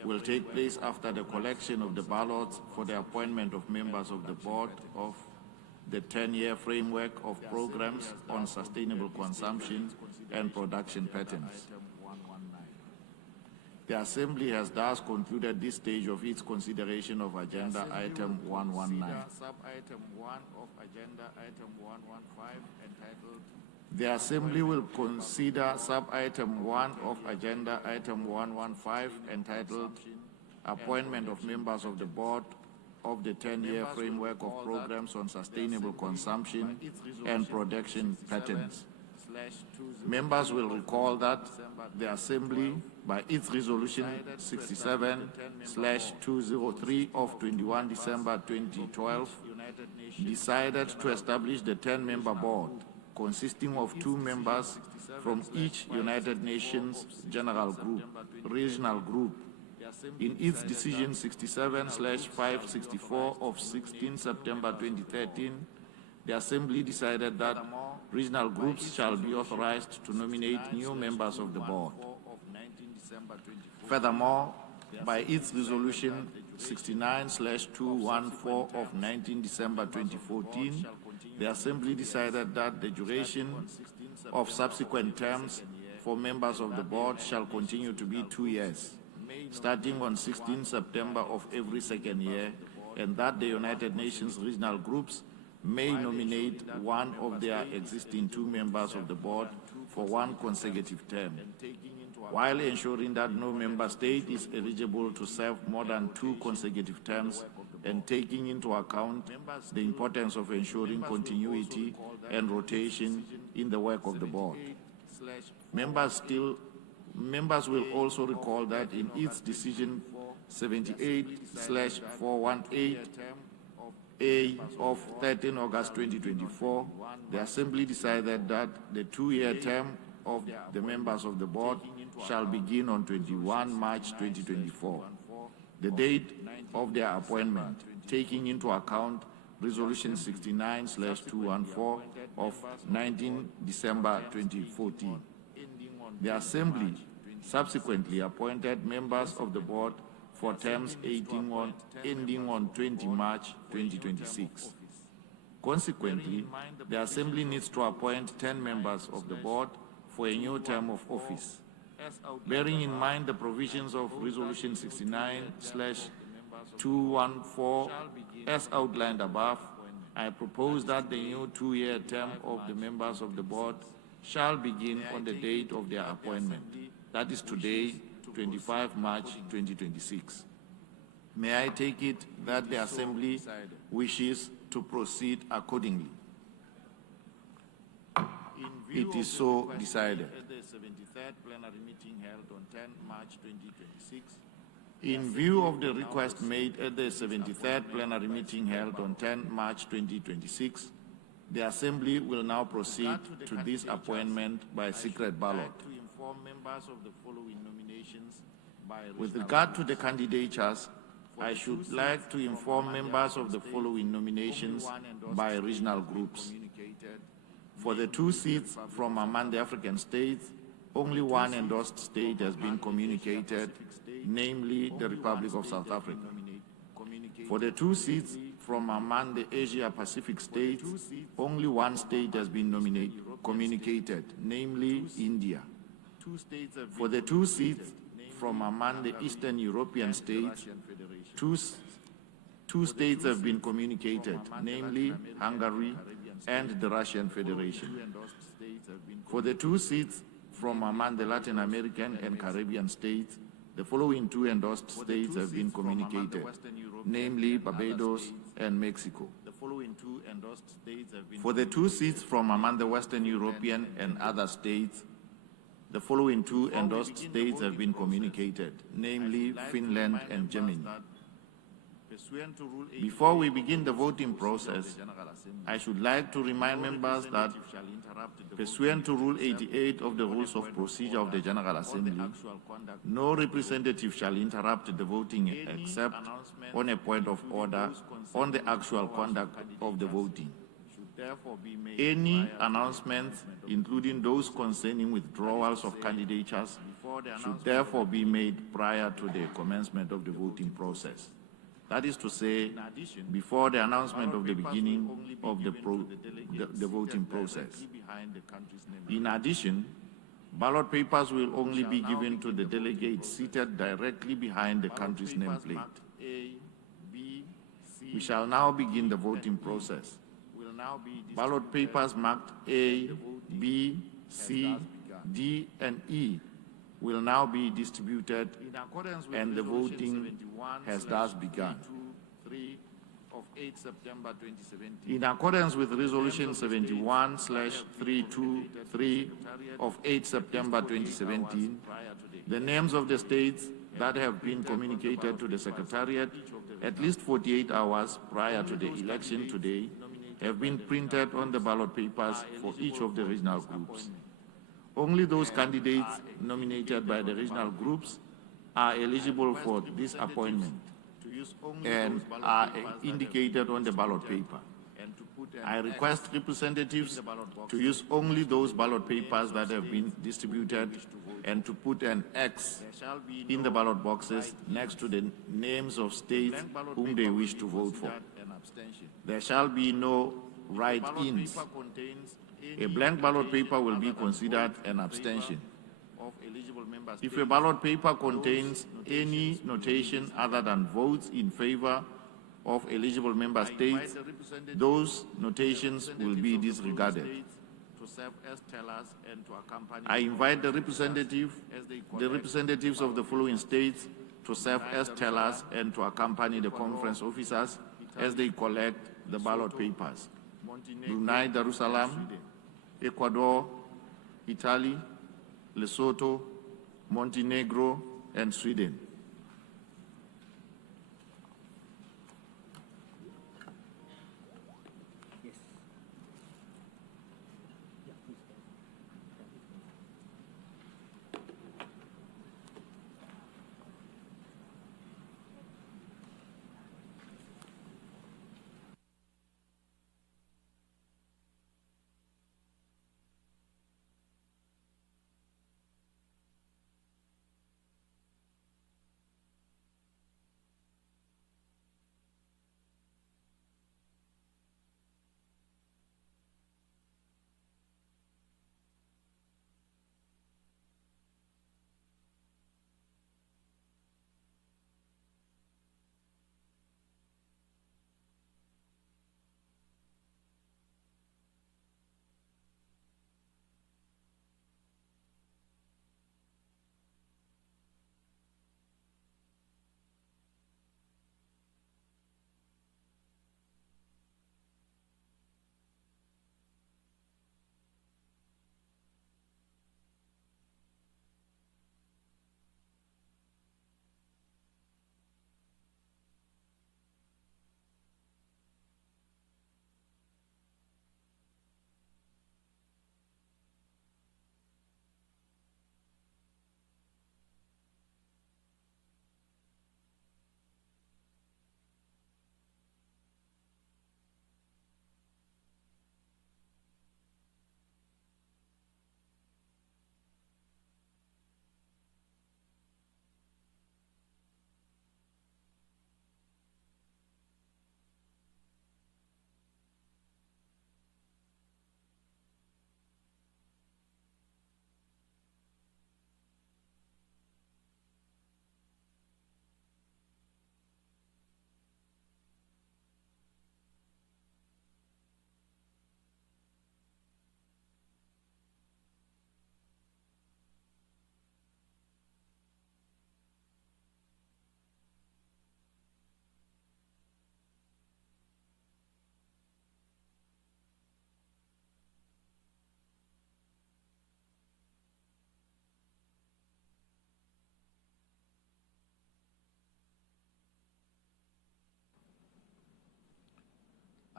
will take place after the collection of the ballots for the appointment of members of the board of the 10-year framework of programs on sustainable consumption and production patterns. The Assembly has thus concluded this stage of its consideration of Agenda Item 119. Sub-item 1 of Agenda Item 115 entitled The Assembly will consider Sub-item 1 of Agenda Item 115 entitled Appointment of Members of the Board of the 10-year Framework of Programs on Sustainable Consumption and Production Patterns. Members will recall that the Assembly, by its Resolution 67/203 of 21 December 2012, decided to establish the 10-member board consisting of 2 members from each United Nations General Group, Regional Group. In its Decision 67/564 of 16 September 2013, the Assembly decided that regional groups shall be authorized to nominate new members of the board. Furthermore, by its Resolution 69/214 of 19 December 2014, the Assembly decided that the duration of subsequent terms for members of the board shall continue to be 2 years, starting on 16 September of every second year, and that the United Nations regional groups may nominate one of their existing 2 members of the board for 1 consecutive term, while ensuring that no member state is eligible to serve more than 2 consecutive terms, and taking into account the importance of ensuring continuity and rotation in the work of the board. Members will also recall that in its Decision 78/418A of 13 August 2024, the Assembly decided that the 2-year term of the members of the board shall begin on 21 March 2024, the date of their appointment, taking into account Resolution 69/214 of 19 December 2014. The Assembly subsequently appointed members of the board for terms ending on 20 March 2026. Consequently, the Assembly needs to appoint 10 members of the board for a new term of office. Bearing in mind the provisions of Resolution 69/214 as outlined above, I propose that the new 2-year term of the members of the board shall begin on the date of their appointment, that is today, 25 March 2026. May I take it that the Assembly wishes to proceed accordingly? It is so decided. The 73rd plenary meeting held on 10 March 2026. In view of the request made at the 73rd plenary meeting held on 10 March 2026, the Assembly will now proceed to this appointment by secret ballot. With regard to the candidatures, I should like to inform members of the following nominations by regional groups. For the 2 seats from among the African states, only 1 endorsed state has been communicated, namely the Republic of South Africa. For the 2 seats from among the Asia-Pacific states, only 1 state has been communicated, namely India. For the two seats from among the Eastern European states, two states have been communicated, namely Hungary and the Russian Federation. For the two seats from among the Latin American and Caribbean states, the following two endorsed states have been communicated, namely Barbados and Mexico. For the two seats from among the Western European and other states, the following two endorsed states have been communicated, namely Finland and Germany. Before we begin the voting process, I should like to remind members that, pursuant to Rule 88 of the Rules of Procedure of the General Assembly, no representative shall interrupt the voting except on a point of order on the actual conduct of the voting. Any announcements, including those concerning withdrawals of candidatures, should therefore be made prior to the commencement of the voting process. That is to say, before the announcement of the beginning of the voting process. In addition, ballot papers will only be given to the delegates seated directly behind the country's nameplate. We shall now begin the voting process. Ballot papers marked A, B, C, D, and E will now be distributed, and the voting has thus begun. In accordance with Resolution 71/323 of 8 September 2017, the names of the states that have been communicated to the Secretariat at least 48 hours prior to the election today have been printed on the ballot papers for each of the regional groups. Only those candidates nominated by the regional groups are eligible for this appointment and are indicated on the ballot paper. I request representatives to use only those ballot papers that have been distributed and to put an X in the ballot boxes next to the names of states whom they wish to vote for. There shall be no write-ins. A blank ballot paper will be considered an abstention. If a ballot paper contains any notation other than votes in favor of eligible member states, those notations will be disregarded. I invite the representatives of the following states to serve as tellers and to accompany the conference officers as they collect the ballot papers. Brunei Darussalam, Ecuador, Italy, Lesotho, Montenegro, and Sweden.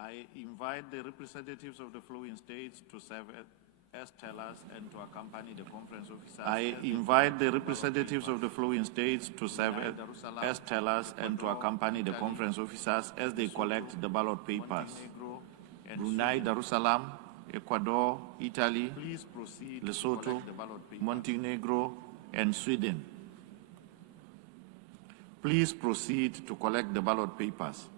I invite the representatives of the flowing states to serve as tellers and to accompany the conference officers. I invite the representatives of the flowing states to serve as tellers and to accompany the conference officers as they collect the ballot papers. Brunei Darussalam, Ecuador, Italy, Lesotho, Montenegro, and Sweden. Please proceed to collect the ballot papers.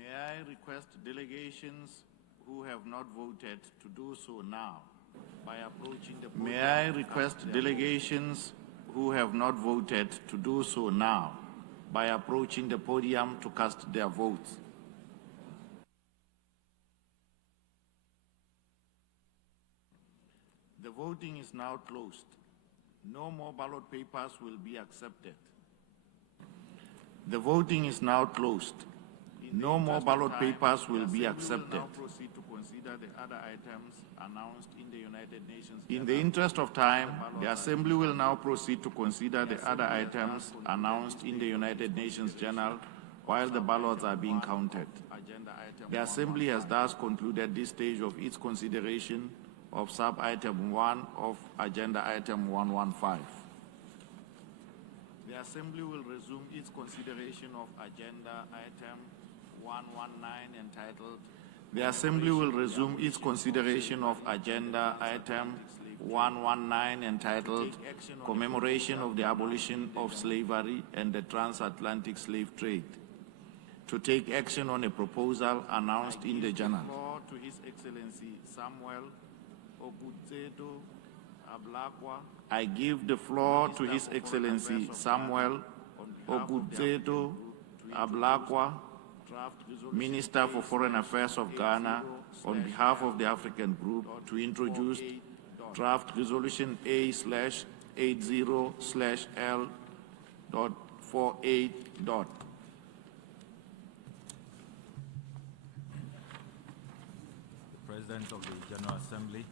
May I request delegations who have not voted to do so now by approaching the podium. May I request delegations who have not voted to do so now by approaching the podium to cast their votes. The voting is now closed. No more ballot papers will be accepted. The voting is now closed. No more ballot papers will be accepted. Now proceed to consider the other items announced in the United Nations. In the interest of time, the Assembly will now proceed to consider the other items announced in the United Nations Journal while the ballots are being counted. The Assembly has thus concluded this stage of its consideration of sub-item 1 of Agenda Item 115. The Assembly will resume its consideration of Agenda Item 119 entitled The Assembly will resume its consideration of Agenda Item 119 entitled Commemoration of the Abolition of Slavery and the Transatlantic Slave Trade, to take action on a proposal announced in the journal. To His Excellency Samuel Okudzeto Ablakwa. I give the floor to His Excellency Samuel Okudzeto Ablakwa, Minister for Foreign Affairs of Ghana, on behalf of the African Group, to introduce Draft Resolution A/80/L.48. President of the General Assembly,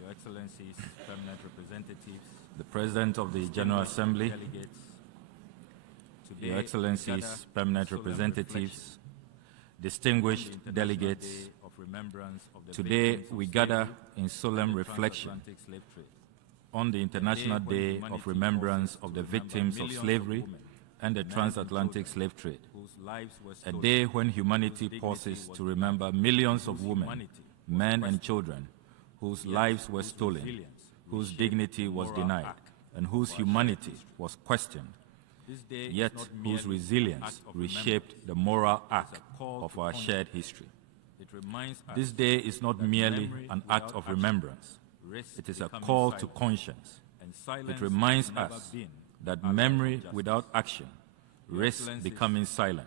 Your Excellencies, permanent representatives, the President of the General Assembly, delegates, Your Excellencies, permanent representatives, distinguished delegates, today we gather in solemn reflection on the International Day of Remembrance of the victims of slavery and the Transatlantic Slave Trade, a day when humanity pauses to remember millions of women, men and children whose lives were stolen, whose dignity was denied, and whose humanity was questioned, yet whose resilience reshaped the moral arc of our shared history. This day is not merely an act of remembrance. It is a call to conscience. It reminds us that memory without action risks becoming silent,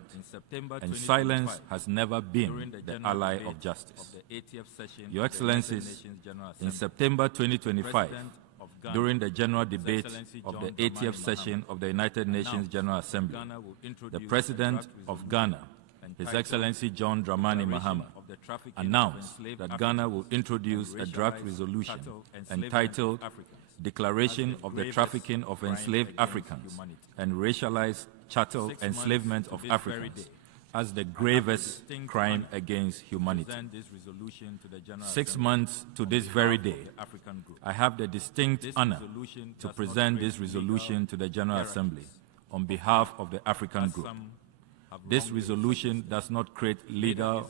and silence has never been the ally of justice. Your Excellencies, in September 2025, during the general debate of the 80th session of the United Nations General Assembly, the President of Ghana, His Excellency John Dramani Mahama, announced that Ghana will introduce a draft resolution entitled Declaration of the Trafficking of Enslaved Africans and Racialized Chattel Enslavement of Africans as the gravest crime against humanity. 6 months to this very day, I have the distinct honor to present this resolution to the General Assembly on behalf of the African Group. This resolution does not create legal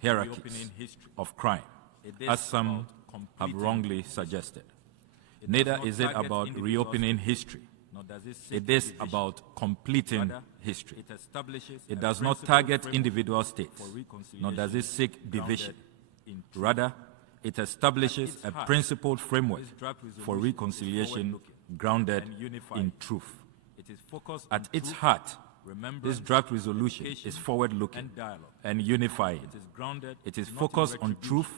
hierarchies of crime, as some have wrongly suggested. Neither is it about reopening history. It is about completing history. It does not target individual states, nor does it seek division. Rather, it establishes a principled framework for reconciliation grounded in truth. At its heart, this draft resolution is forward-looking and unifying. It is focused on truth,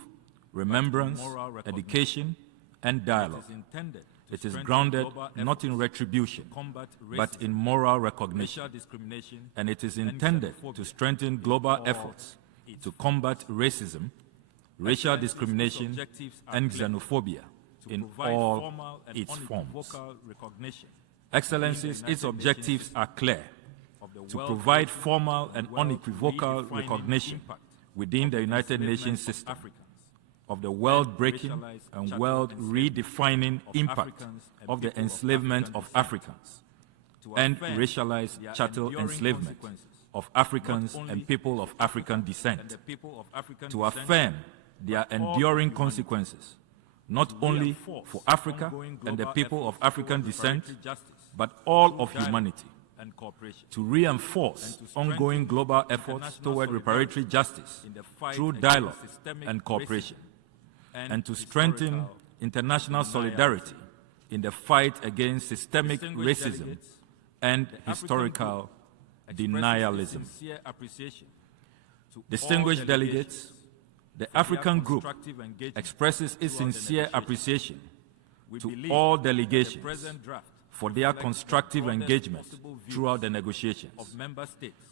remembrance, education, and dialogue. It is grounded not in retribution, but in moral recognition. And it is intended to strengthen global efforts to combat racism, racial discrimination, and xenophobia in all its forms. Excellencies, its objectives are clear: to provide formal and unequivocal recognition within the United Nations system of the world-breaking and world-redefining impact of the enslavement of Africans and racialized chattel enslavement of Africans and people of African descent, to affirm their enduring consequences, not only for Africa and the people of African descent, but all of humanity, to reinforce ongoing global efforts toward reparatory justice through dialogue and cooperation, and to strengthen international solidarity in the fight against systemic racism and historical denialism. Distinguished delegates, the African Group expresses its sincere appreciation to all delegations for their constructive engagement throughout the negotiations.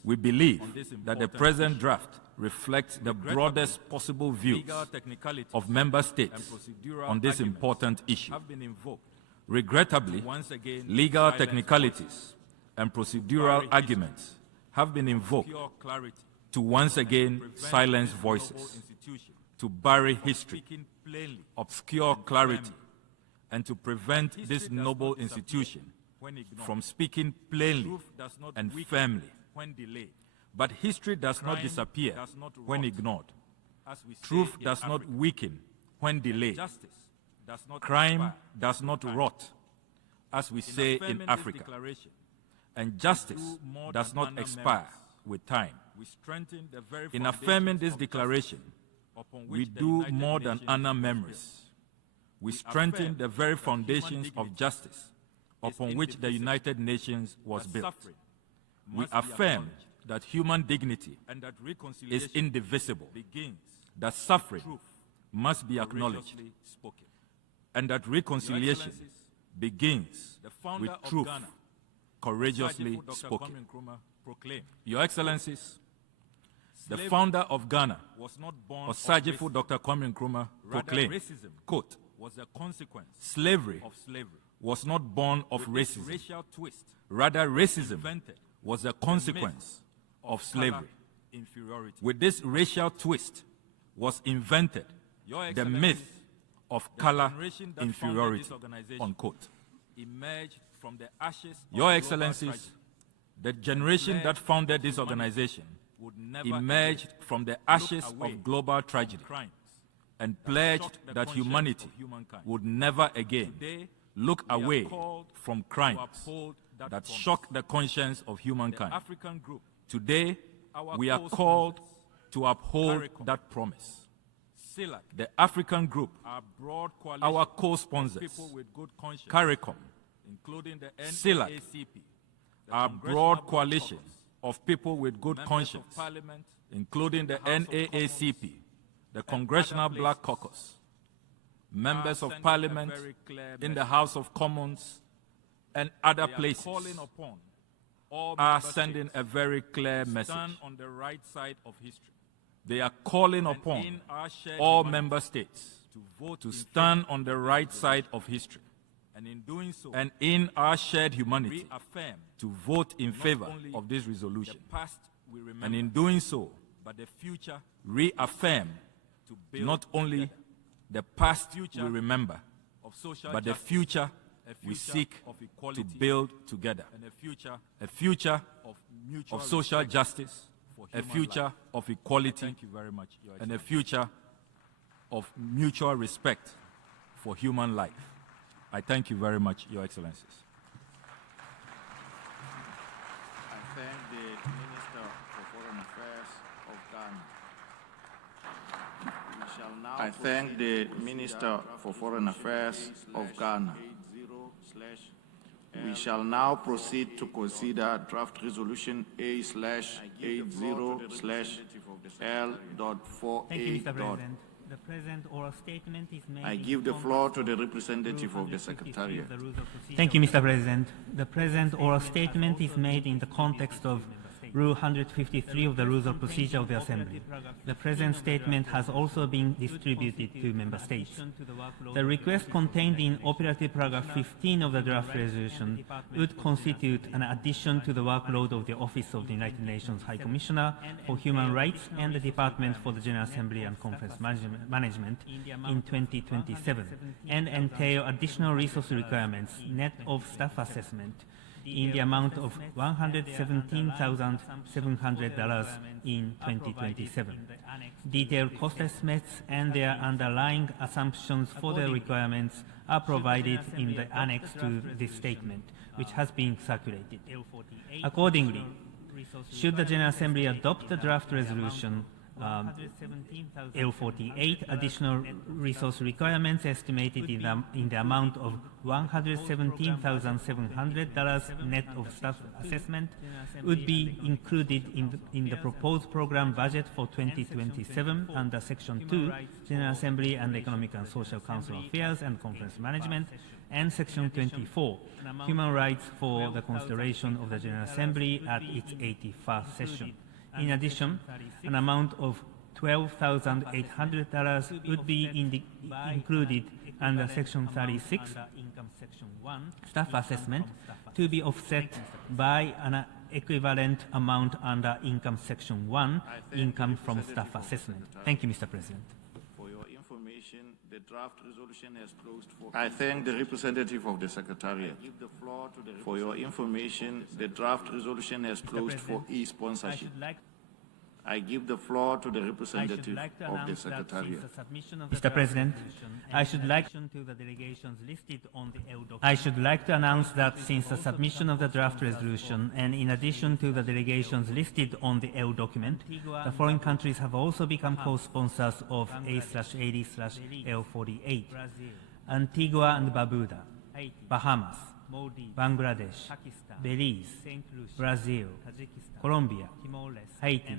We believe that the present draft reflects the broadest possible views of member states on this important issue. Regrettably, legal technicalities and procedural arguments have been invoked to once again silence voices, to bury history, obscure clarity, and to prevent this noble institution from speaking plainly and firmly. But history does not disappear when ignored. Truth does not weaken when delayed. Crime does not rot, as we say in Africa. And justice does not expire with time. In affirming this declaration, we do more than honor memories. We strengthen the very foundations of justice upon which the United Nations was built. We affirm that human dignity is indivisible, that suffering must be acknowledged, and that reconciliation begins with truth courageously spoken. Your Excellencies, the founder of Ghana, Osajifo Dr. Kwame Nkrumah, proclaimed, quote, slavery was not born of racism. Rather, racism was a consequence of slavery. With this racial twist was invented the myth of color inferiority, unquote. Your Excellencies, the generation that founded this organization emerged from the ashes of global tragedy and pledged that humanity would never again look away from crimes that shock the conscience of humankind. Today, we are called to uphold that promise. The African Group, our co-sponsors, CARICOM, CELAC, our broad coalition of people with good conscience, including the NAACP, the Congressional Black Caucus, members of Parliament in the House of Commons, and other places, are sending a very clear message. They are calling upon all member states to stand on the right side of history, and in our shared humanity, to vote in favor of this resolution. And in doing so, reaffirm not only the past we remember, but the future we seek to build together. A future of social justice, a future of equality, and a future of mutual respect for human life. I thank you very much, Your Excellencies. I thank the Minister for Foreign Affairs of Ghana. I thank the Minister for Foreign Affairs of Ghana. We shall now proceed to consider draft resolution A/80/L.4A. The present oral statement is made. I give the floor to the representative of the Secretariat. Thank you, Mr. President. The present oral statement is made in the context of Rule 153 of the Rules of Procedure of the Assembly. The present statement has also been distributed to Member States. The request contained in operative paragraph 15 of the draft resolution would constitute an addition to the workload of the Office of the United Nations High Commissioner for Human Rights and the Department for the General Assembly and Conference Management in 2027, and entail additional resource requirements net of staff assessment in the amount of $117,700 in 2027. Detailed cost estimates and their underlying assumptions for the requirements are provided in the annex to this statement, which has been circulated. Accordingly, should the General Assembly adopt the draft resolution, L48, additional resource requirements estimated in the amount of $117,700 net of staff assessment would be included in the proposed program budget for 2027 under Section 2, General Assembly and Economic and Social Council Affairs and Conference Management, and Section 24, Human Rights for the consideration of the General Assembly at its 81st session. In addition, an amount of $12,800 would be included under Section 36, staff assessment, to be offset by an equivalent amount under Income Section 1, income from staff assessment. Thank you, Mr. President. For your information, the draft resolution has closed for... I thank the representative of the Secretariat. I give the floor to the... For your information, the draft resolution has closed for e-sponsorship. I give the floor to the representative of the Secretariat. Mr. President, I should like to the delegations listed on the L document. I should like to announce that since the submission of the draft resolution, and in addition to the delegations listed on the L document, the foreign countries have also become co-sponsors of A/80/L48. Antigua and Barbuda, Bahamas, Bangladesh, Belize, Brazil, Colombia, Haiti,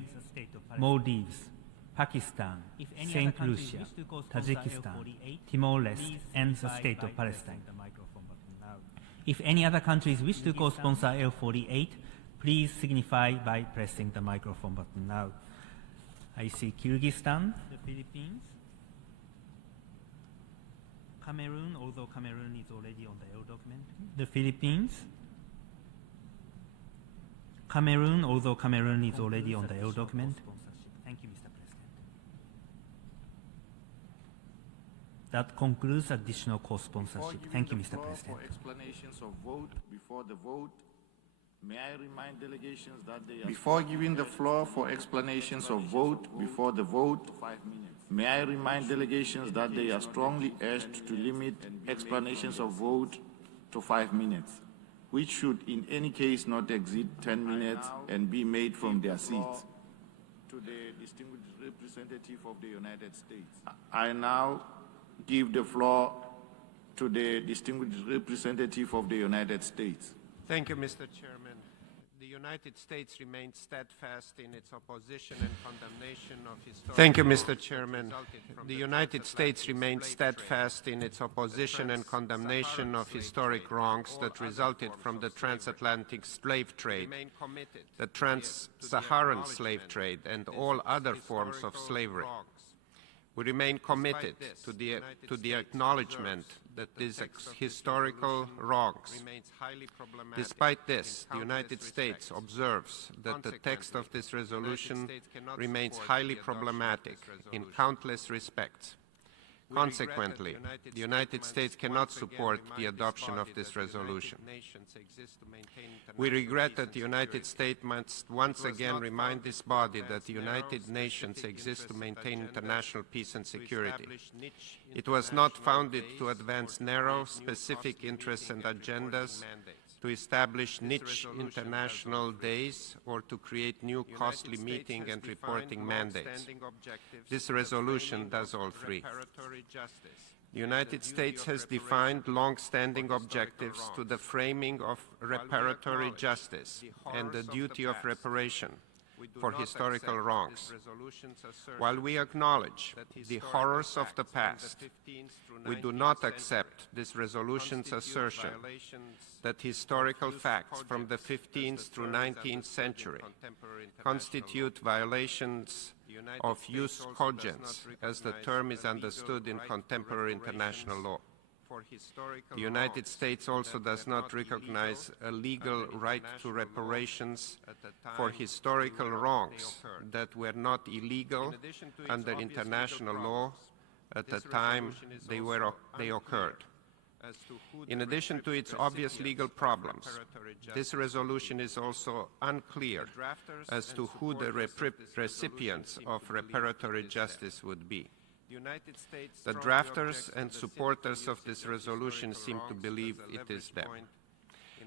Maldives, Pakistan, St. Lucia, Tajikistan, Timor-Leste, and the State of Palestine. If any other countries wish to co-sponsor L48, please signify by pressing the microphone button now. I see Kyrgyzstan, the Philippines, Cameroon, although Cameroon is already on the L document. The Philippines, Cameroon, although Cameroon is already on the L document. Thank you, Mr. President. That concludes additional co-sponsorship. Thank you, Mr. President. For explanations of vote before the vote, may I remind delegations that they are... Before giving the floor for explanations of vote before the vote, 5 minutes. May I remind delegations that they are strongly urged to limit explanations of vote to 5 minutes, which should in any case not exceed 10 minutes and be made from their seats. To the distinguished representative of the United States. I now give the floor to the distinguished representative of the United States. Thank you, Mr. Chairman. The United States remains steadfast in its opposition and condemnation of historic... Thank you, Mr. Chairman. The United States remains steadfast in its opposition and condemnation of historic wrongs that resulted from the transatlantic slave trade, the trans-Saharan slave trade, and all other forms of slavery. We remain committed to the acknowledgement that these historical wrongs. Despite this, the United States observes that the text of this resolution remains highly problematic in countless respects. Consequently, the United States cannot support the adoption of this resolution. We regret that the United States must once again remind this body that the United Nations exists to maintain international peace and security. It was not founded to advance narrow, specific interests and agendas, to establish niche international days, or to create new costly meeting and reporting mandates. This resolution does all three. The United States has defined long-standing objectives to the framing of reparatory justice and the duty of reparation for historical wrongs. While we acknowledge the horrors of the past, we do not accept this resolution's assertion that historical facts from the 15th through 19th century constitute violations of jus cogens, as the term is understood in contemporary international law. The United States also does not recognize a legal right to reparations for historical wrongs that were not illegal under international law at the time they occurred. In addition to its obvious legal problems, this resolution is also unclear as to who the recipients of reparatory justice would be. The drafters and supporters of this resolution seem to believe it is them.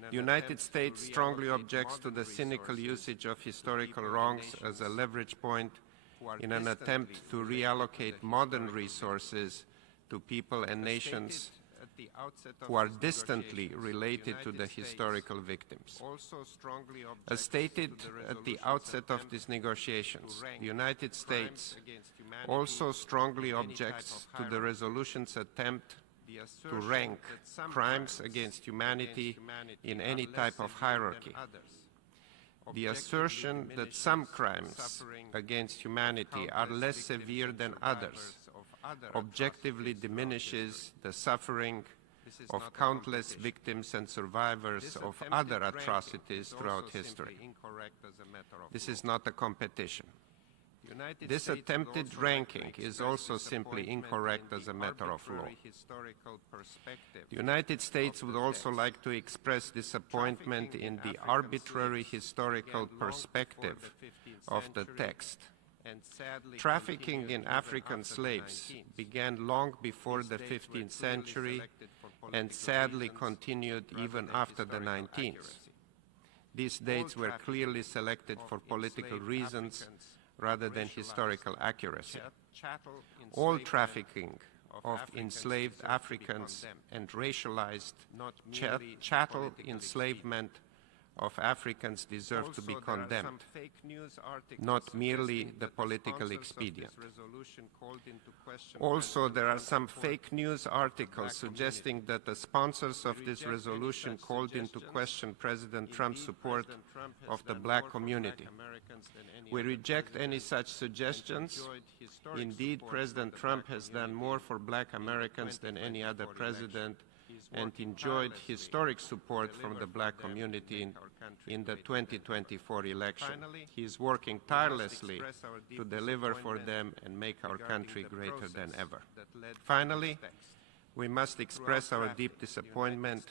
The United States strongly objects to the cynical usage of historical wrongs as a leverage point in an attempt to reallocate modern resources to people and nations who are distantly related to the historical victims. As stated at the outset of these negotiations, the United States also strongly objects to the resolution's attempt to rank crimes against humanity in any type of hierarchy. The assertion that some crimes against humanity are less severe than others objectively diminishes the suffering of countless victims and survivors of other atrocities throughout history. This is not a competition. This attempted ranking is also simply incorrect as a matter of law. The United States would also like to express disappointment in the arbitrary historical perspective of the text. Trafficking in African slaves began long before the 15th century and sadly continued even after the 19th. These dates were clearly selected for political reasons rather than historical accuracy. All trafficking of enslaved Africans and racialized chattel enslavement of Africans deserve to be condemned, not merely the political expedient. Also, there are some fake news articles suggesting that the sponsors of this resolution called into question President Trump's support of the black community. We reject any such suggestions. Indeed, President Trump has done more for black Americans than any other president and enjoyed historic support from the black community in the 2024 election. He is working tirelessly to deliver for them and make our country greater than ever. Finally, we must express our deep disappointment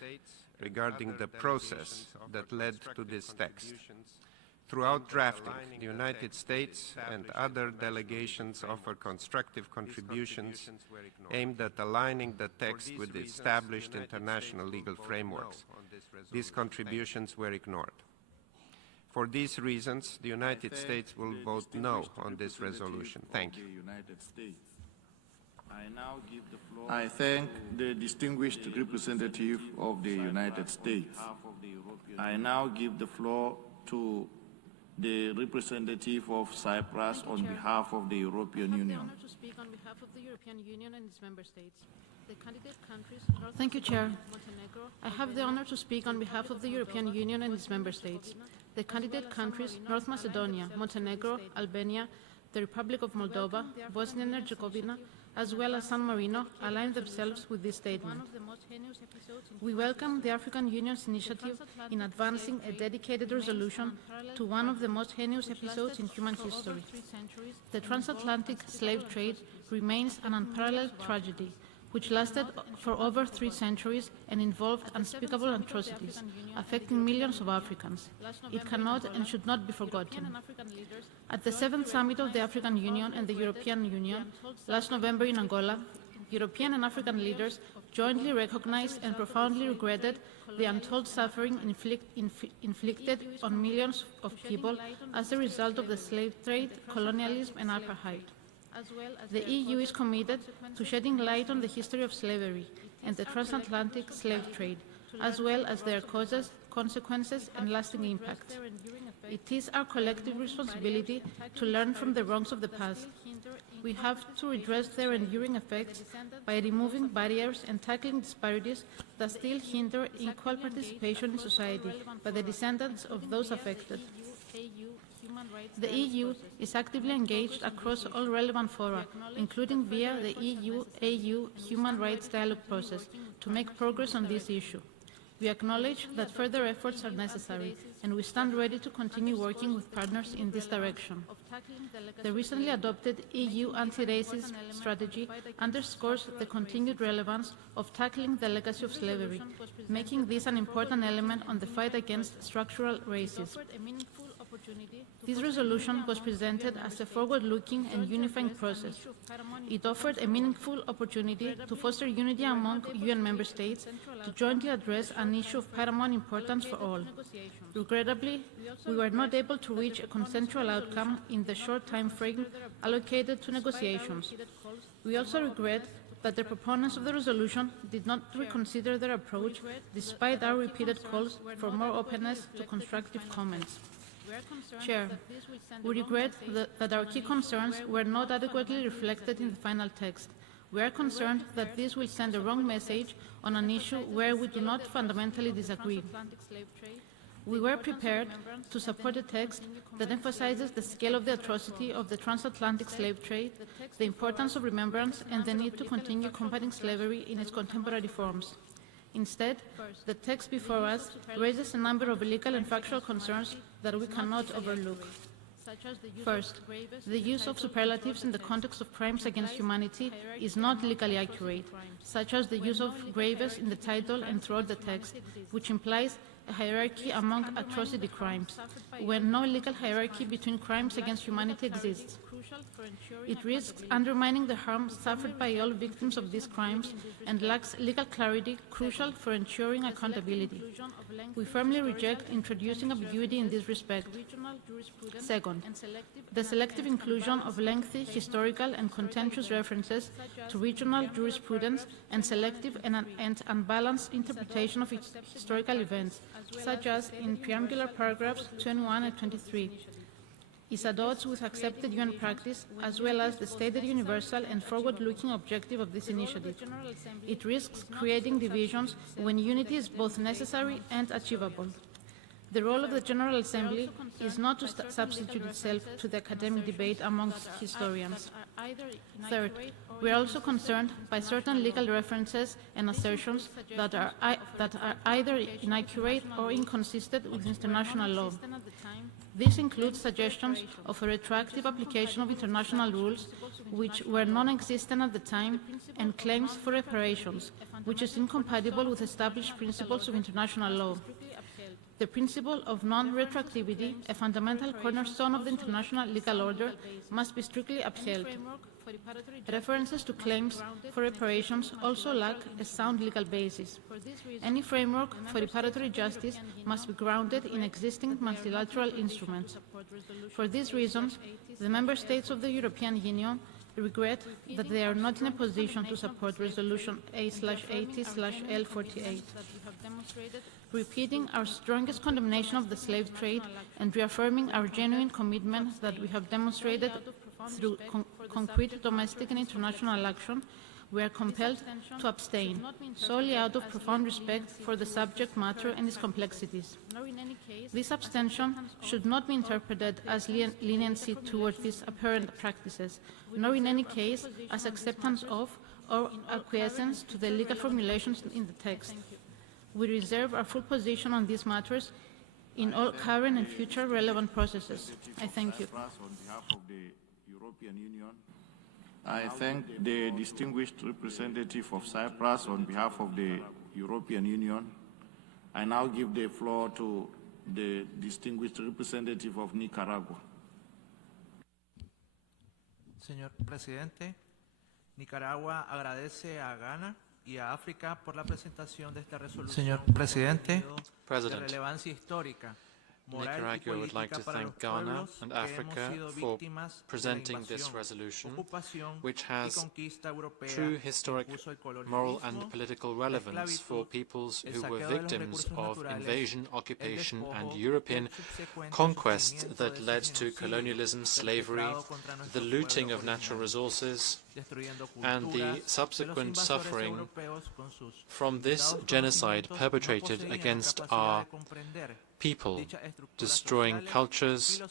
regarding the process that led to this text. Throughout drafting, the United States and other delegations offer constructive contributions aimed at aligning the text with the established international legal frameworks. These contributions were ignored. For these reasons, the United States will vote no on this resolution. Thank you. I thank the distinguished representative of the United States. I now give the floor to the representative of Cyprus on behalf of the European Union. I have the honor to speak on behalf of the European Union and its member states. The candidate countries, Thank you, Chair. I have the honor to speak on behalf of the European Union and its member states. The candidate countries, North Macedonia, Montenegro, Albania, the Republic of Moldova, Bosnia and Herzegovina, as well as San Marino, align themselves with this statement. We welcome the African Union's initiative in advancing a dedicated resolution to one of the most heinous episodes in human history. The transatlantic slave trade remains an unparalleled tragedy, which lasted for over 3 centuries and involved unspeakable atrocities, affecting millions of Africans. It cannot and should not be forgotten. At the 7th Summit of the African Union and the European Union, last November in Angola, European and African leaders jointly recognized and profoundly regretted the untold suffering inflicted on millions of people as a result of the slave trade, colonialism, and apartheid. The EU is committed to shedding light on the history of slavery and the transatlantic slave trade, as well as their causes, consequences, and lasting impacts. It is our collective responsibility to learn from the wrongs of the past. We have to redress their enduring effects by removing barriers and tackling disparities that still hinder equal participation in society by the descendants of those affected. The EU is actively engaged across all relevant fora, including via the EU-AU Human Rights Dialogue process, to make progress on this issue. We acknowledge that further efforts are necessary, and we stand ready to continue working with partners in this direction. The recently adopted EU anti-racist strategy underscores the continued relevance of tackling the legacy of slavery, making this an important element on the fight against structural racism. This resolution was presented as a forward-looking and unifying process. It offered a meaningful opportunity to foster unity among UN member states to jointly address an issue of paramount importance for all. Regrettably, we were not able to reach a consensual outcome in the short time frame allocated to negotiations. We also regret that the proponents of the resolution did not reconsider their approach despite our repeated calls for more openness to constructive comments. Chair, we regret that our key concerns were not adequately reflected in the final text. We are concerned that this will send a wrong message on an issue where we do not fundamentally disagree. We were prepared to support a text that emphasizes the scale of the atrocity of the transatlantic slave trade, the importance of remembrance, and the need to continue combating slavery in its contemporary forms. Instead, the text before us raises a number of legal and factual concerns that we cannot overlook. First, the use of superlatives in the context of crimes against humanity is not legally accurate, such as the use of gravest in the title and throughout the text, which implies a hierarchy among atrocity crimes, when no legal hierarchy between crimes against humanity exists. It risks undermining the harm suffered by all victims of these crimes and lacks legal clarity crucial for ensuring accountability. We firmly reject introducing ambiguity in this respect. Second, the selective inclusion of lengthy historical and contentious references to regional jurisprudence and selective and unbalanced interpretation of historical events, such as in preambular paragraphs 21 and 23. Is at odds with accepted UN practice, as well as the stated universal and forward-looking objective of this initiative. It risks creating divisions when unity is both necessary and achievable. The role of the General Assembly is not to substitute itself to the academic debate amongst historians. Third, we are also concerned by certain legal references and assertions that are either inaccurate or inconsistent with international law. This includes suggestions of a retroactive application of international rules, which were non-existent at the time, and claims for reparations, which is incompatible with established principles of international law. The principle of non-retroactivity, a fundamental cornerstone of the international legal order, must be strictly upheld. References to claims for reparations also lack a sound legal basis. Any framework for reparatory justice must be grounded in existing multilateral instruments. For these reasons, the Member States of the European Union regret that they are not in a position to support Resolution A/80/L48. Repeating our strongest condemnation of the slave trade and reaffirming our genuine commitment that we have demonstrated through concrete domestic and international action, we are compelled to abstain, solely out of profound respect for the subject matter and its complexities. This abstention should not be interpreted as leniency towards these apparent practices, nor in any case as acceptance of or acquiescence to the legal formulations in the text. We reserve our full position on these matters in all current and future relevant processes. I thank you. I thank the distinguished representative of Cyprus on behalf of the European Union. I now give the floor to the distinguished representative of Nicaragua. Señor Presidente, Nicaragua agradece a Ghana y a África por la presentación de esta resolución. Señor Presidente, de relevancia histórica. Nicaragua would like to thank Ghana and Africa for presenting this resolution, which has true historic, moral and political relevance for peoples who were victims of invasion, occupation and European conquest that led to colonialism, slavery, the looting of natural resources, and the subsequent suffering from this genocide perpetrated against our people, destroying cultures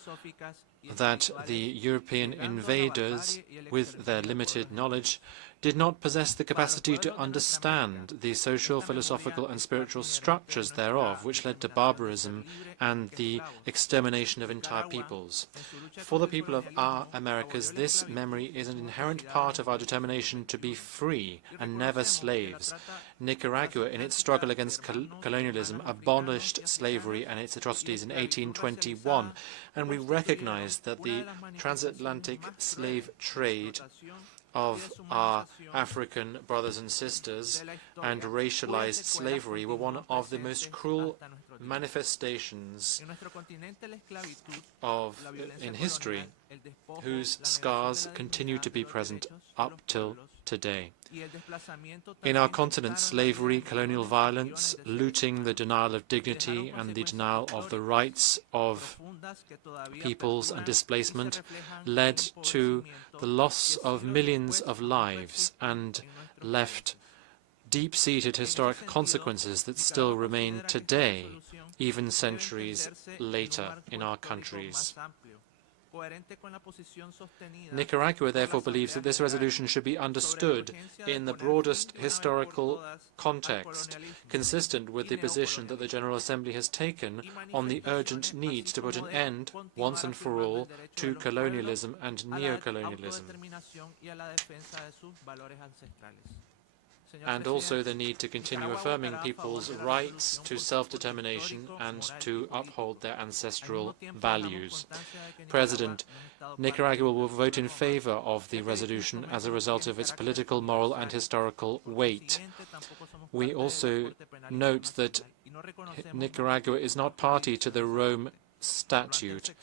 that the European invaders, with their limited knowledge, did not possess the capacity to understand the social, philosophical, and spiritual structures thereof, which led to barbarism and the extermination of entire peoples. For the people of our Americas, this memory is an inherent part of our determination to be free and never slaves. Nicaragua, in its struggle against colonialism, abolished slavery and its atrocities in 1821, and we recognize that the transatlantic slave trade of our African brothers and sisters and racialized slavery were one of the most cruel manifestations in history, whose scars continue to be present up till today. In our continent, slavery, colonial violence, looting, the denial of dignity, and the denial of the rights of peoples and displacement led to the loss of millions of lives and left deep-seated historic consequences that still remain today, even centuries later in our countries. Nicaragua therefore believes that this resolution should be understood in the broadest historical context, consistent with the position that the General Assembly has taken on the urgent need to put an end, once and for all, to colonialism and neocolonialism, and also the need to continue affirming people's rights to self-determination and to uphold their ancestral values. President, Nicaragua will vote in favor of the resolution as a result of its political, moral, and historical weight. We also note that Nicaragua is not party to the Rome Statute,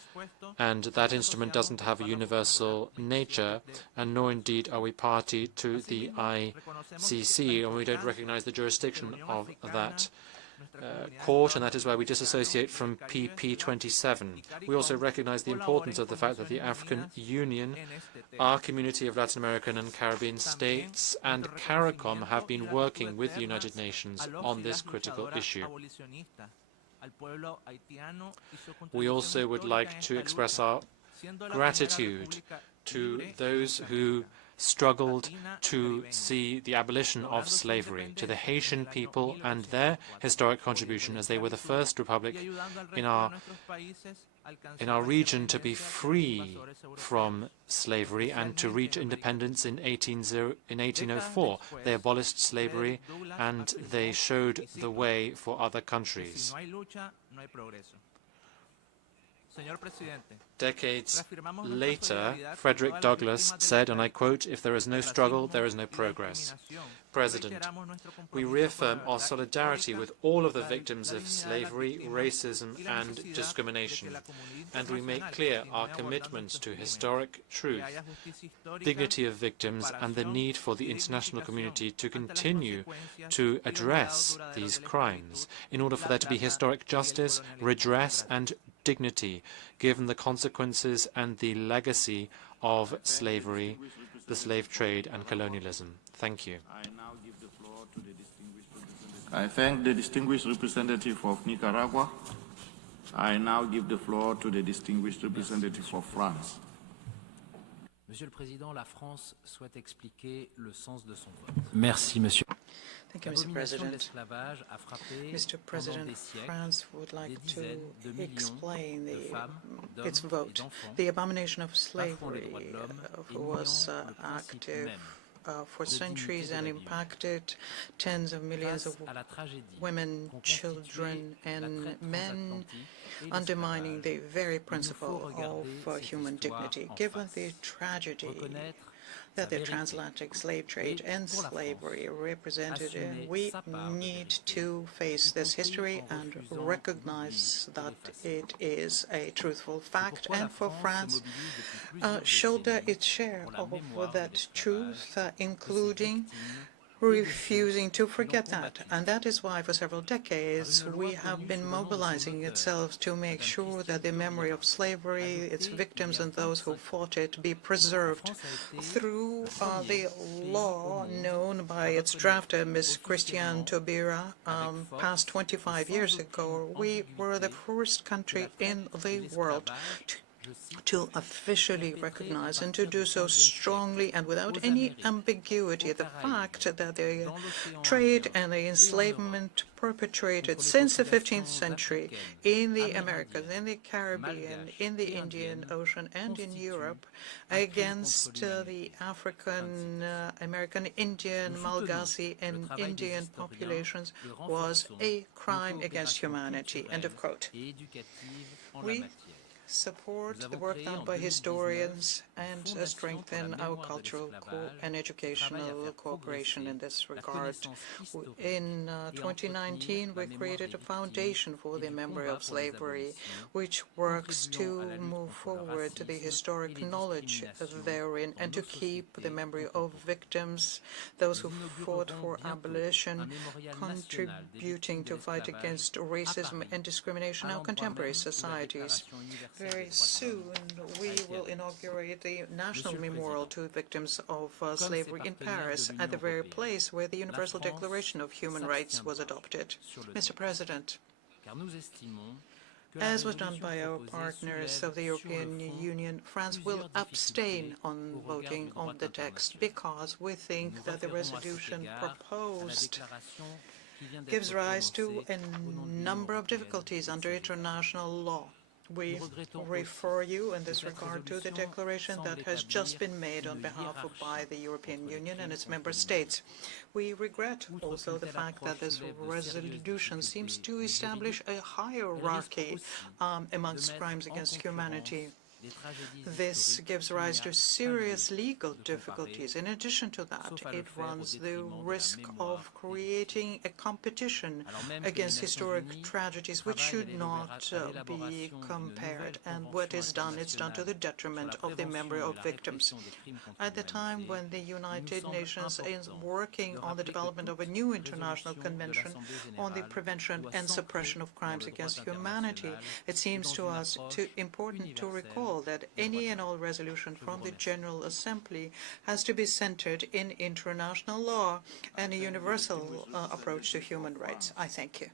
and that instrument doesn't have a universal nature, and nor indeed are we party to the ICC, and we don't recognize the jurisdiction of that court, and that is why we disassociate from PP27. We also recognize the importance of the fact that the African Union, our community of Latin American and Caribbean states, and CARICOM have been working with the United Nations on this critical issue. We also would like to express our gratitude to those who struggled to see the abolition of slavery, to the Haitian people and their historic contribution, as they were the first republic in our region to be free from slavery and to reach independence in 1804. They abolished slavery and they showed the way for other countries. Decades later, Frederick Douglass said, and I quote, "If there is no struggle, there is no progress." President, we reaffirm our solidarity with all of the victims of slavery, racism, and discrimination, and we make clear our commitment to historic truth, dignity of victims, and the need for the international community to continue to address these crimes in order for there to be historic justice, redress, and dignity, given the consequences and the legacy of slavery, the slave trade, and colonialism. Thank you. I thank the distinguished representative of Nicaragua. I now give the floor to the distinguished representative of France. Monsieur le Président, la France souhaite expliquer le sens de son vote. Merci, Monsieur. Thank you, Mr. President. Mr. President, France would like to explain its vote. The abomination of slavery was active for centuries and impacted tens of millions of women, children, and men, undermining the very principle of human dignity. Given the tragedy that the transatlantic slave trade and slavery represented, we need to face this history and recognize that it is a truthful fact, and for France, shoulder its share of that truth, including refusing to forget that. And that is why for several decades we have been mobilizing itself to make sure that the memory of slavery, its victims and those who fought it be preserved through the law known by its drafter, Ms. Christiane Taubira, passed 25 years ago. We were the first country in the world to officially recognize and to do so strongly and without any ambiguity the fact that the trade and the enslavement perpetrated since the 15th century in the Americas, in the Caribbean, in the Indian Ocean, and in Europe against the African, American, Indian, Malagasy, and Indian populations was a crime against humanity. End of quote. We support the work done by historians and strengthen our cultural and educational cooperation in this regard. In 2019, we created a foundation for the memory of slavery, which works to move forward the historic knowledge therein and to keep the memory of victims, those who fought for abolition, contributing to fight against racism and discrimination in our contemporary societies. Very soon, we will inaugurate the National Memorial to victims of slavery in Paris, at the very place where the Universal Declaration of Human Rights was adopted. Mr. President, as was done by our partners of the European Union, France will abstain on voting on the text because we think that the resolution proposed gives rise to a number of difficulties under international law. We refer you in this regard to the declaration that has just been made on behalf of by the European Union and its member states. We regret also the fact that this resolution seems to establish a hierarchy amongst crimes against humanity. This gives rise to serious legal difficulties. In addition to that, it runs the risk of creating a competition against historic tragedies which should not be compared. And what is done, it's done to the detriment of the memory of victims. At the time when the United Nations is working on the development of a new international convention on the prevention and suppression of crimes against humanity, it seems to us important to recall that any and all resolution from the General Assembly has to be centered in international law and a universal approach to human rights. I thank you.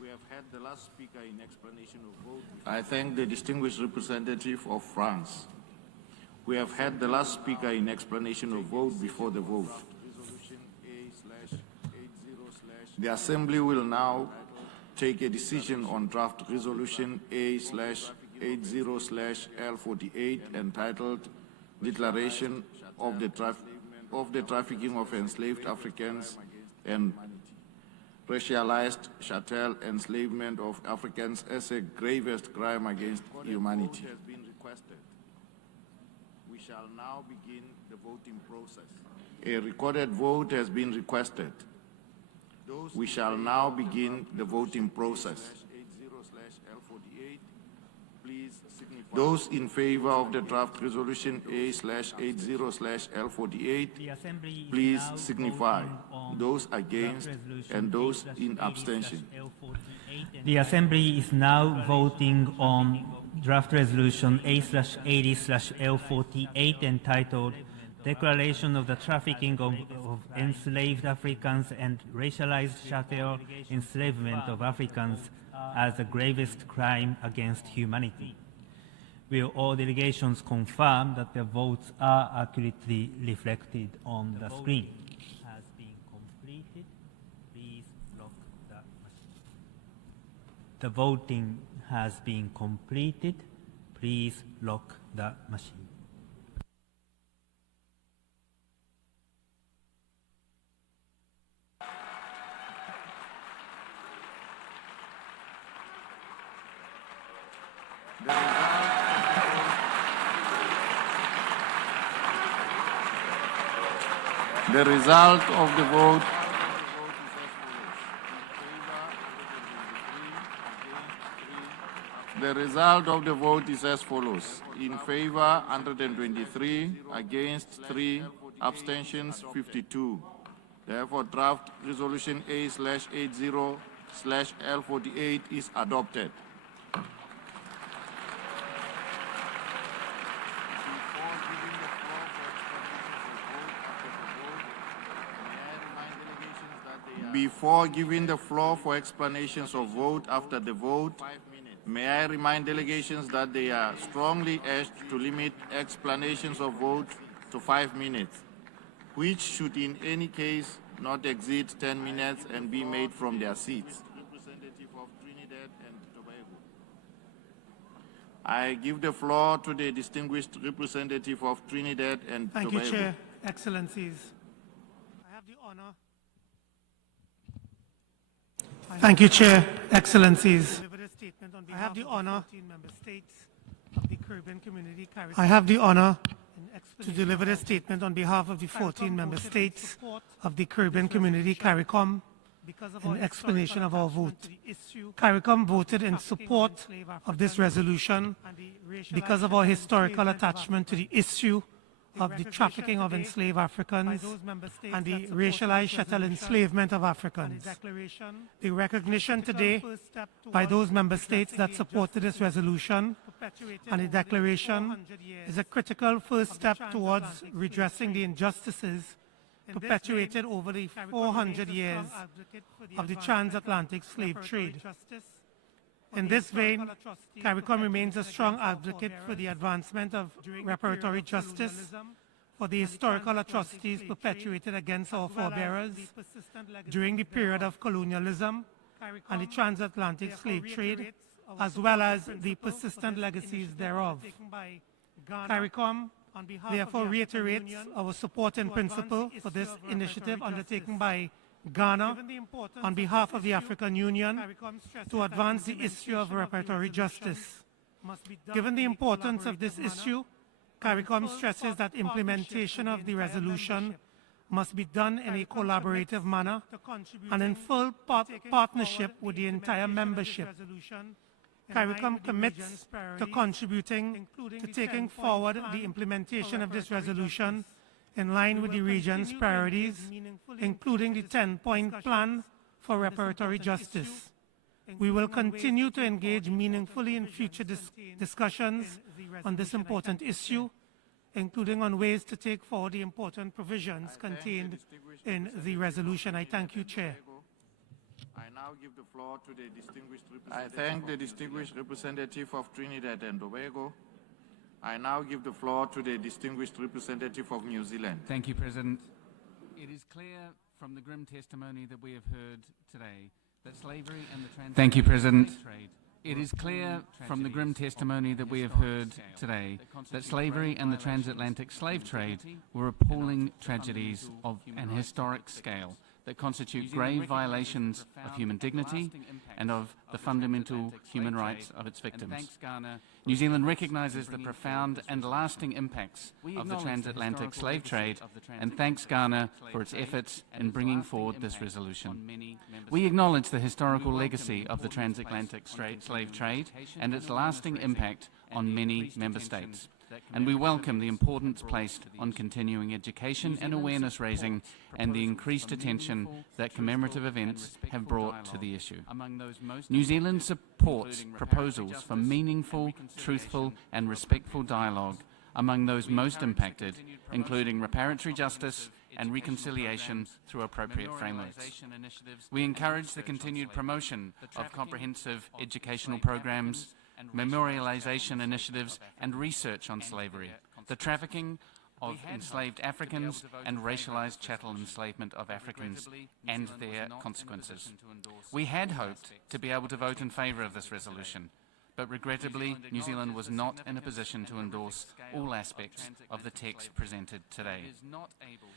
We have had the last speaker in explanation of vote. I thank the distinguished representative of France. We have had the last speaker in explanation of vote before the vote. The Assembly will now take a decision on draft resolution A/80/L48 entitled Declaration of the Trafficking of Enslaved Africans and Racialized Chattel Enslavement of Africans as a gravest crime against humanity. We shall now begin the voting process. A recorded vote has been requested. We shall now begin the voting process. Those in favor of the draft resolution A/80/L48, please signify. Those against and those in abstention. The Assembly is now voting on draft resolution A/80/L48 entitled Declaration of the Trafficking of Enslaved Africans and Racialized Chattel Enslavement of Africans as the gravest crime against humanity. Will all delegations confirm that their votes are accurately reflected on the screen? Has been completed. Please lock the machine. The voting has been completed. Please lock the machine. The result of the vote is as follows. In favor, 123, against 3, abstentions 52. Therefore, draft resolution A/80/L48 is adopted. Before giving the floor for explanations of vote after the vote, May I remind delegations that they are strongly urged to limit explanations of vote to 5 minutes, which should in any case not exceed 10 minutes and be made from their seats. Representative of Trinidad and Tobago. I give the floor to the distinguished representative of Trinidad and Tobago. Thank you, Chair. Excellencies. I have the honor. Thank you, Chair. Excellencies. I have the honor to deliver this statement on behalf of the 14 member states of the Caribbean Community CARICOM in explanation of our vote. CARICOM voted in support of this resolution because of our historical attachment to the issue of the trafficking of enslaved Africans and the racialized chattel enslavement of Africans. The recognition today by those member states that supported this resolution and the declaration is a critical first step towards redressing the injustices perpetuated over the 400 years of the transatlantic slave trade. In this vein, CARICOM remains a strong advocate for the advancement of reparatory justice for the historical atrocities perpetuated against our forebears during the period of colonialism and the transatlantic slave trade, as well as the persistent legacies thereof. CARICOM therefore reiterates our support in principle for this initiative undertaken by Ghana on behalf of the African Union to advance the issue of reparatory justice. Given the importance of this issue, CARICOM stresses that implementation of the resolution must be done in a collaborative manner and in full partnership with the entire membership. CARICOM commits to contributing to taking forward the implementation of this resolution in line with the region's priorities, including the 10-point plan for reparatory justice. We will continue to engage meaningfully in future discussions on this important issue, including on ways to take forward the important provisions contained in the resolution. I thank you, Chair. I now give the floor to the distinguished representative. I thank the distinguished representative of Trinidad and Tobago. I now give the floor to the distinguished representative of New Zealand. Thank you, President. It is clear from the grim testimony that we have heard today that slavery and the transatlantic slave trade. It is clear from the grim testimony that we have heard today that slavery and the transatlantic slave trade were appalling tragedies of an historic scale that constitute grave violations of human dignity and of the fundamental human rights of its victims. New Zealand recognises the profound and lasting impacts of the transatlantic slave trade and thanks Ghana for its efforts in bringing forward this resolution. We acknowledge the historical legacy of the transatlantic slave trade and its lasting impact on many member states. And we welcome the importance placed on continuing education and awareness raising and the increased attention that commemorative events have brought to the issue. New Zealand supports proposals for meaningful, truthful and respectful dialogue among those most impacted, including reparatory justice and reconciliation through appropriate frameworks. We encourage the continued promotion of comprehensive educational programs, memorialization initiatives and research on slavery, the trafficking of enslaved Africans and racialized chattel enslavement of Africans and their consequences. We had hoped to be able to vote in favour of this resolution, but regrettably New Zealand was not in a position to endorse all aspects of the text presented today.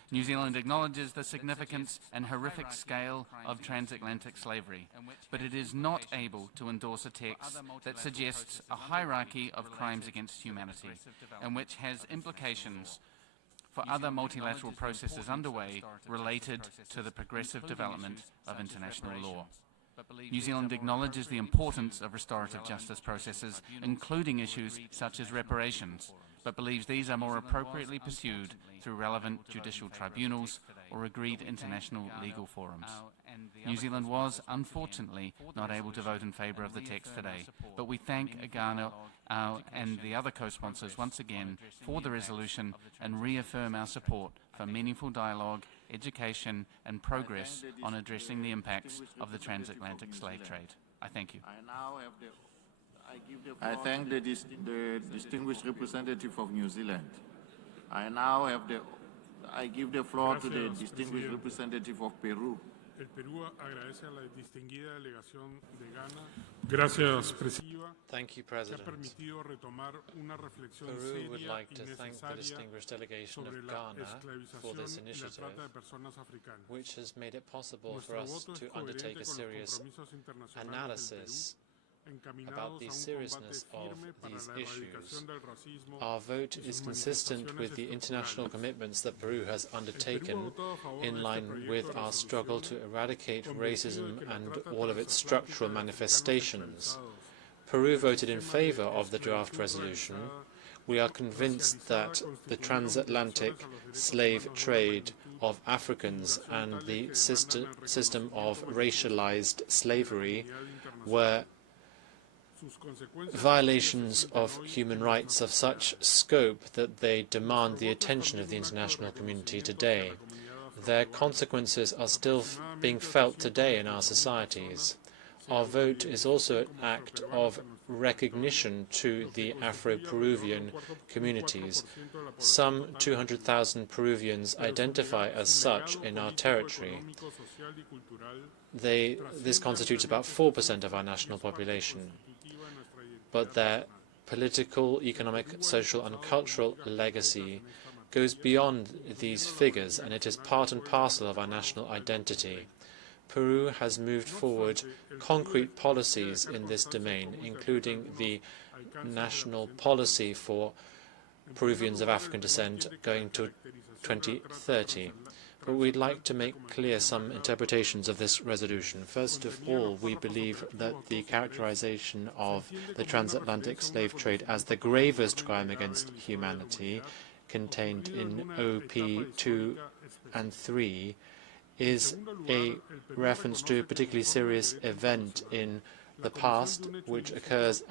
New Zealand acknowledges the significance and horrific scale of transatlantic slavery, but it is not able to endorse a text that suggests a hierarchy of crimes against humanity and which has implications for other multilateral processes underway related to the progressive development of international law. New Zealand acknowledges the importance of restorative justice processes, including issues such as reparations, but believes these are more appropriately pursued through relevant judicial tribunals or agreed international legal forums. New Zealand was, unfortunately, not able to vote in favour of the text today, but we thank Ghana and the other co-sponsors once again for the resolution and reaffirm our support for meaningful dialogue, education and progress on addressing the impacts of the transatlantic slave trade. I thank you. I thank the distinguished representative of New Zealand. I give the floor to the distinguished representative of Peru. El Perú agradece a la distinguida delegación de Ghana. Gracias, Presidente. Thank you, President. Que ha permitido retomar una reflexión Peru would seria like y to thank the necesaria distinguished delegation of sobre la Ghana for this esclavización y la initiative, trata de personas africanas. which has made it possible for Nuestro us voto es to undertake coherente a con los serious compromisos internacionales analysis encaminados about the a un seriousness combate of firme para these la issues. erradicación del racismo Our vote y is sus consistent with the manifestaciones international estructurales. commitments that Peru has El Perú undertaken ha votado a favor de in este line proyecto with de our struggle to resolución, eradicate convencido racism de que la and trata all of its transatlántica structural de africanos manifestations. esclavizados, Peru el voted in sistema de favor of the draft esclavitud resolution. realizada, We are convinced that the transatlantic slave trade of Africans and the system of racialized slavery were violations of human rights of such scope that they demand the attention of the international community today. Their consequences are still being felt today in our societies. Our vote is also an act of recognition to the Afro-Peruvian communities. Some 200,000 Peruvians identify as such in our territory. This constitutes about 4% of our national population. But their political, economic, social and cultural legacy goes beyond these figures, and it is part and parcel of our national identity. Peru has moved forward concrete policies in this domain, including the national policy for Peruvians of African descent going to 2030. But we'd like to make clear some interpretations of this resolution. First of all, we believe that the characterization of the transatlantic slave trade as the gravest crime against humanity contained in OP 2 and 3 is a reference to a particularly serious event in the past which occurred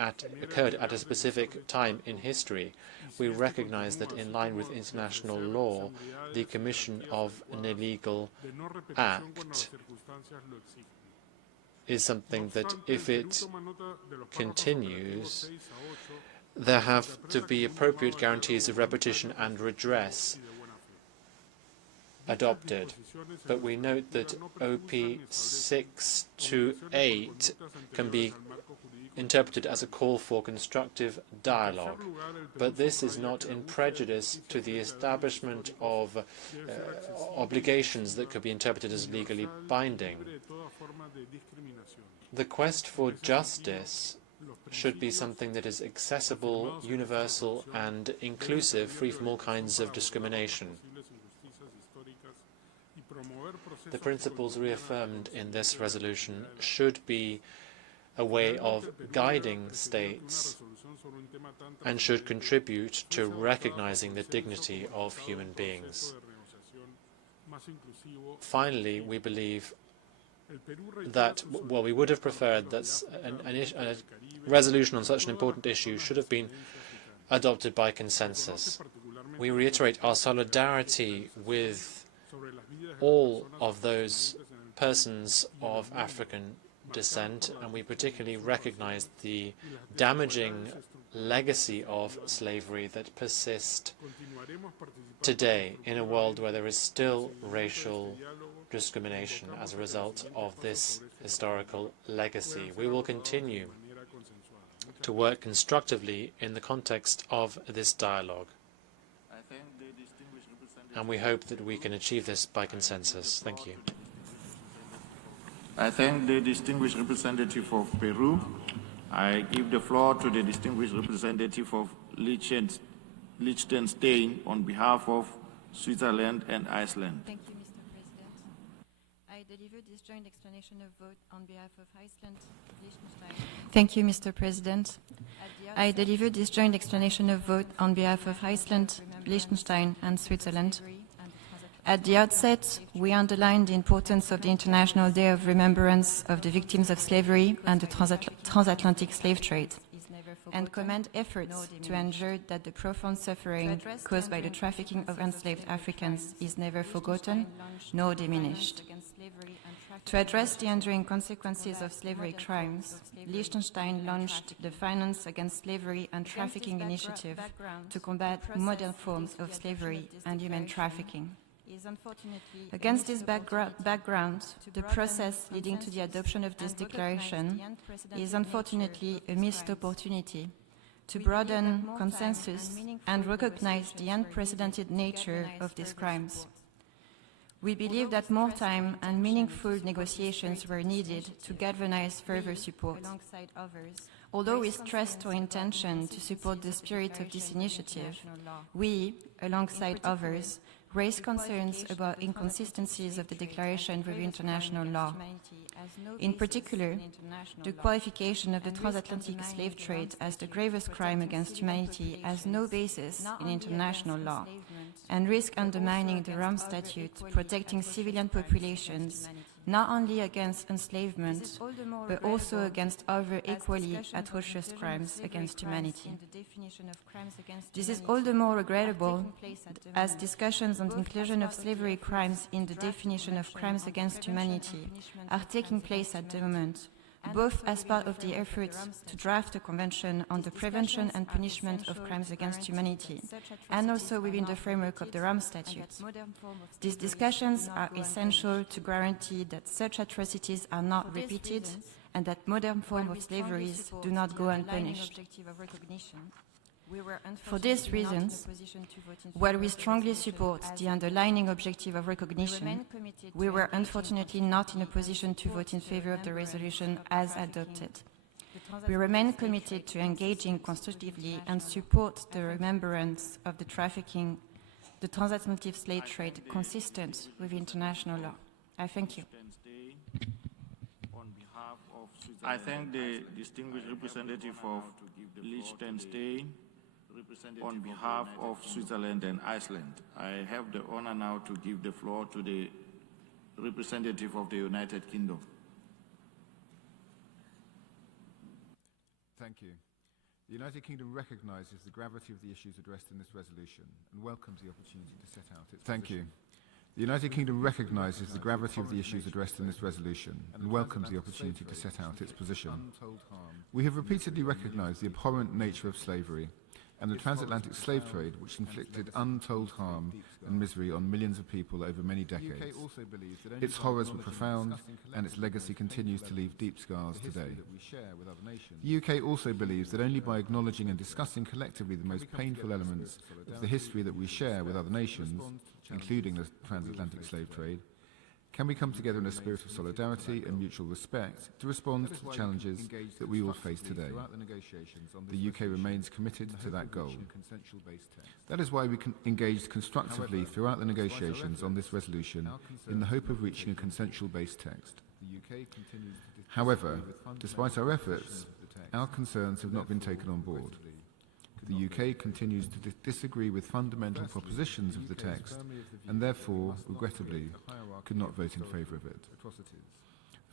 at a specific time in history. We recognize that in line with international law, the commission of an illegal act is something that, if it continues, there have to be appropriate guarantees of repetition and redress adopted. But we note that OP 6 to 8 can be interpreted as a call for constructive dialogue. But this is not in prejudice to the establishment of obligations that could be interpreted as legally binding. The quest for justice should be something that is accessible, universal and inclusive, free from all kinds of discrimination. The principles reaffirmed in this resolution should be a way of guiding states and should contribute to recognizing the dignity of human beings. Finally, we believe that, well, we would have preferred that a resolution on such an important issue should have been adopted by consensus. We reiterate our solidarity with all of those persons of African descent, and we particularly recognize the damaging legacy of slavery that persists today in a world where there is still racial discrimination as a result of this historical legacy. We will continue to work constructively in the context of this dialogue. And we hope that we can achieve this by consensus. Thank you. I thank the distinguished representative of Peru. I give the floor to the distinguished representative of Liechtenstein on behalf of Switzerland and Iceland. Thank you, Mr. President. I deliver this joint explanation of vote on behalf of Iceland, Liechtenstein. Thank you, Mr. President. I deliver this joint explanation of vote on behalf of Iceland, Liechtenstein and Switzerland. At the outset, we underline the importance of the International Day of Remembrance of the victims of slavery and the transatlantic slave trade, and commend efforts to ensure that the profound suffering caused by the trafficking of enslaved Africans is never forgotten nor diminished. To address the enduring consequences of slavery crimes, Liechtenstein launched the Finance Against Slavery and Trafficking Initiative to combat modern forms of slavery and human trafficking. Against this background, the process leading to the adoption of this declaration is unfortunately a missed opportunity to broaden consensus and recognize the unprecedented nature of these crimes. We believe that more time and meaningful negotiations were needed to galvanize further support. Although we stressed our intention to support the spirit of this initiative, we, alongside others, raised concerns about inconsistencies of the declaration with international law. In particular, the qualification of the transatlantic slave trade as the gravest crime against humanity has no basis in international law and risks undermining the Rome Statute protecting civilian populations not only against enslavement, but also against other equally atrocious crimes against humanity. This is all the more regrettable as discussions on the inclusion of slavery crimes in the definition of crimes against humanity are taking place at the moment, both as part of the efforts to draft a convention on the prevention and punishment of crimes against humanity, and also within the framework of the Rome Statute. These discussions are essential to guarantee that such atrocities are not repeated and that modern forms of slavery do not go unpunished. For these reasons, while we strongly support the underlying objective of recognition, we were unfortunately not in a position to vote in favor of the resolution as adopted. We remain committed to engaging constructively and support the remembrance of the trafficking, the transatlantic slave trade consistent with international law. I thank you. I thank the distinguished representative of Liechtenstein. On behalf of Switzerland and Iceland, I have the honor now to give the floor to the representative of the United Kingdom. Thank you. The United Kingdom recognises the gravity of the issues addressed in this resolution and welcomes the opportunity to set out its position. Thank you. The United Kingdom recognises the gravity of the issues addressed in this resolution and welcomes the opportunity to set out its position. We have repeatedly recognised the abhorrent nature of slavery and the transatlantic slave trade, which inflicted untold harm and misery on millions of people over many decades. Its horrors were profound, and its legacy continues to leave deep scars today. The UK also believes that only by acknowledging and discussing collectively the most painful elements of the history that we share with other nations, including the transatlantic slave trade, can we come together in a spirit of solidarity and mutual respect to respond to the challenges that we all face today. The UK remains committed to that goal. That is why we engaged constructively throughout the negotiations on this resolution in the hope of reaching a consensual-based text. However, despite our efforts, our concerns have not been taken on board. The UK continues to disagree with fundamental propositions of the text and therefore, regrettably, could not vote in favour of it.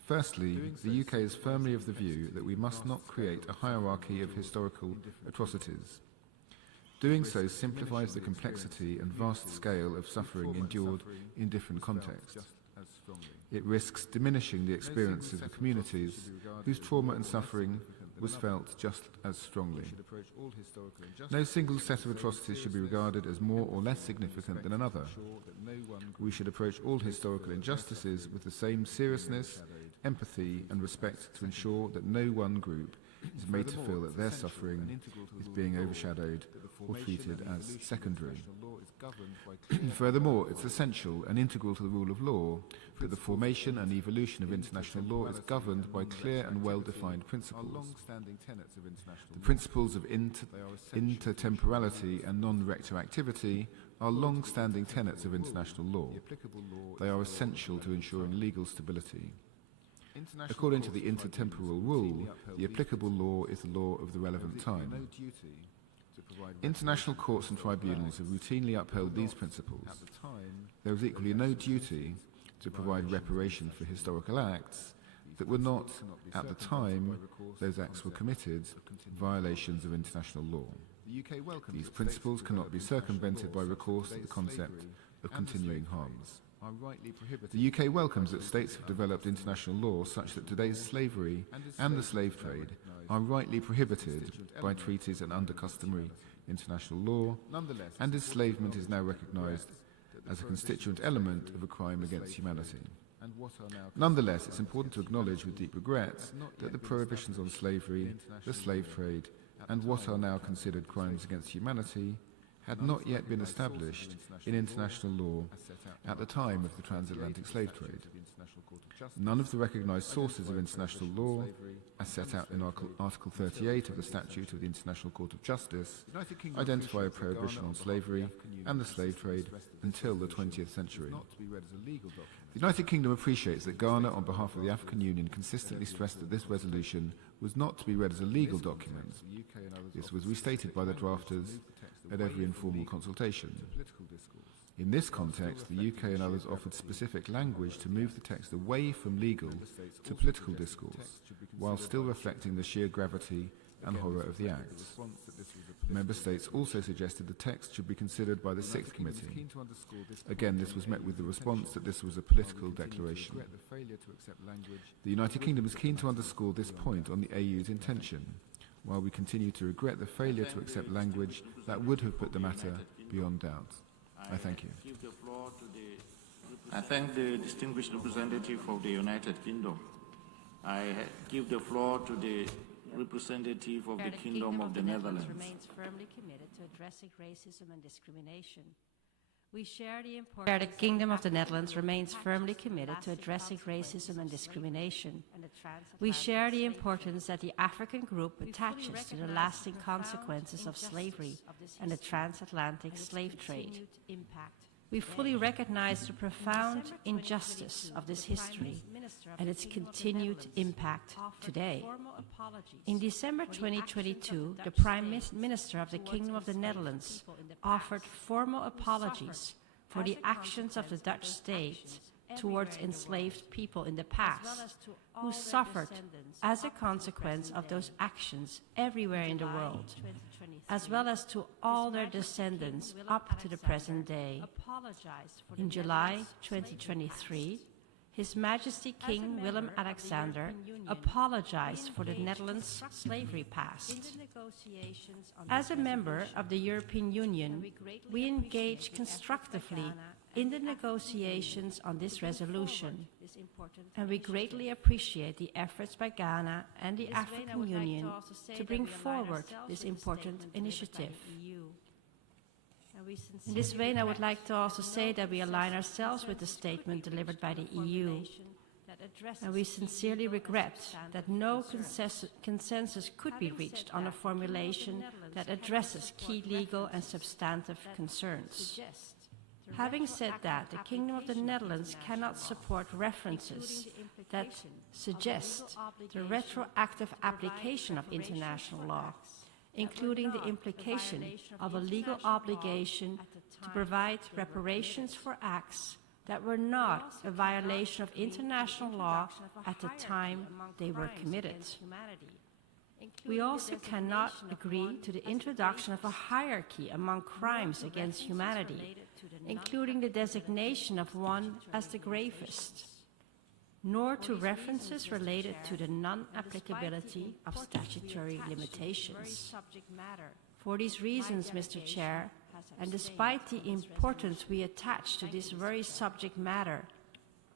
Firstly, the UK is firmly of the view that we must not create a hierarchy of historical atrocities. Doing so simplifies the complexity and vast scale of suffering endured in different contexts. It risks diminishing the experiences of communities whose trauma and suffering was felt just as strongly. No single set of atrocities should be regarded as more or less significant than another. We should approach all historical injustices with the same seriousness, empathy and respect to ensure that no one group is made to feel that their suffering is being overshadowed or treated as secondary. Furthermore, it's essential and integral to the rule of law that the formation and evolution of international law is governed by clear and well-defined principles. The principles of intertemporality and non-retroactivity are long-standing tenets of international law. They are essential to ensuring legal stability. According to the intertemporal rule, the applicable law is the law of the relevant time. International courts and tribunals have routinely upheld these principles. There is equally no duty to provide reparation for historical acts that were not, at the time those acts were committed, violations of international law. These principles cannot be circumvented by recourse to the concept of continuing harms. are rightly prohibited. The UK welcomes that states have developed international law such that today's slavery and the slave trade are rightly prohibited by treaties and under customary international law, and enslavement is now recognised as a constituent element of a crime against humanity. Nonetheless, it's important to acknowledge with deep regret that the prohibitions on slavery, the slave trade, and what are now considered crimes against humanity had not yet been established in international law at the time of the Transatlantic Slave Trade. None of the recognised sources of international law, as set out in Article 38 of the Statute of the International Court of Justice, identify a prohibition on slavery and the slave trade until the 20th century. The United Kingdom appreciates that Ghana, on behalf of the African Union, consistently stressed that this resolution was not to be read as a legal document. This was restated by the drafters at every informal consultation. In this context, the UK and others offered specific language to move the text away from legal to political discourse, while still reflecting the sheer gravity and horror of the act. Member States also suggested the text should be considered by the Sixth Committee. Again, this was met with the response that this was a political declaration. The United Kingdom is keen to underscore this point on the AU's intention, while we continue to regret the failure to accept language that would have put the matter beyond doubt. I thank you. I thank the distinguished representative of the United Kingdom. I give the floor to the representative of the Kingdom of the Netherlands. Remains firmly committed to addressing racism and discrimination. We share the importance. The Kingdom of the Netherlands remains firmly committed to addressing racism and discrimination. We share the importance that the African group attaches to the lasting consequences of slavery and the transatlantic slave trade. We fully recognize the profound injustice of this history and its continued impact today. In December 2022, the Prime Minister of the Kingdom of the Netherlands offered formal apologies for the actions of the Dutch state towards enslaved people in the past, who suffered as a consequence of those actions everywhere in the world, as well as to all their descendants up to the present day. In July 2023, His Majesty King Willem-Alexander apologized for the Netherlands' slavery past. As a member of the European Union, we engage constructively in the negotiations on this resolution, and we greatly appreciate the efforts by Ghana and the African Union to bring forward this important initiative. In this vein, I would like to also say that we align ourselves with the statement delivered by the EU, and we sincerely regret that no consensus could be reached on a formulation that addresses key legal and substantive concerns. Having said that, the Kingdom of the Netherlands cannot support references that suggest the retroactive application of international law, including the implication of a legal obligation to provide reparations for acts that were not a violation of international law at the time they were committed. We also cannot agree to the introduction of a hierarchy among crimes against humanity, including the designation of one as the gravest, nor to references related to the non-applicability of statutory limitations. For these reasons, Mr. Chair, and despite the importance we attach to this very subject matter,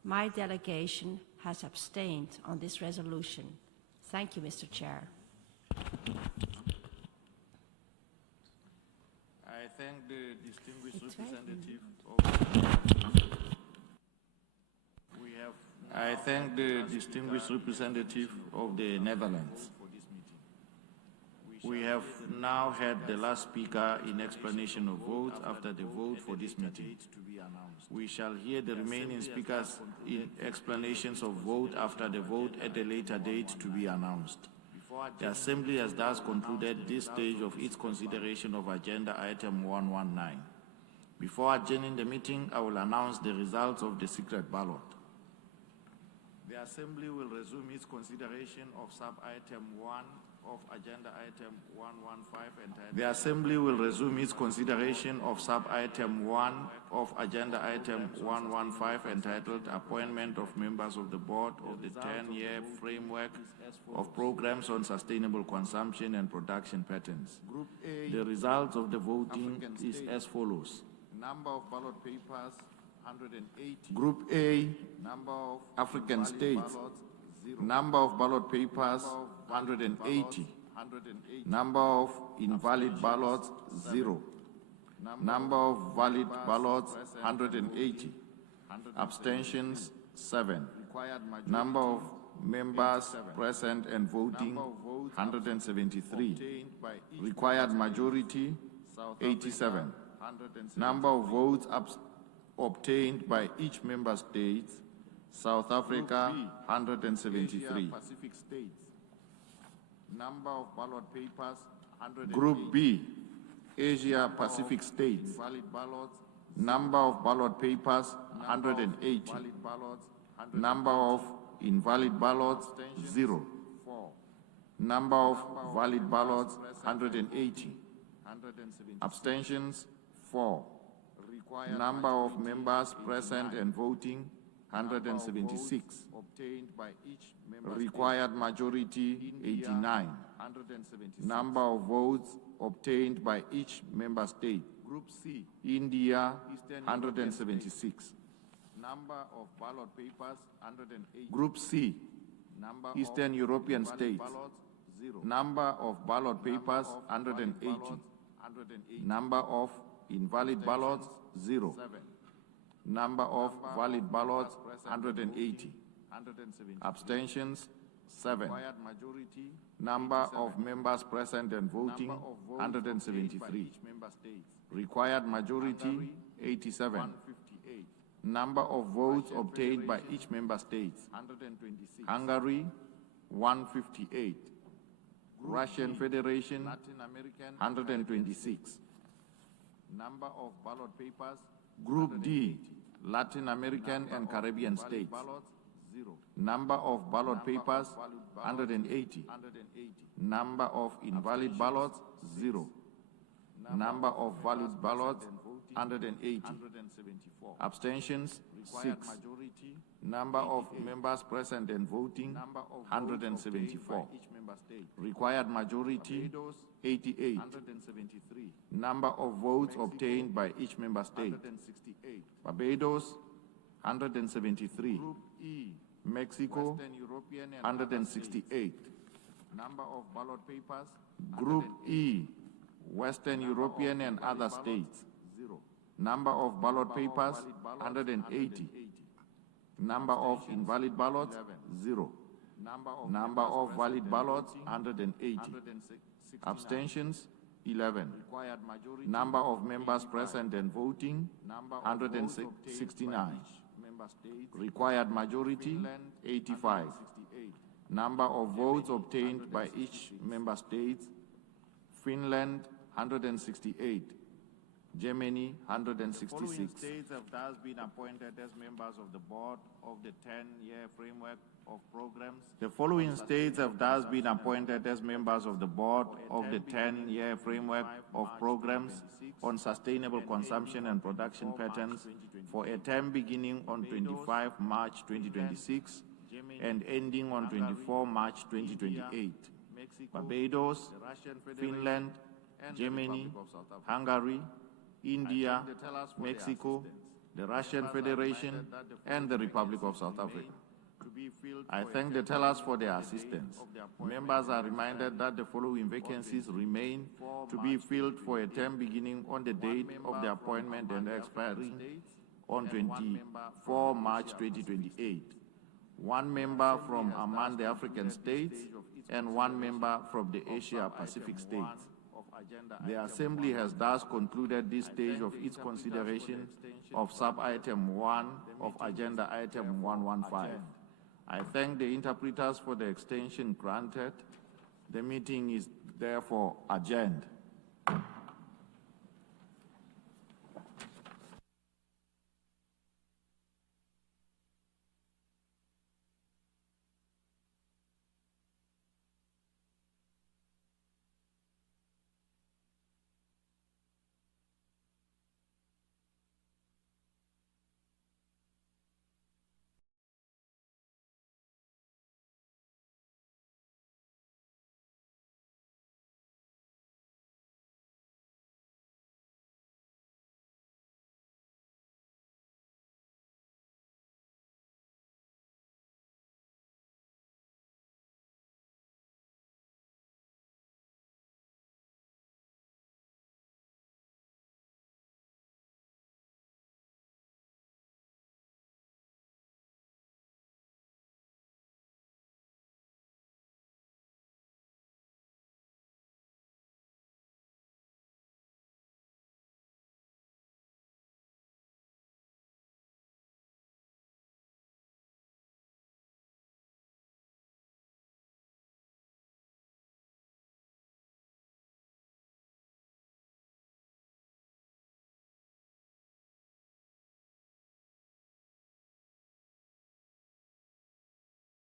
my delegation has abstained on this resolution. Thank you, Mr. Chair. I thank the distinguished representative of the Netherlands. We have now had the last speaker in explanation of vote after the vote for this meeting. We shall hear the remaining speakers in explanations of vote after the vote at a later date to be announced. The Assembly has thus concluded this stage of its consideration of Agenda Item 119. Before adjourning the meeting, I will announce the results of the secret ballot. The Assembly will resume its consideration of Sub-Item 1 of agenda item 115 entitled. The Assembly will resume its consideration of sub-item 1 of agenda item 115 entitled Appointment of Members of the Board of the 10-Year Framework of Programs on Sustainable Consumption and Production Patterns. The results of the voting is as follows. Number of ballot papers, 180. Group A, number of African states. Number of ballot papers, 180. Number of invalid ballots, 0. Number of valid ballots, 180. Abstentions, 7. Number of members present and voting, 173. Required majority, 87. Number of votes obtained by each member state, South Africa, 173. Pacific states. Number of ballot papers, 108. Group B, Asia Pacific states. Valid ballots. Number of ballot papers, 180. Number of invalid ballots, 0. Number of valid ballots, 180. Abstentions, 4. Number of members present and voting, 176. Required majority, 89. Number of votes obtained by each member state. Group C, India, 176. Number of ballot papers, 180. Group C, Eastern European states. Number of ballot papers, 180. Number of invalid ballots, 0. Number of valid ballots, 180. Abstentions, 7. Number of members present and voting, 173. Required majority, 87. Number of votes obtained by each member state. Hungary, 158. Russian Federation, 126. Number of ballot papers, Group D, Latin American and Caribbean states. Number of ballot papers, 180. Number of invalid ballots, 0. Number of valid ballots, 180. Abstentions, 6. Number of members present and voting, 174. Required majority, 88. Number of votes obtained by each member state. Barbados, 173. Mexico, 168. Number of ballot papers. Group E, Western European and other states. Number of ballot papers, 180. Number of invalid ballots, 0. Number of valid ballots, 180. Abstentions, 11. Number of members present and voting, 169. Required majority, 85. Number of votes obtained by each member state, Finland, 168. Germany, 166. Following states have thus been appointed as members of the board of the 10-year framework of programs. The following states have thus been appointed as members of the board of the 10-year framework of programs on sustainable consumption and production patterns for a term beginning on 25 March 2026 and ending on 24 March 2028. Barbados, Finland, Germany, Hungary, India, Mexico, the Russian Federation, and the Republic of South Africa. I thank the tellers for their assistance. Members are reminded that the following vacancies remain to be filled for a term beginning on the date of the appointment and expiring on 24 March 2028. 1 member from among the African states and 1 member from the Asia Pacific states. The Assembly has thus concluded this stage of its consideration of sub-item 1 of agenda item 115. I thank the interpreters for the extension granted. The meeting is therefore adjourned.